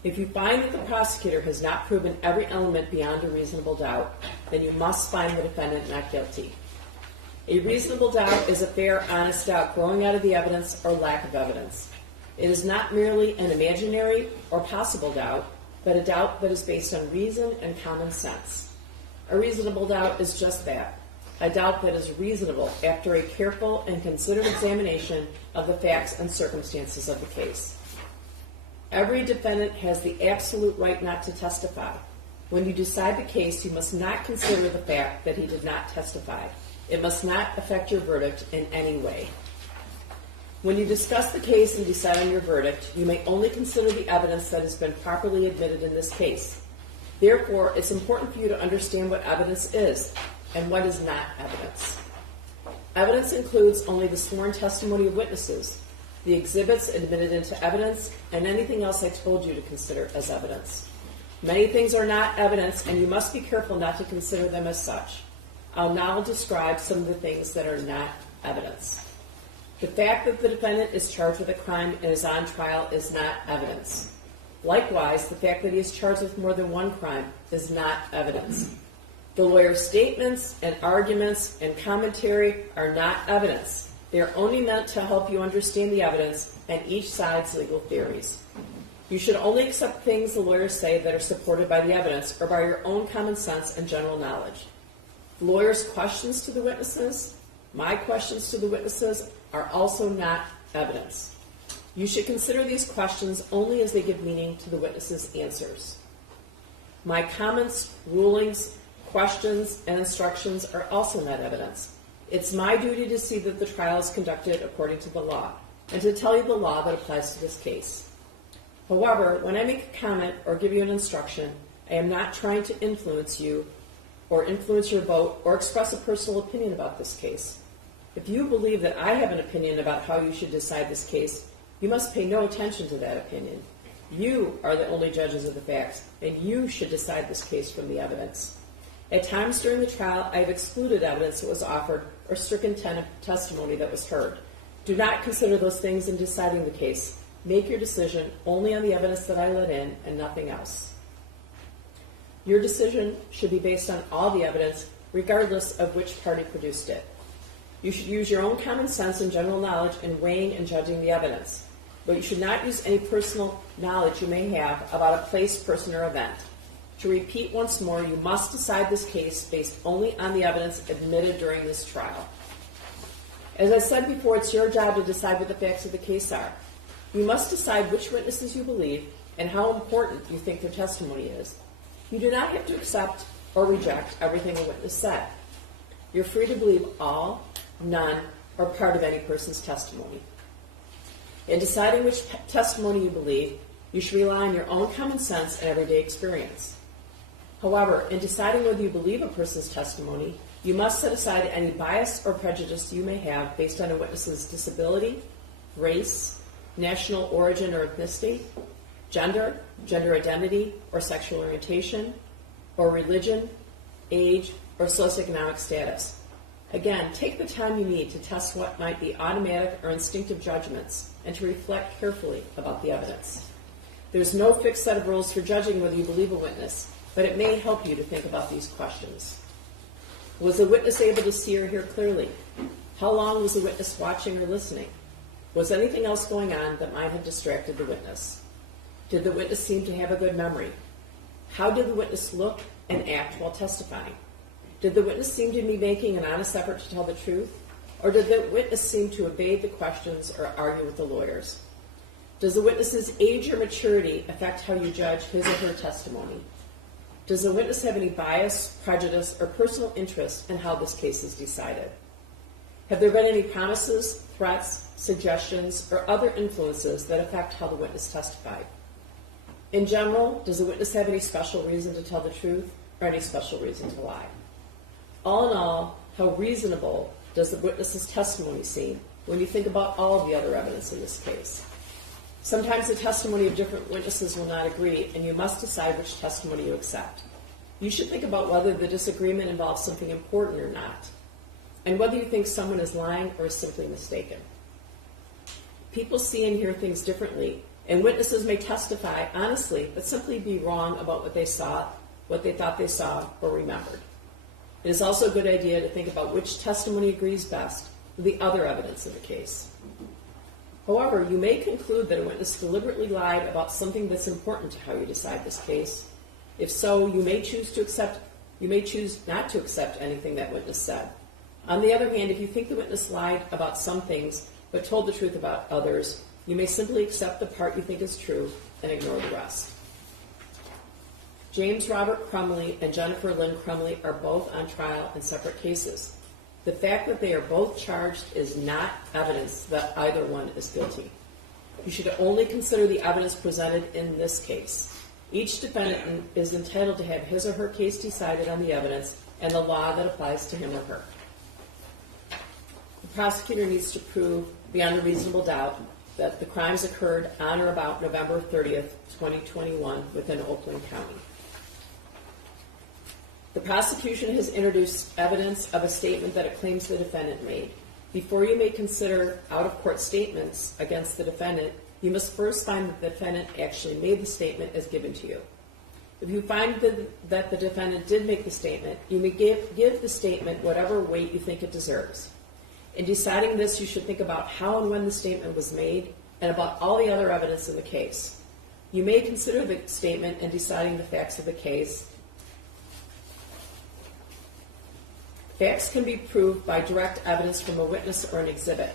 If you find that the prosecutor has not proven every element beyond a reasonable doubt, then you must find the defendant not guilty. A reasonable doubt is a fair, honest doubt growing out of the evidence or lack of evidence. It is not merely an imaginary or possible doubt, but a doubt that is based on reason and common sense. A reasonable doubt is just that, a doubt that is reasonable after a careful and considered examination of the facts and circumstances of the case. Every defendant has the absolute right not to testify. When you decide the case, you must not consider the fact that he did not testify. It must not affect your verdict in any way. When you discuss the case and decide on your verdict, you may only consider the evidence that has been properly admitted in this case. Therefore, it's important for you to understand what evidence is and what is not evidence. Evidence includes only the sworn testimony of witnesses, the exhibits admitted into evidence, and anything else I told you to consider as evidence. Many things are not evidence, and you must be careful not to consider them as such. I'll now describe some of the things that are not evidence. The fact that the defendant is charged with a crime and is on trial is not evidence. Likewise, the fact that he is charged with more than one crime is not evidence. The lawyer's statements and arguments and commentary are not evidence. They are only meant to help you understand the evidence and each side's legal theories. You should only accept things the lawyers say that are supported by the evidence or by your own common sense and general knowledge. The lawyer's questions to the witnesses, my questions to the witnesses, are also not evidence. You should consider these questions only as they give meaning to the witnesses' answers. My comments, rulings, questions, and instructions are also not evidence. It's my duty to see that the trial is conducted according to the law, and to tell you the law that applies to this case. However, when I make a comment or give you an instruction, I am not trying to influence you or influence your vote or express a personal opinion about this case. If you believe that I have an opinion about how you should decide this case, you must pay no attention to that opinion. You are the only judges of the facts, and you should decide this case from the evidence. At times during the trial, I have excluded evidence that was offered or stricken testimony that was heard. Do not consider those things in deciding the case. Make your decision only on the evidence that I let in and nothing else. Your decision should be based on all the evidence, regardless of which party produced it. You should use your own common sense and general knowledge in weighing and judging the evidence, but you should not use any personal knowledge you may have about a place, person, or event. To repeat once more, you must decide this case based only on the evidence admitted during this trial. As I said before, it's your job to decide what the facts of the case are. You must decide which witnesses you believe and how important you think their testimony is. You do not have to accept or reject everything a witness said. You're free to believe all, none, or part of any person's testimony. In deciding which testimony you believe, you should rely on your own common sense and everyday experience. However, in deciding whether you believe a person's testimony, you must set aside any bias or prejudice you may have based on a witness's disability, race, national origin or ethnicity, gender, gender identity, or sexual orientation, or religion, age, or socioeconomic status. Again, take the time you need to test what might be automatic or instinctive judgments and to reflect carefully about the evidence. There's no fixed set of rules for judging whether you believe a witness, but it may help you to think about these questions. Was the witness able to see or hear clearly? How long was the witness watching or listening? Was anything else going on that might have distracted the witness? Did the witness seem to have a good memory? How did the witness look and act while testifying? Did the witness seem to be making an honest effort to tell the truth? Or did the witness seem to evade the questions or argue with the lawyers? Does the witness's age or maturity affect how you judge his or her testimony? Does the witness have any bias, prejudice, or personal interest in how this case is decided? Have there been any promises, threats, suggestions, or other influences that affect how the witness testified? In general, does the witness have any special reason to tell the truth or any special reason to lie? All in all, how reasonable does the witness's testimony seem when you think about all of the other evidence in this case? Sometimes the testimony of different witnesses will not agree, and you must decide which testimony you accept. You should think about whether the disagreement involves something important or not, and whether you think someone is lying or is simply mistaken. People see and hear things differently, and witnesses may testify honestly, but simply be wrong about what they saw, what they thought they saw, or remembered. It is also a good idea to think about which testimony agrees best with the other evidence in the case. However, you may conclude that a witness deliberately lied about something that's important to how you decide this case. If so, you may choose not to accept anything that witness said. On the other hand, if you think the witness lied about some things but told the truth about others, you may simply accept the part you think is true and ignore the rest. James Robert Crumbley and Jennifer Lynn Crumbley are both on trial in separate cases. The fact that they are both charged is not evidence that either one is guilty. You should only consider the evidence presented in this case. Each defendant is entitled to have his or her case decided on the evidence and the law that applies to him or her. The prosecutor needs to prove beyond a reasonable doubt that the crimes occurred on or about November 30th, 2021 within Oakland County. The prosecution has introduced evidence of a statement that it claims the defendant made. Before you may consider out-of-court statements against the defendant, you must first find that the defendant actually made the statement as given to you. If you find that the defendant did make the statement, you may give the statement whatever weight you think it deserves. In deciding this, you should think about how and when the statement was made and about all the other evidence in the case. You may consider the statement in deciding the facts of the case. Facts can be proved by direct evidence from a witness or an exhibit.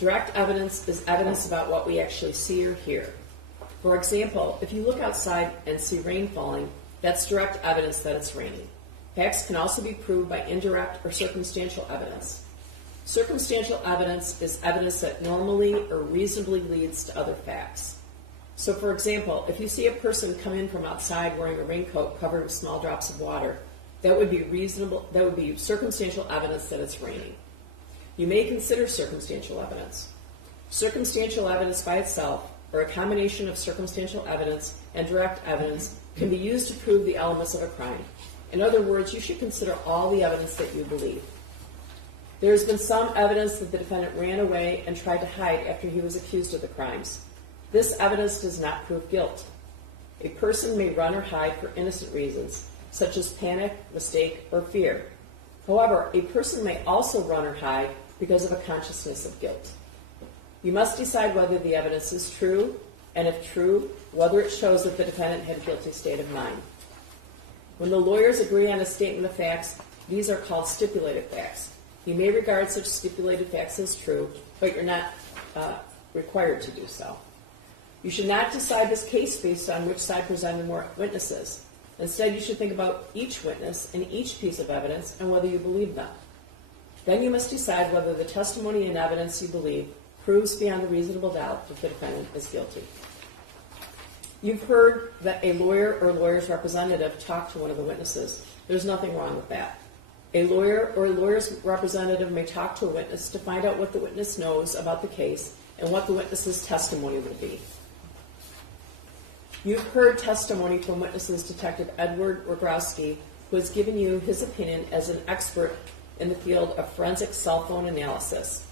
Direct evidence is evidence about what we actually see or hear. For example, if you look outside and see rain falling, that's direct evidence that it's raining. Facts can also be proved by indirect or circumstantial evidence. Circumstantial evidence is evidence that normally or reasonably leads to other facts. So, for example, if you see a person come in from outside wearing a raincoat covered with small drops of water, that would be circumstantial evidence that it's raining. You may consider circumstantial evidence. Circumstantial evidence by itself, or a combination of circumstantial evidence and direct evidence, can be used to prove the elements of a crime. In other words, you should consider all the evidence that you believe. There has been some evidence that the defendant ran away and tried to hide after he was accused of the crimes. This evidence does not prove guilt. A person may run or hide for innocent reasons, such as panic, mistake, or fear. However, a person may also run or hide because of a consciousness of guilt. You must decide whether the evidence is true, and if true, whether it shows that the defendant had a guilty state of mind. When the lawyers agree on a statement of facts, these are called stipulated facts. You may regard such stipulated facts as true, but you're not required to do so. You should not decide this case based on which side presented more witnesses. Instead, you should think about each witness and each piece of evidence and whether you believe them. Then you must decide whether the testimony and evidence you believe proves beyond a reasonable doubt that the defendant is guilty. You've heard that a lawyer or lawyer's representative talked to one of the witnesses. There's nothing wrong with that. A lawyer or a lawyer's representative may talk to a witness to find out what the witness knows about the case and what the witness's testimony will be. You've heard testimony from witnesses Detective Edward Rogrowski, who has given you his opinion as an expert in the field of forensic cell phone analysis.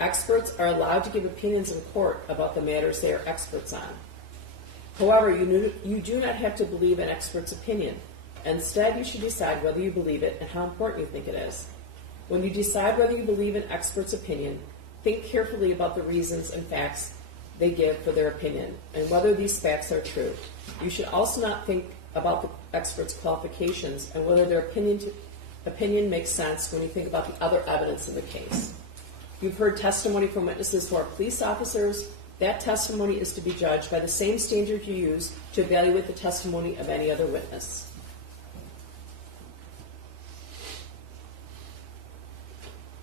Experts are allowed to give opinions in court about the matters they are experts on. However, you do not have to believe an expert's opinion. Instead, you should decide whether you believe it and how important you think it is. When you decide whether you believe an expert's opinion, think carefully about the reasons and facts they give for their opinion and whether these facts are true. You should also not think about the expert's qualifications and whether their opinion makes sense when you think about the other evidence in the case. You've heard testimony from witnesses who are police officers. That testimony is to be judged by the same standard you use to evaluate the testimony of any other witness.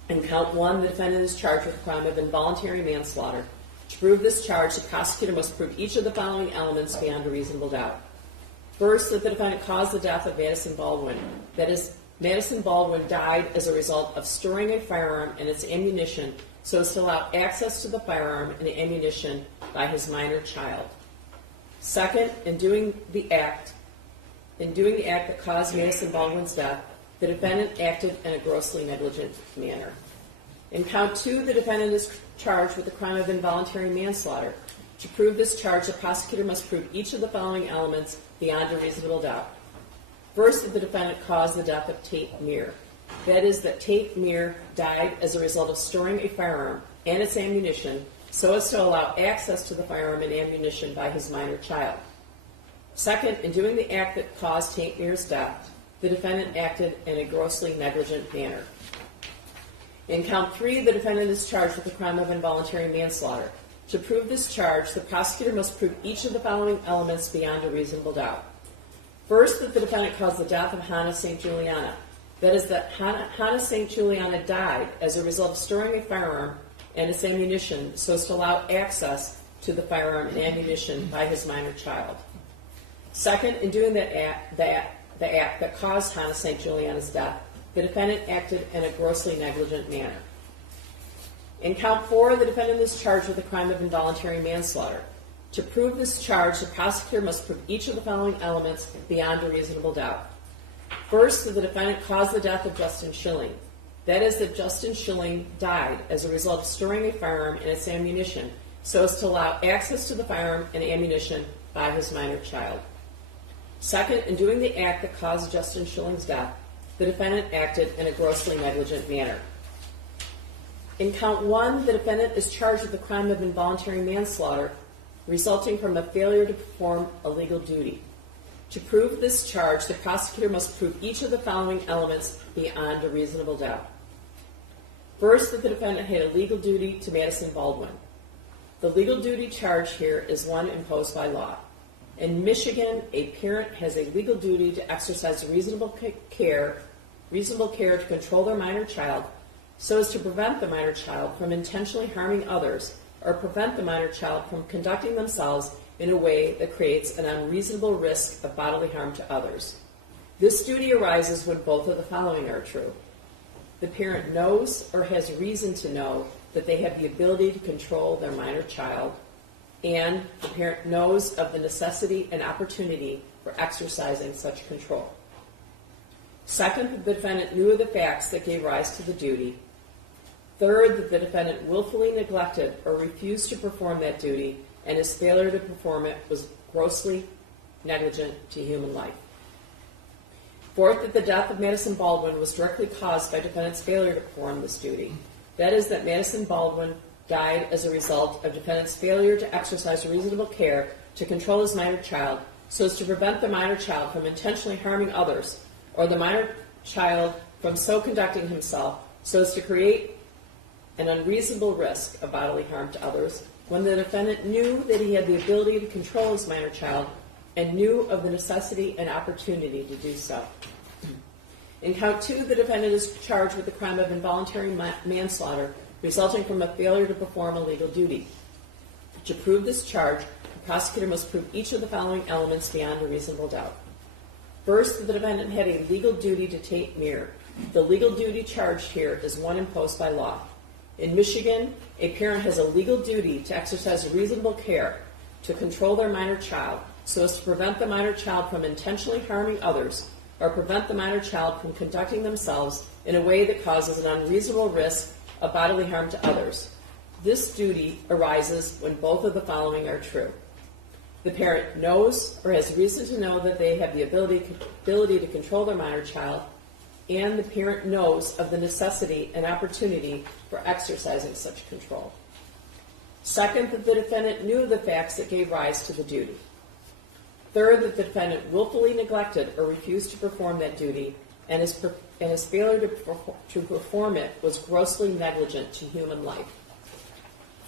In count one, the defendant is charged with the crime of involuntary manslaughter. To prove this charge, the prosecutor must prove each of the following elements beyond a reasonable doubt. First, that the defendant caused the death of Madison Baldwin. That is, Madison Baldwin died as a result of storing a firearm and its ammunition so as to allow access to the firearm and the ammunition by his minor child. Second, in doing the act that caused Madison Baldwin's death, the defendant acted in a grossly negligent manner. In count two, the defendant is charged with the crime of involuntary manslaughter. To prove this charge, the prosecutor must prove each of the following elements beyond a reasonable doubt. First, that the defendant caused the death of Tate Meir. That is, that Tate Meir died as a result of storing a firearm and its ammunition so as to allow access to the firearm and ammunition by his minor child. Second, in doing the act that caused Tate Meir's death, the defendant acted in a grossly negligent manner. In count three, the defendant is charged with the crime of involuntary manslaughter. To prove this charge, the prosecutor must prove each of the following elements beyond a reasonable doubt. First, that the defendant caused the death of Hannah St. Juliana. That is, that Hannah St. Juliana died as a result of storing a firearm and its ammunition so as to allow access to the firearm and ammunition by his minor child. Second, in doing the act that caused Hannah St. Juliana's death, the defendant acted in a grossly negligent manner. In count four, the defendant is charged with the crime of involuntary manslaughter. To prove this charge, the prosecutor must prove each of the following elements beyond a reasonable doubt. First, that the defendant caused the death of Justin Schilling. That is, that Justin Schilling died as a result of storing a firearm and its ammunition so as to allow access to the firearm and ammunition by his minor child. Second, in doing the act that caused Justin Schilling's death, the defendant acted in a grossly negligent manner. In count 1, the defendant is charged with the crime of involuntary manslaughter resulting from a failure to perform a legal duty. To prove this charge, the prosecutor must prove each of the following elements beyond a reasonable doubt. First, that the defendant had a legal duty to Madison Baldwin. The legal duty charge here is one imposed by law. In Michigan, a parent has a legal duty to exercise reasonable care to control their minor child so as to prevent the minor child from intentionally harming others or prevent the minor child from conducting themselves in a way that creates an unreasonable risk of bodily harm to others. This duty arises when both of the following are true. The parent knows or has reason to know that they have the ability to control their minor child, and the parent knows of the necessity and opportunity for exercising such control. Second, the defendant knew of the facts that gave rise to the duty. Third, that the defendant willfully neglected or refused to perform that duty, and his failure to perform it was grossly negligent to human life. Fourth, that the death of Madison Baldwin was directly caused by defendant's failure to perform this duty. That is, that Madison Baldwin died as a result of defendant's failure to exercise reasonable care to control his minor child so as to prevent the minor child from intentionally harming others or the minor child from so conducting himself so as to create an unreasonable risk of bodily harm to others when the defendant knew that he had the ability to control his minor child and knew of the necessity and opportunity to do so. In count 2, the defendant is charged with the crime of involuntary manslaughter resulting from a failure to perform a legal duty. To prove this charge, the prosecutor must prove each of the following elements beyond a reasonable doubt. First, that the defendant had a legal duty to Tate Muir. The legal duty charged here is one imposed by law. In Michigan, a parent has a legal duty to exercise reasonable care to control their minor child so as to prevent the minor child from intentionally harming others or prevent the minor child from conducting themselves in a way that causes an unreasonable risk of bodily harm to others. This duty arises when both of the following are true. The parent knows or has reason to know that they have the ability to control their minor child, and the parent knows of the necessity and opportunity for exercising such control. Second, that the defendant knew of the facts that gave rise to the duty. Third, that the defendant willfully neglected or refused to perform that duty, and his failure to perform it was grossly negligent to human life.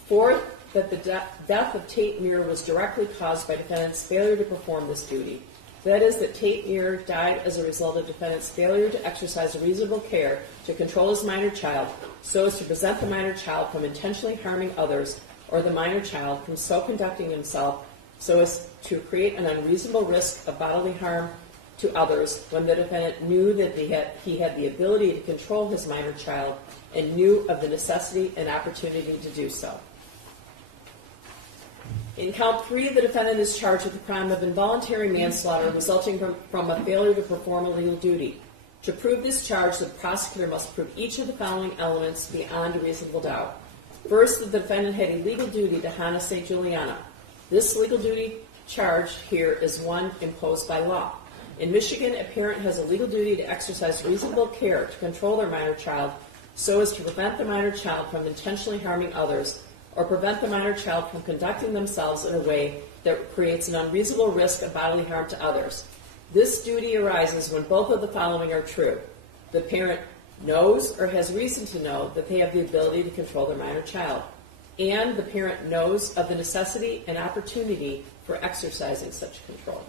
Fourth, that the death of Tate Muir was directly caused by defendant's failure to perform this duty. That is, that Tate Muir died as a result of defendant's failure to exercise reasonable care to control his minor child so as to prevent the minor child from intentionally harming others or the minor child from so conducting himself so as to create an unreasonable risk of bodily harm to others when the defendant knew that he had the ability to control his minor child and knew of the necessity and opportunity to do so. In count 3, the defendant is charged with the crime of involuntary manslaughter resulting from a failure to perform a legal duty. To prove this charge, the prosecutor must prove each of the following elements beyond a reasonable doubt. First, that the defendant had a legal duty to Hannah St. Juliana. This legal duty charged here is one imposed by law. In Michigan, a parent has a legal duty to exercise reasonable care to control their minor child so as to prevent the minor child from intentionally harming others or prevent the minor child from conducting themselves in a way that creates an unreasonable risk of bodily harm to others. This duty arises when both of the following are true. The parent knows or has reason to know that they have the ability to control their minor child, and the parent knows of the necessity and opportunity for exercising such control.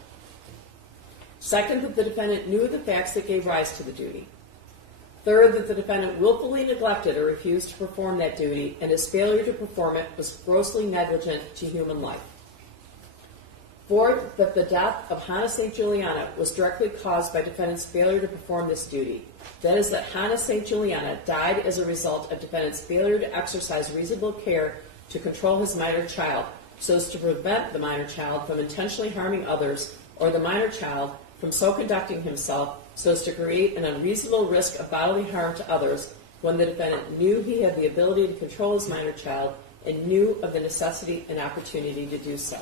Second, that the defendant knew the facts that gave rise to the duty. Third, that the defendant willfully neglected or refused to perform that duty, and his failure to perform it was grossly negligent to human life. Fourth, that the death of Hannah St. Juliana was directly caused by defendant's failure to perform this duty. That is, that Hannah St. Juliana died as a result of defendant's failure to exercise reasonable care to control his minor child, so as to prevent the minor child from intentionally harming others or the minor child from so conducting himself so as to create an unreasonable risk of bodily harm to others when the defendant knew he had the ability to control his minor child and knew of the necessity and opportunity to do so.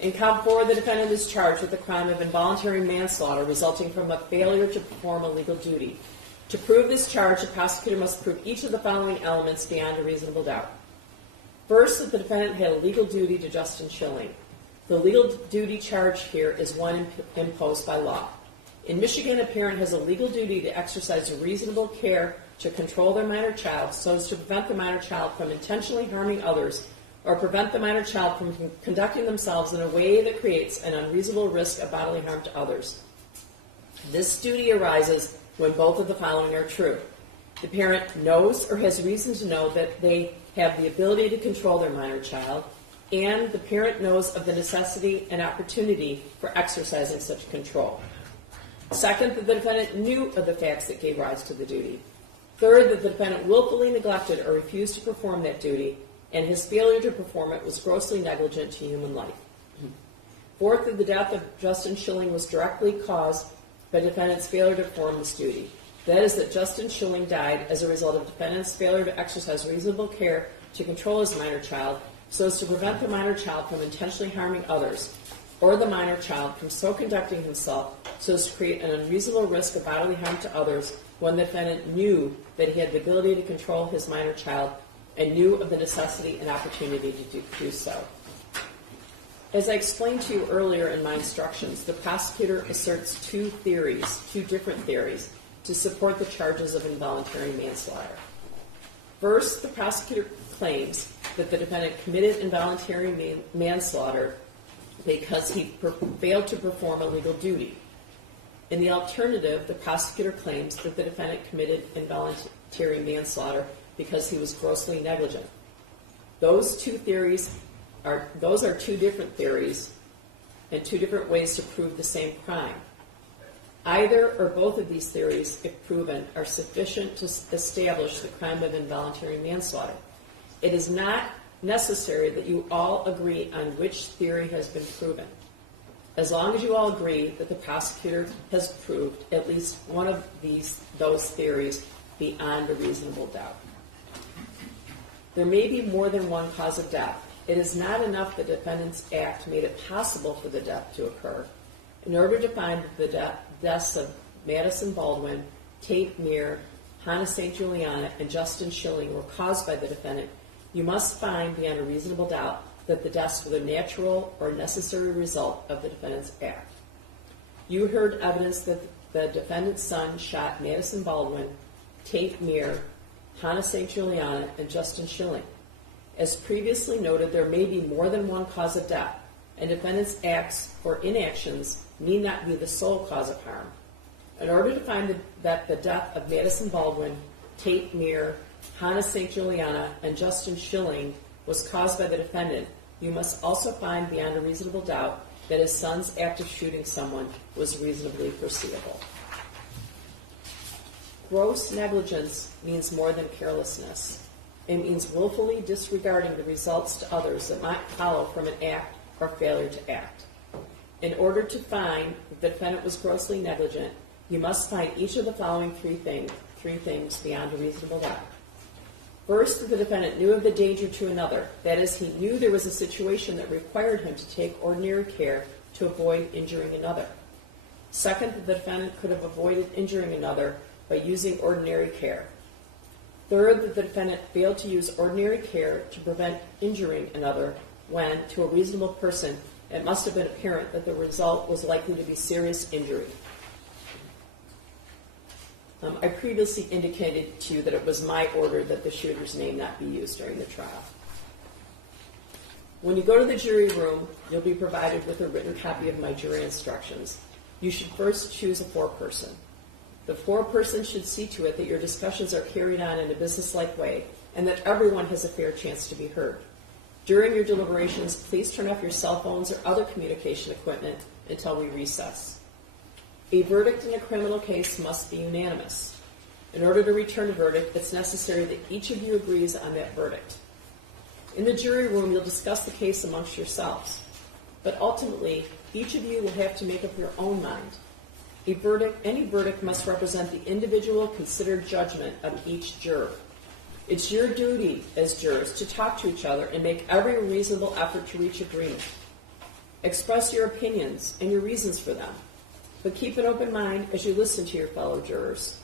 In count 4, the defendant is charged with the crime of involuntary manslaughter resulting from a failure to perform a legal duty. To prove this charge, the prosecutor must prove each of the following elements beyond a reasonable doubt. First, that the defendant had a legal duty to Justin Schilling. The legal duty charged here is one imposed by law. In Michigan, a parent has a legal duty to exercise reasonable care to control their minor child so as to prevent the minor child from intentionally harming others or prevent the minor child from conducting themselves in a way that creates an unreasonable risk of bodily harm to others. This duty arises when both of the following are true. The parent knows or has reason to know that they have the ability to control their minor child, and the parent knows of the necessity and opportunity for exercising such control. Second, that the defendant knew of the facts that gave rise to the duty. Third, that the defendant willfully neglected or refused to perform that duty, and his failure to perform it was grossly negligent to human life. Fourth, that the death of Justin Schilling was directly caused by defendant's failure to perform this duty. That is, that Justin Schilling died as a result of defendant's failure to exercise reasonable care to control his minor child so as to prevent the minor child from intentionally harming others, or the minor child from so conducting himself so as to create an unreasonable risk of bodily harm to others when the defendant knew that he had the ability to control his minor child and knew of the necessity and opportunity to do so. As I explained to you earlier in my instructions, the prosecutor asserts two different theories, to support the charges of involuntary manslaughter. First, the prosecutor claims that the defendant committed involuntary manslaughter because he failed to perform a legal duty. In the alternative, the prosecutor claims that the defendant committed involuntary manslaughter because he was grossly negligent. Those are two different theories and two different ways to prove the same crime. Either or both of these theories, if proven, are sufficient to establish the crime of involuntary manslaughter. It is not necessary that you all agree on which theory has been proven. As long as you all agree that the prosecutor has proved at least one of those theories beyond a reasonable doubt. There may be more than one cause of death. It is not enough that the defendant's act made it possible for the death to occur. In order to find that the deaths of Madison Baldwin, Tate Meir, Hannah St. Juliana, and Justin Schilling were caused by the defendant, you must find beyond a reasonable doubt that the deaths were the natural or necessary result of the defendant's act. You heard evidence that the defendant's son shot Madison Baldwin, Tate Meir, Hannah St. Juliana, and Justin Schilling. As previously noted, there may be more than one cause of death, and defendant's acts or inactions need not be the sole cause of harm. In order to find that the death of Madison Baldwin, Tate Meir, Hannah St. Juliana, and Justin Schilling was caused by the defendant, you must also find beyond a reasonable doubt that his son's act of shooting someone was reasonably foreseeable. Gross negligence means more than carelessness. It means willfully disregarding the results to others that might follow from an act or failure to act. In order to find that the defendant was grossly negligent, you must find each of the following three things beyond a reasonable doubt. First, that the defendant knew of the danger to another. That is, he knew there was a situation that required him to take ordinary care to avoid injuring another. Second, that the defendant could have avoided injuring another by using ordinary care. Third, that the defendant failed to use ordinary care to prevent injuring another when, to a reasonable person, it must have been apparent that the result was likely to be serious injury. I previously indicated to you that it was my order that the shooter's name not be used during the trial. When you go to the jury room, you'll be provided with a written copy of my jury instructions. You should first choose a foreperson. The foreperson should see to it that your discussions are carried on in a businesslike way and that everyone has a fair chance to be heard. During your deliberations, please turn off your cell phones or other communication equipment until we recess. A verdict in a criminal case must be unanimous. In order to return a verdict, it's necessary that each of you agrees on that verdict. In the jury room, you'll discuss the case amongst yourselves. but ultimately, each of you will have to make up your own mind. Any verdict must represent the individual considered judgment of each juror. It's your duty as jurors to talk to each other and make every reasonable effort to reach agreement. Express your opinions and your reasons for them, but keep an open mind as you listen to your fellow jurors.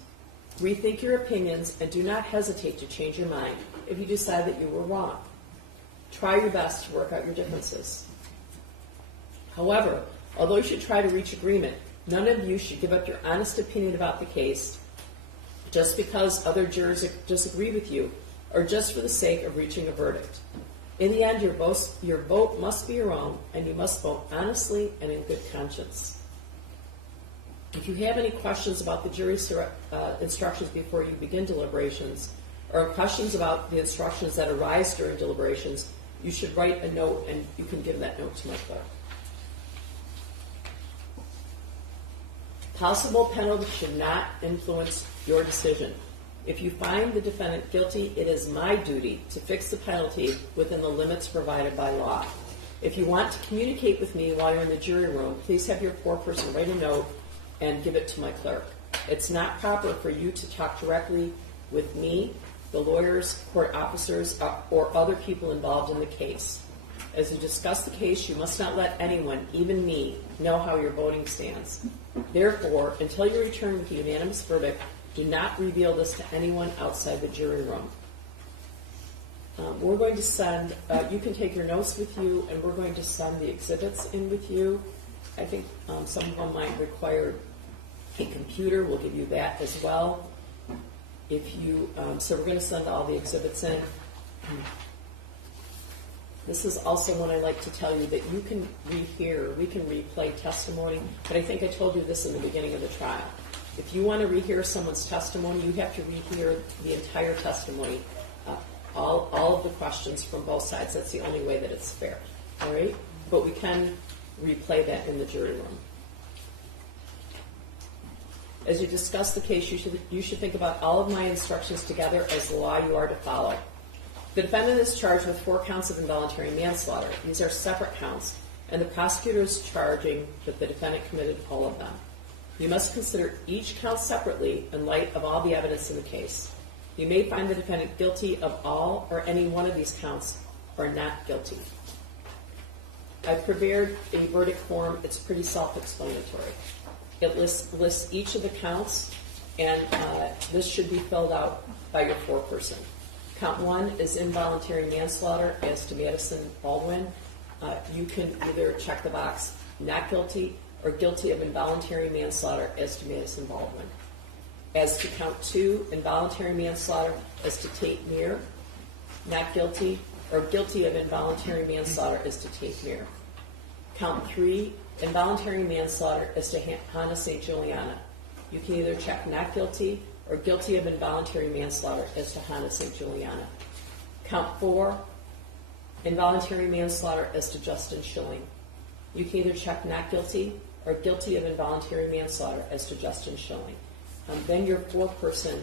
Rethink your opinions and do not hesitate to change your mind if you decide that you were wrong. Try your best to work out your differences. However, although you should try to reach agreement, none of you should give up your honest opinion about the case just because other jurors disagree with you or just for the sake of reaching a verdict. In the end, your vote must be your own, and you must vote honestly and in good conscience. If you have any questions about the jury instructions before you begin deliberations, or questions about the instructions that arise during deliberations, you should write a note, and you can give that note to my clerk. Possible penalty should not influence your decision. If you find the defendant guilty, it is my duty to fix the penalty within the limits provided by law. If you want to communicate with me while you're in the jury room, please have your foreperson write a note and give it to my clerk. It's not proper for you to talk directly with me, the lawyers, court officers, or other people involved in the case. As you discuss the case, you must not let anyone, even me, know how your voting stands. Therefore, until you return with a unanimous verdict, do not reveal this to anyone outside the jury room. We're going to send, you can take your notes with you, and we're going to send the exhibits in with you. I think some of them might require a computer. We'll give you that as well. So we're going to send all the exhibits in. This is also one I like to tell you that you can rehear, we can replay testimony, but I think I told you this in the beginning of the trial. If you want to rehear someone's testimony, you have to rehear the entire testimony, all of the questions from both sides. That's the only way that it's fair, all right? But we can replay that in the jury room. As you discuss the case, you should think about all of my instructions together as the law you are to follow. The defendant is charged with 4 counts of involuntary manslaughter. These are separate counts, and the prosecutor is charging that the defendant committed all of them. You must consider each count separately in light of all the evidence in the case. You may find the defendant guilty of all or any one of these counts or not guilty. I've prepared a verdict form. It's pretty self-explanatory. It lists each of the counts, and this should be filled out by your foreperson. Count 1 is involuntary manslaughter as to Madison Baldwin. You can either check the box not guilty or guilty of involuntary manslaughter as to Madison Baldwin. As to count 2, involuntary manslaughter as to Tate Meir, not guilty, or guilty of involuntary manslaughter as to Tate Meir. Count 3, involuntary manslaughter as to Hannah St. Juliana. You can either check not guilty or guilty of involuntary manslaughter as to Hannah St. Juliana. Count 4, involuntary manslaughter as to Justin Schilling. You can either check not guilty or guilty of involuntary manslaughter as to Justin Schilling. Then your foreperson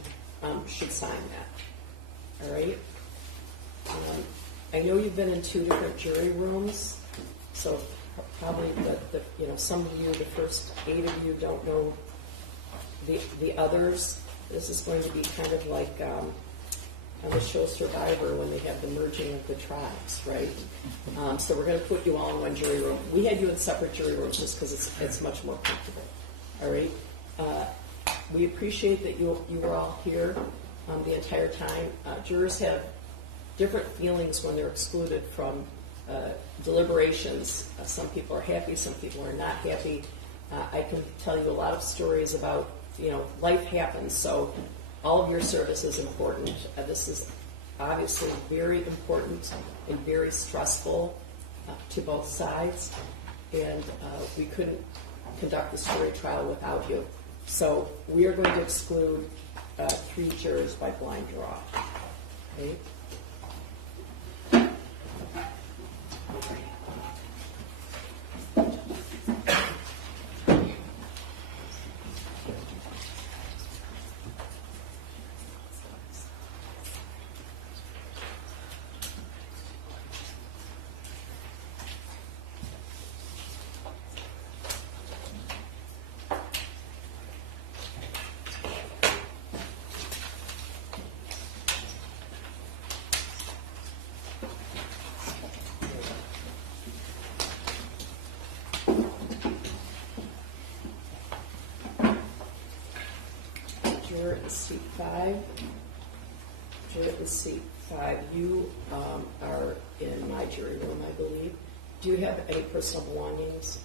should sign that. All right? I know you've been in 2 different jury rooms, so probably some of you, the first 8 of you, don't know the others. This is going to be kind of like on the show Survivor when they have the merging of the tribes, right? So we're going to put you all in one jury room. We had you in separate jury rooms just because it's much more comfortable. All right? We appreciate that you were all here the entire time. Jurors have different feelings when they're excluded from deliberations. Some people are happy, some people are not happy. I can tell you a lot of stories about, life happens, so all of your service is important. This is obviously very important and very stressful to both sides, and we couldn't conduct this jury trial without you. So we are going to exclude 3 jurors by blind draw. Okay? juror in seat 5. Juror in seat 5, you are in my jury room, I believe. Do you have any personal belongings?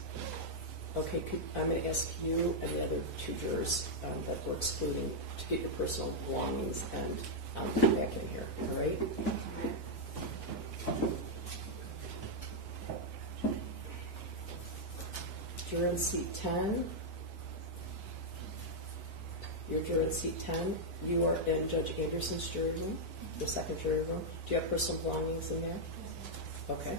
Okay, I'm going to ask you and the other 2 jurors that we're excluding to get your personal belongings and come back in here, all right? Juror in seat 10. You're juror in seat 10. You are in Judge Anderson's jury room, the second jury room. Do you have personal belongings in there? Okay.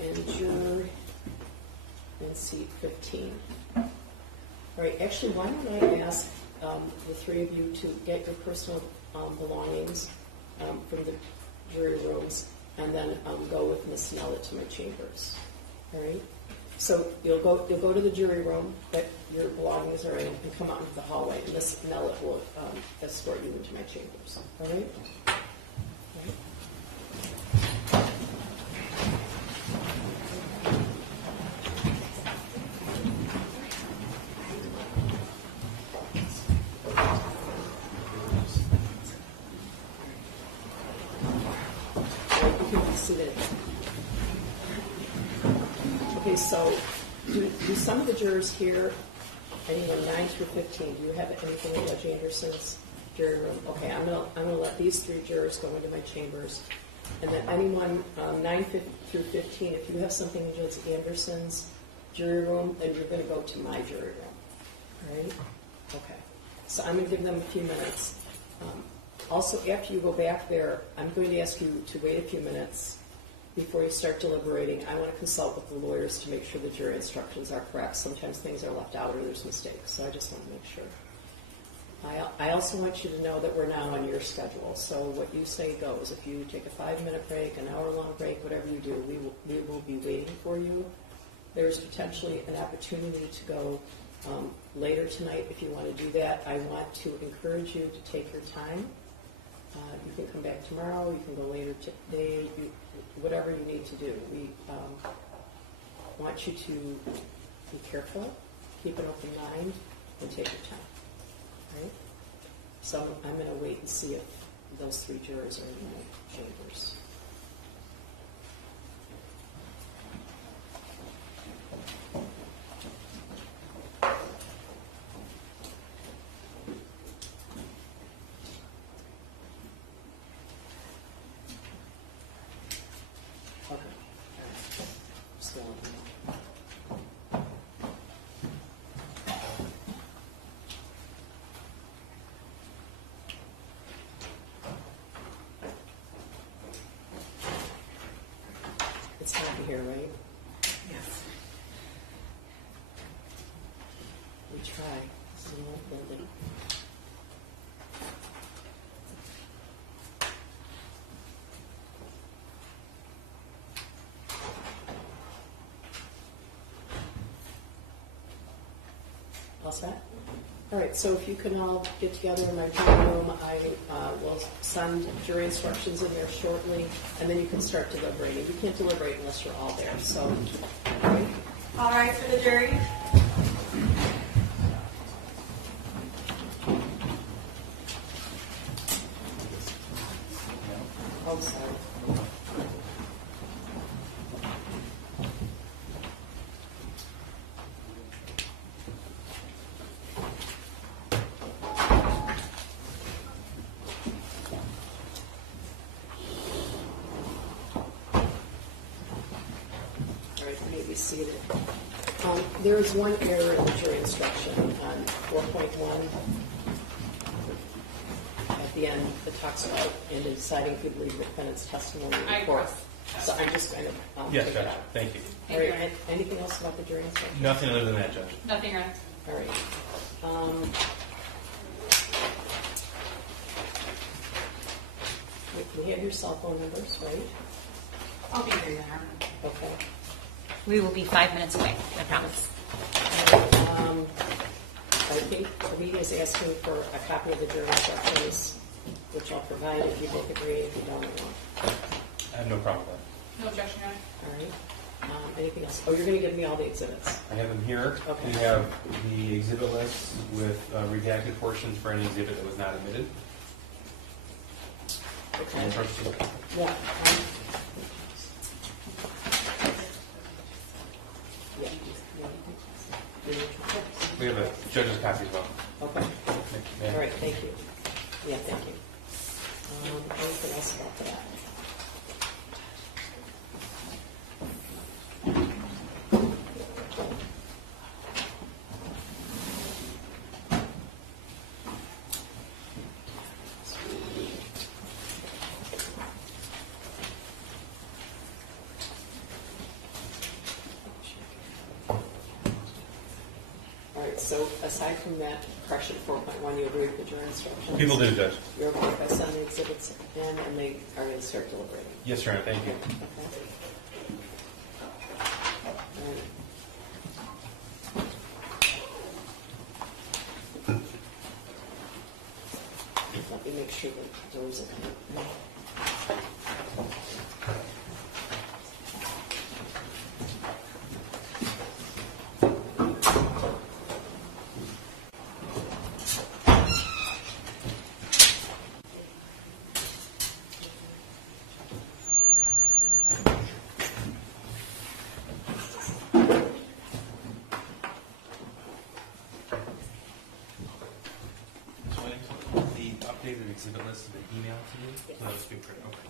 And juror in seat 15. All right, actually, why don't I ask the 3 of you to get your personal belongings from the jury rooms, and then go with Miss Nellett to my chambers. All right. So you'll go to the jury room that your belongings are in, and come out into the hallway, and Miss Nellett will escort you into my chambers. All right. All right. Okay, so do some of the jurors here, anyone 9 through 15, do you have anything in Judge Anderson's jury room? Okay, I'm gonna let these 3 jurors go into my chambers, and then anyone 9 through 15, if you have something in Judge Anderson's jury room, then you're going to go to my jury room. All right? Okay. So I'm going to give them a few minutes. Also, after you go back there, I'm going to ask you to wait a few minutes before you start deliberating. I want to consult with the lawyers to make sure the jury instructions are correct. Sometimes things are left out or there's mistakes, so I just want to make sure. I also want you to know that we're now on your schedule, so what you say goes. If you take a 5-minute break, an hour-long break, whatever you do, we will be waiting for you. There's potentially an opportunity to go later tonight if you want to do that. I want to encourage you to take your time. You can come back tomorrow, you can go later today, whatever you need to do. We want you to be careful, keep an open mind, and take your time. Right? So I'm going to wait and see if those 3 jurors are in my chambers. It's happy here, right? Yes. We try. This is an old building. All set? All right, so if you can all get together in my jury room, I will send jury instructions in there shortly, and then you can start deliberating. You can't deliberate unless you're all there, so, all right? All right, for the jury. Oh, sorry. Seated. There is one error in the jury instruction on 4.1 at the end that talks about in deciding who to believe the defendant's testimony in court. So I'm just going to Yes, take Judge. it out. Thank you. All right. Anything else about the jury instruction? Nothing other than that, Judge. Nothing, right? All right. You have your cell phone numbers, right? I'll be here now. Okay. We will be 5 minutes away, I promise. I think Rita is asking for a copy of the jury instructions, which I'll provide if you both agree. If you don't, I won't. I have no problem with that. No objection, Your Honor. All right. Anything else? Oh, you're going to give me all the exhibits. I have them here. Okay. We have the exhibit list with redacted portions for any exhibit that was not admitted. Okay. Any questions? Yeah. We have a judge's copy as well. Okay. Yeah. All right, thank you. Yeah, thank you. Anything else about that? All right, so aside from that, correction 4.1, you agree with the jury instructions? People did, Judge. You're okay if I send the exhibits in and they are going to start deliberating? Yes, Your Honor. Thank you. Okay. All right. Let me make sure that those are. The updated exhibit list has been emailed to you? So that was being printed. Okay.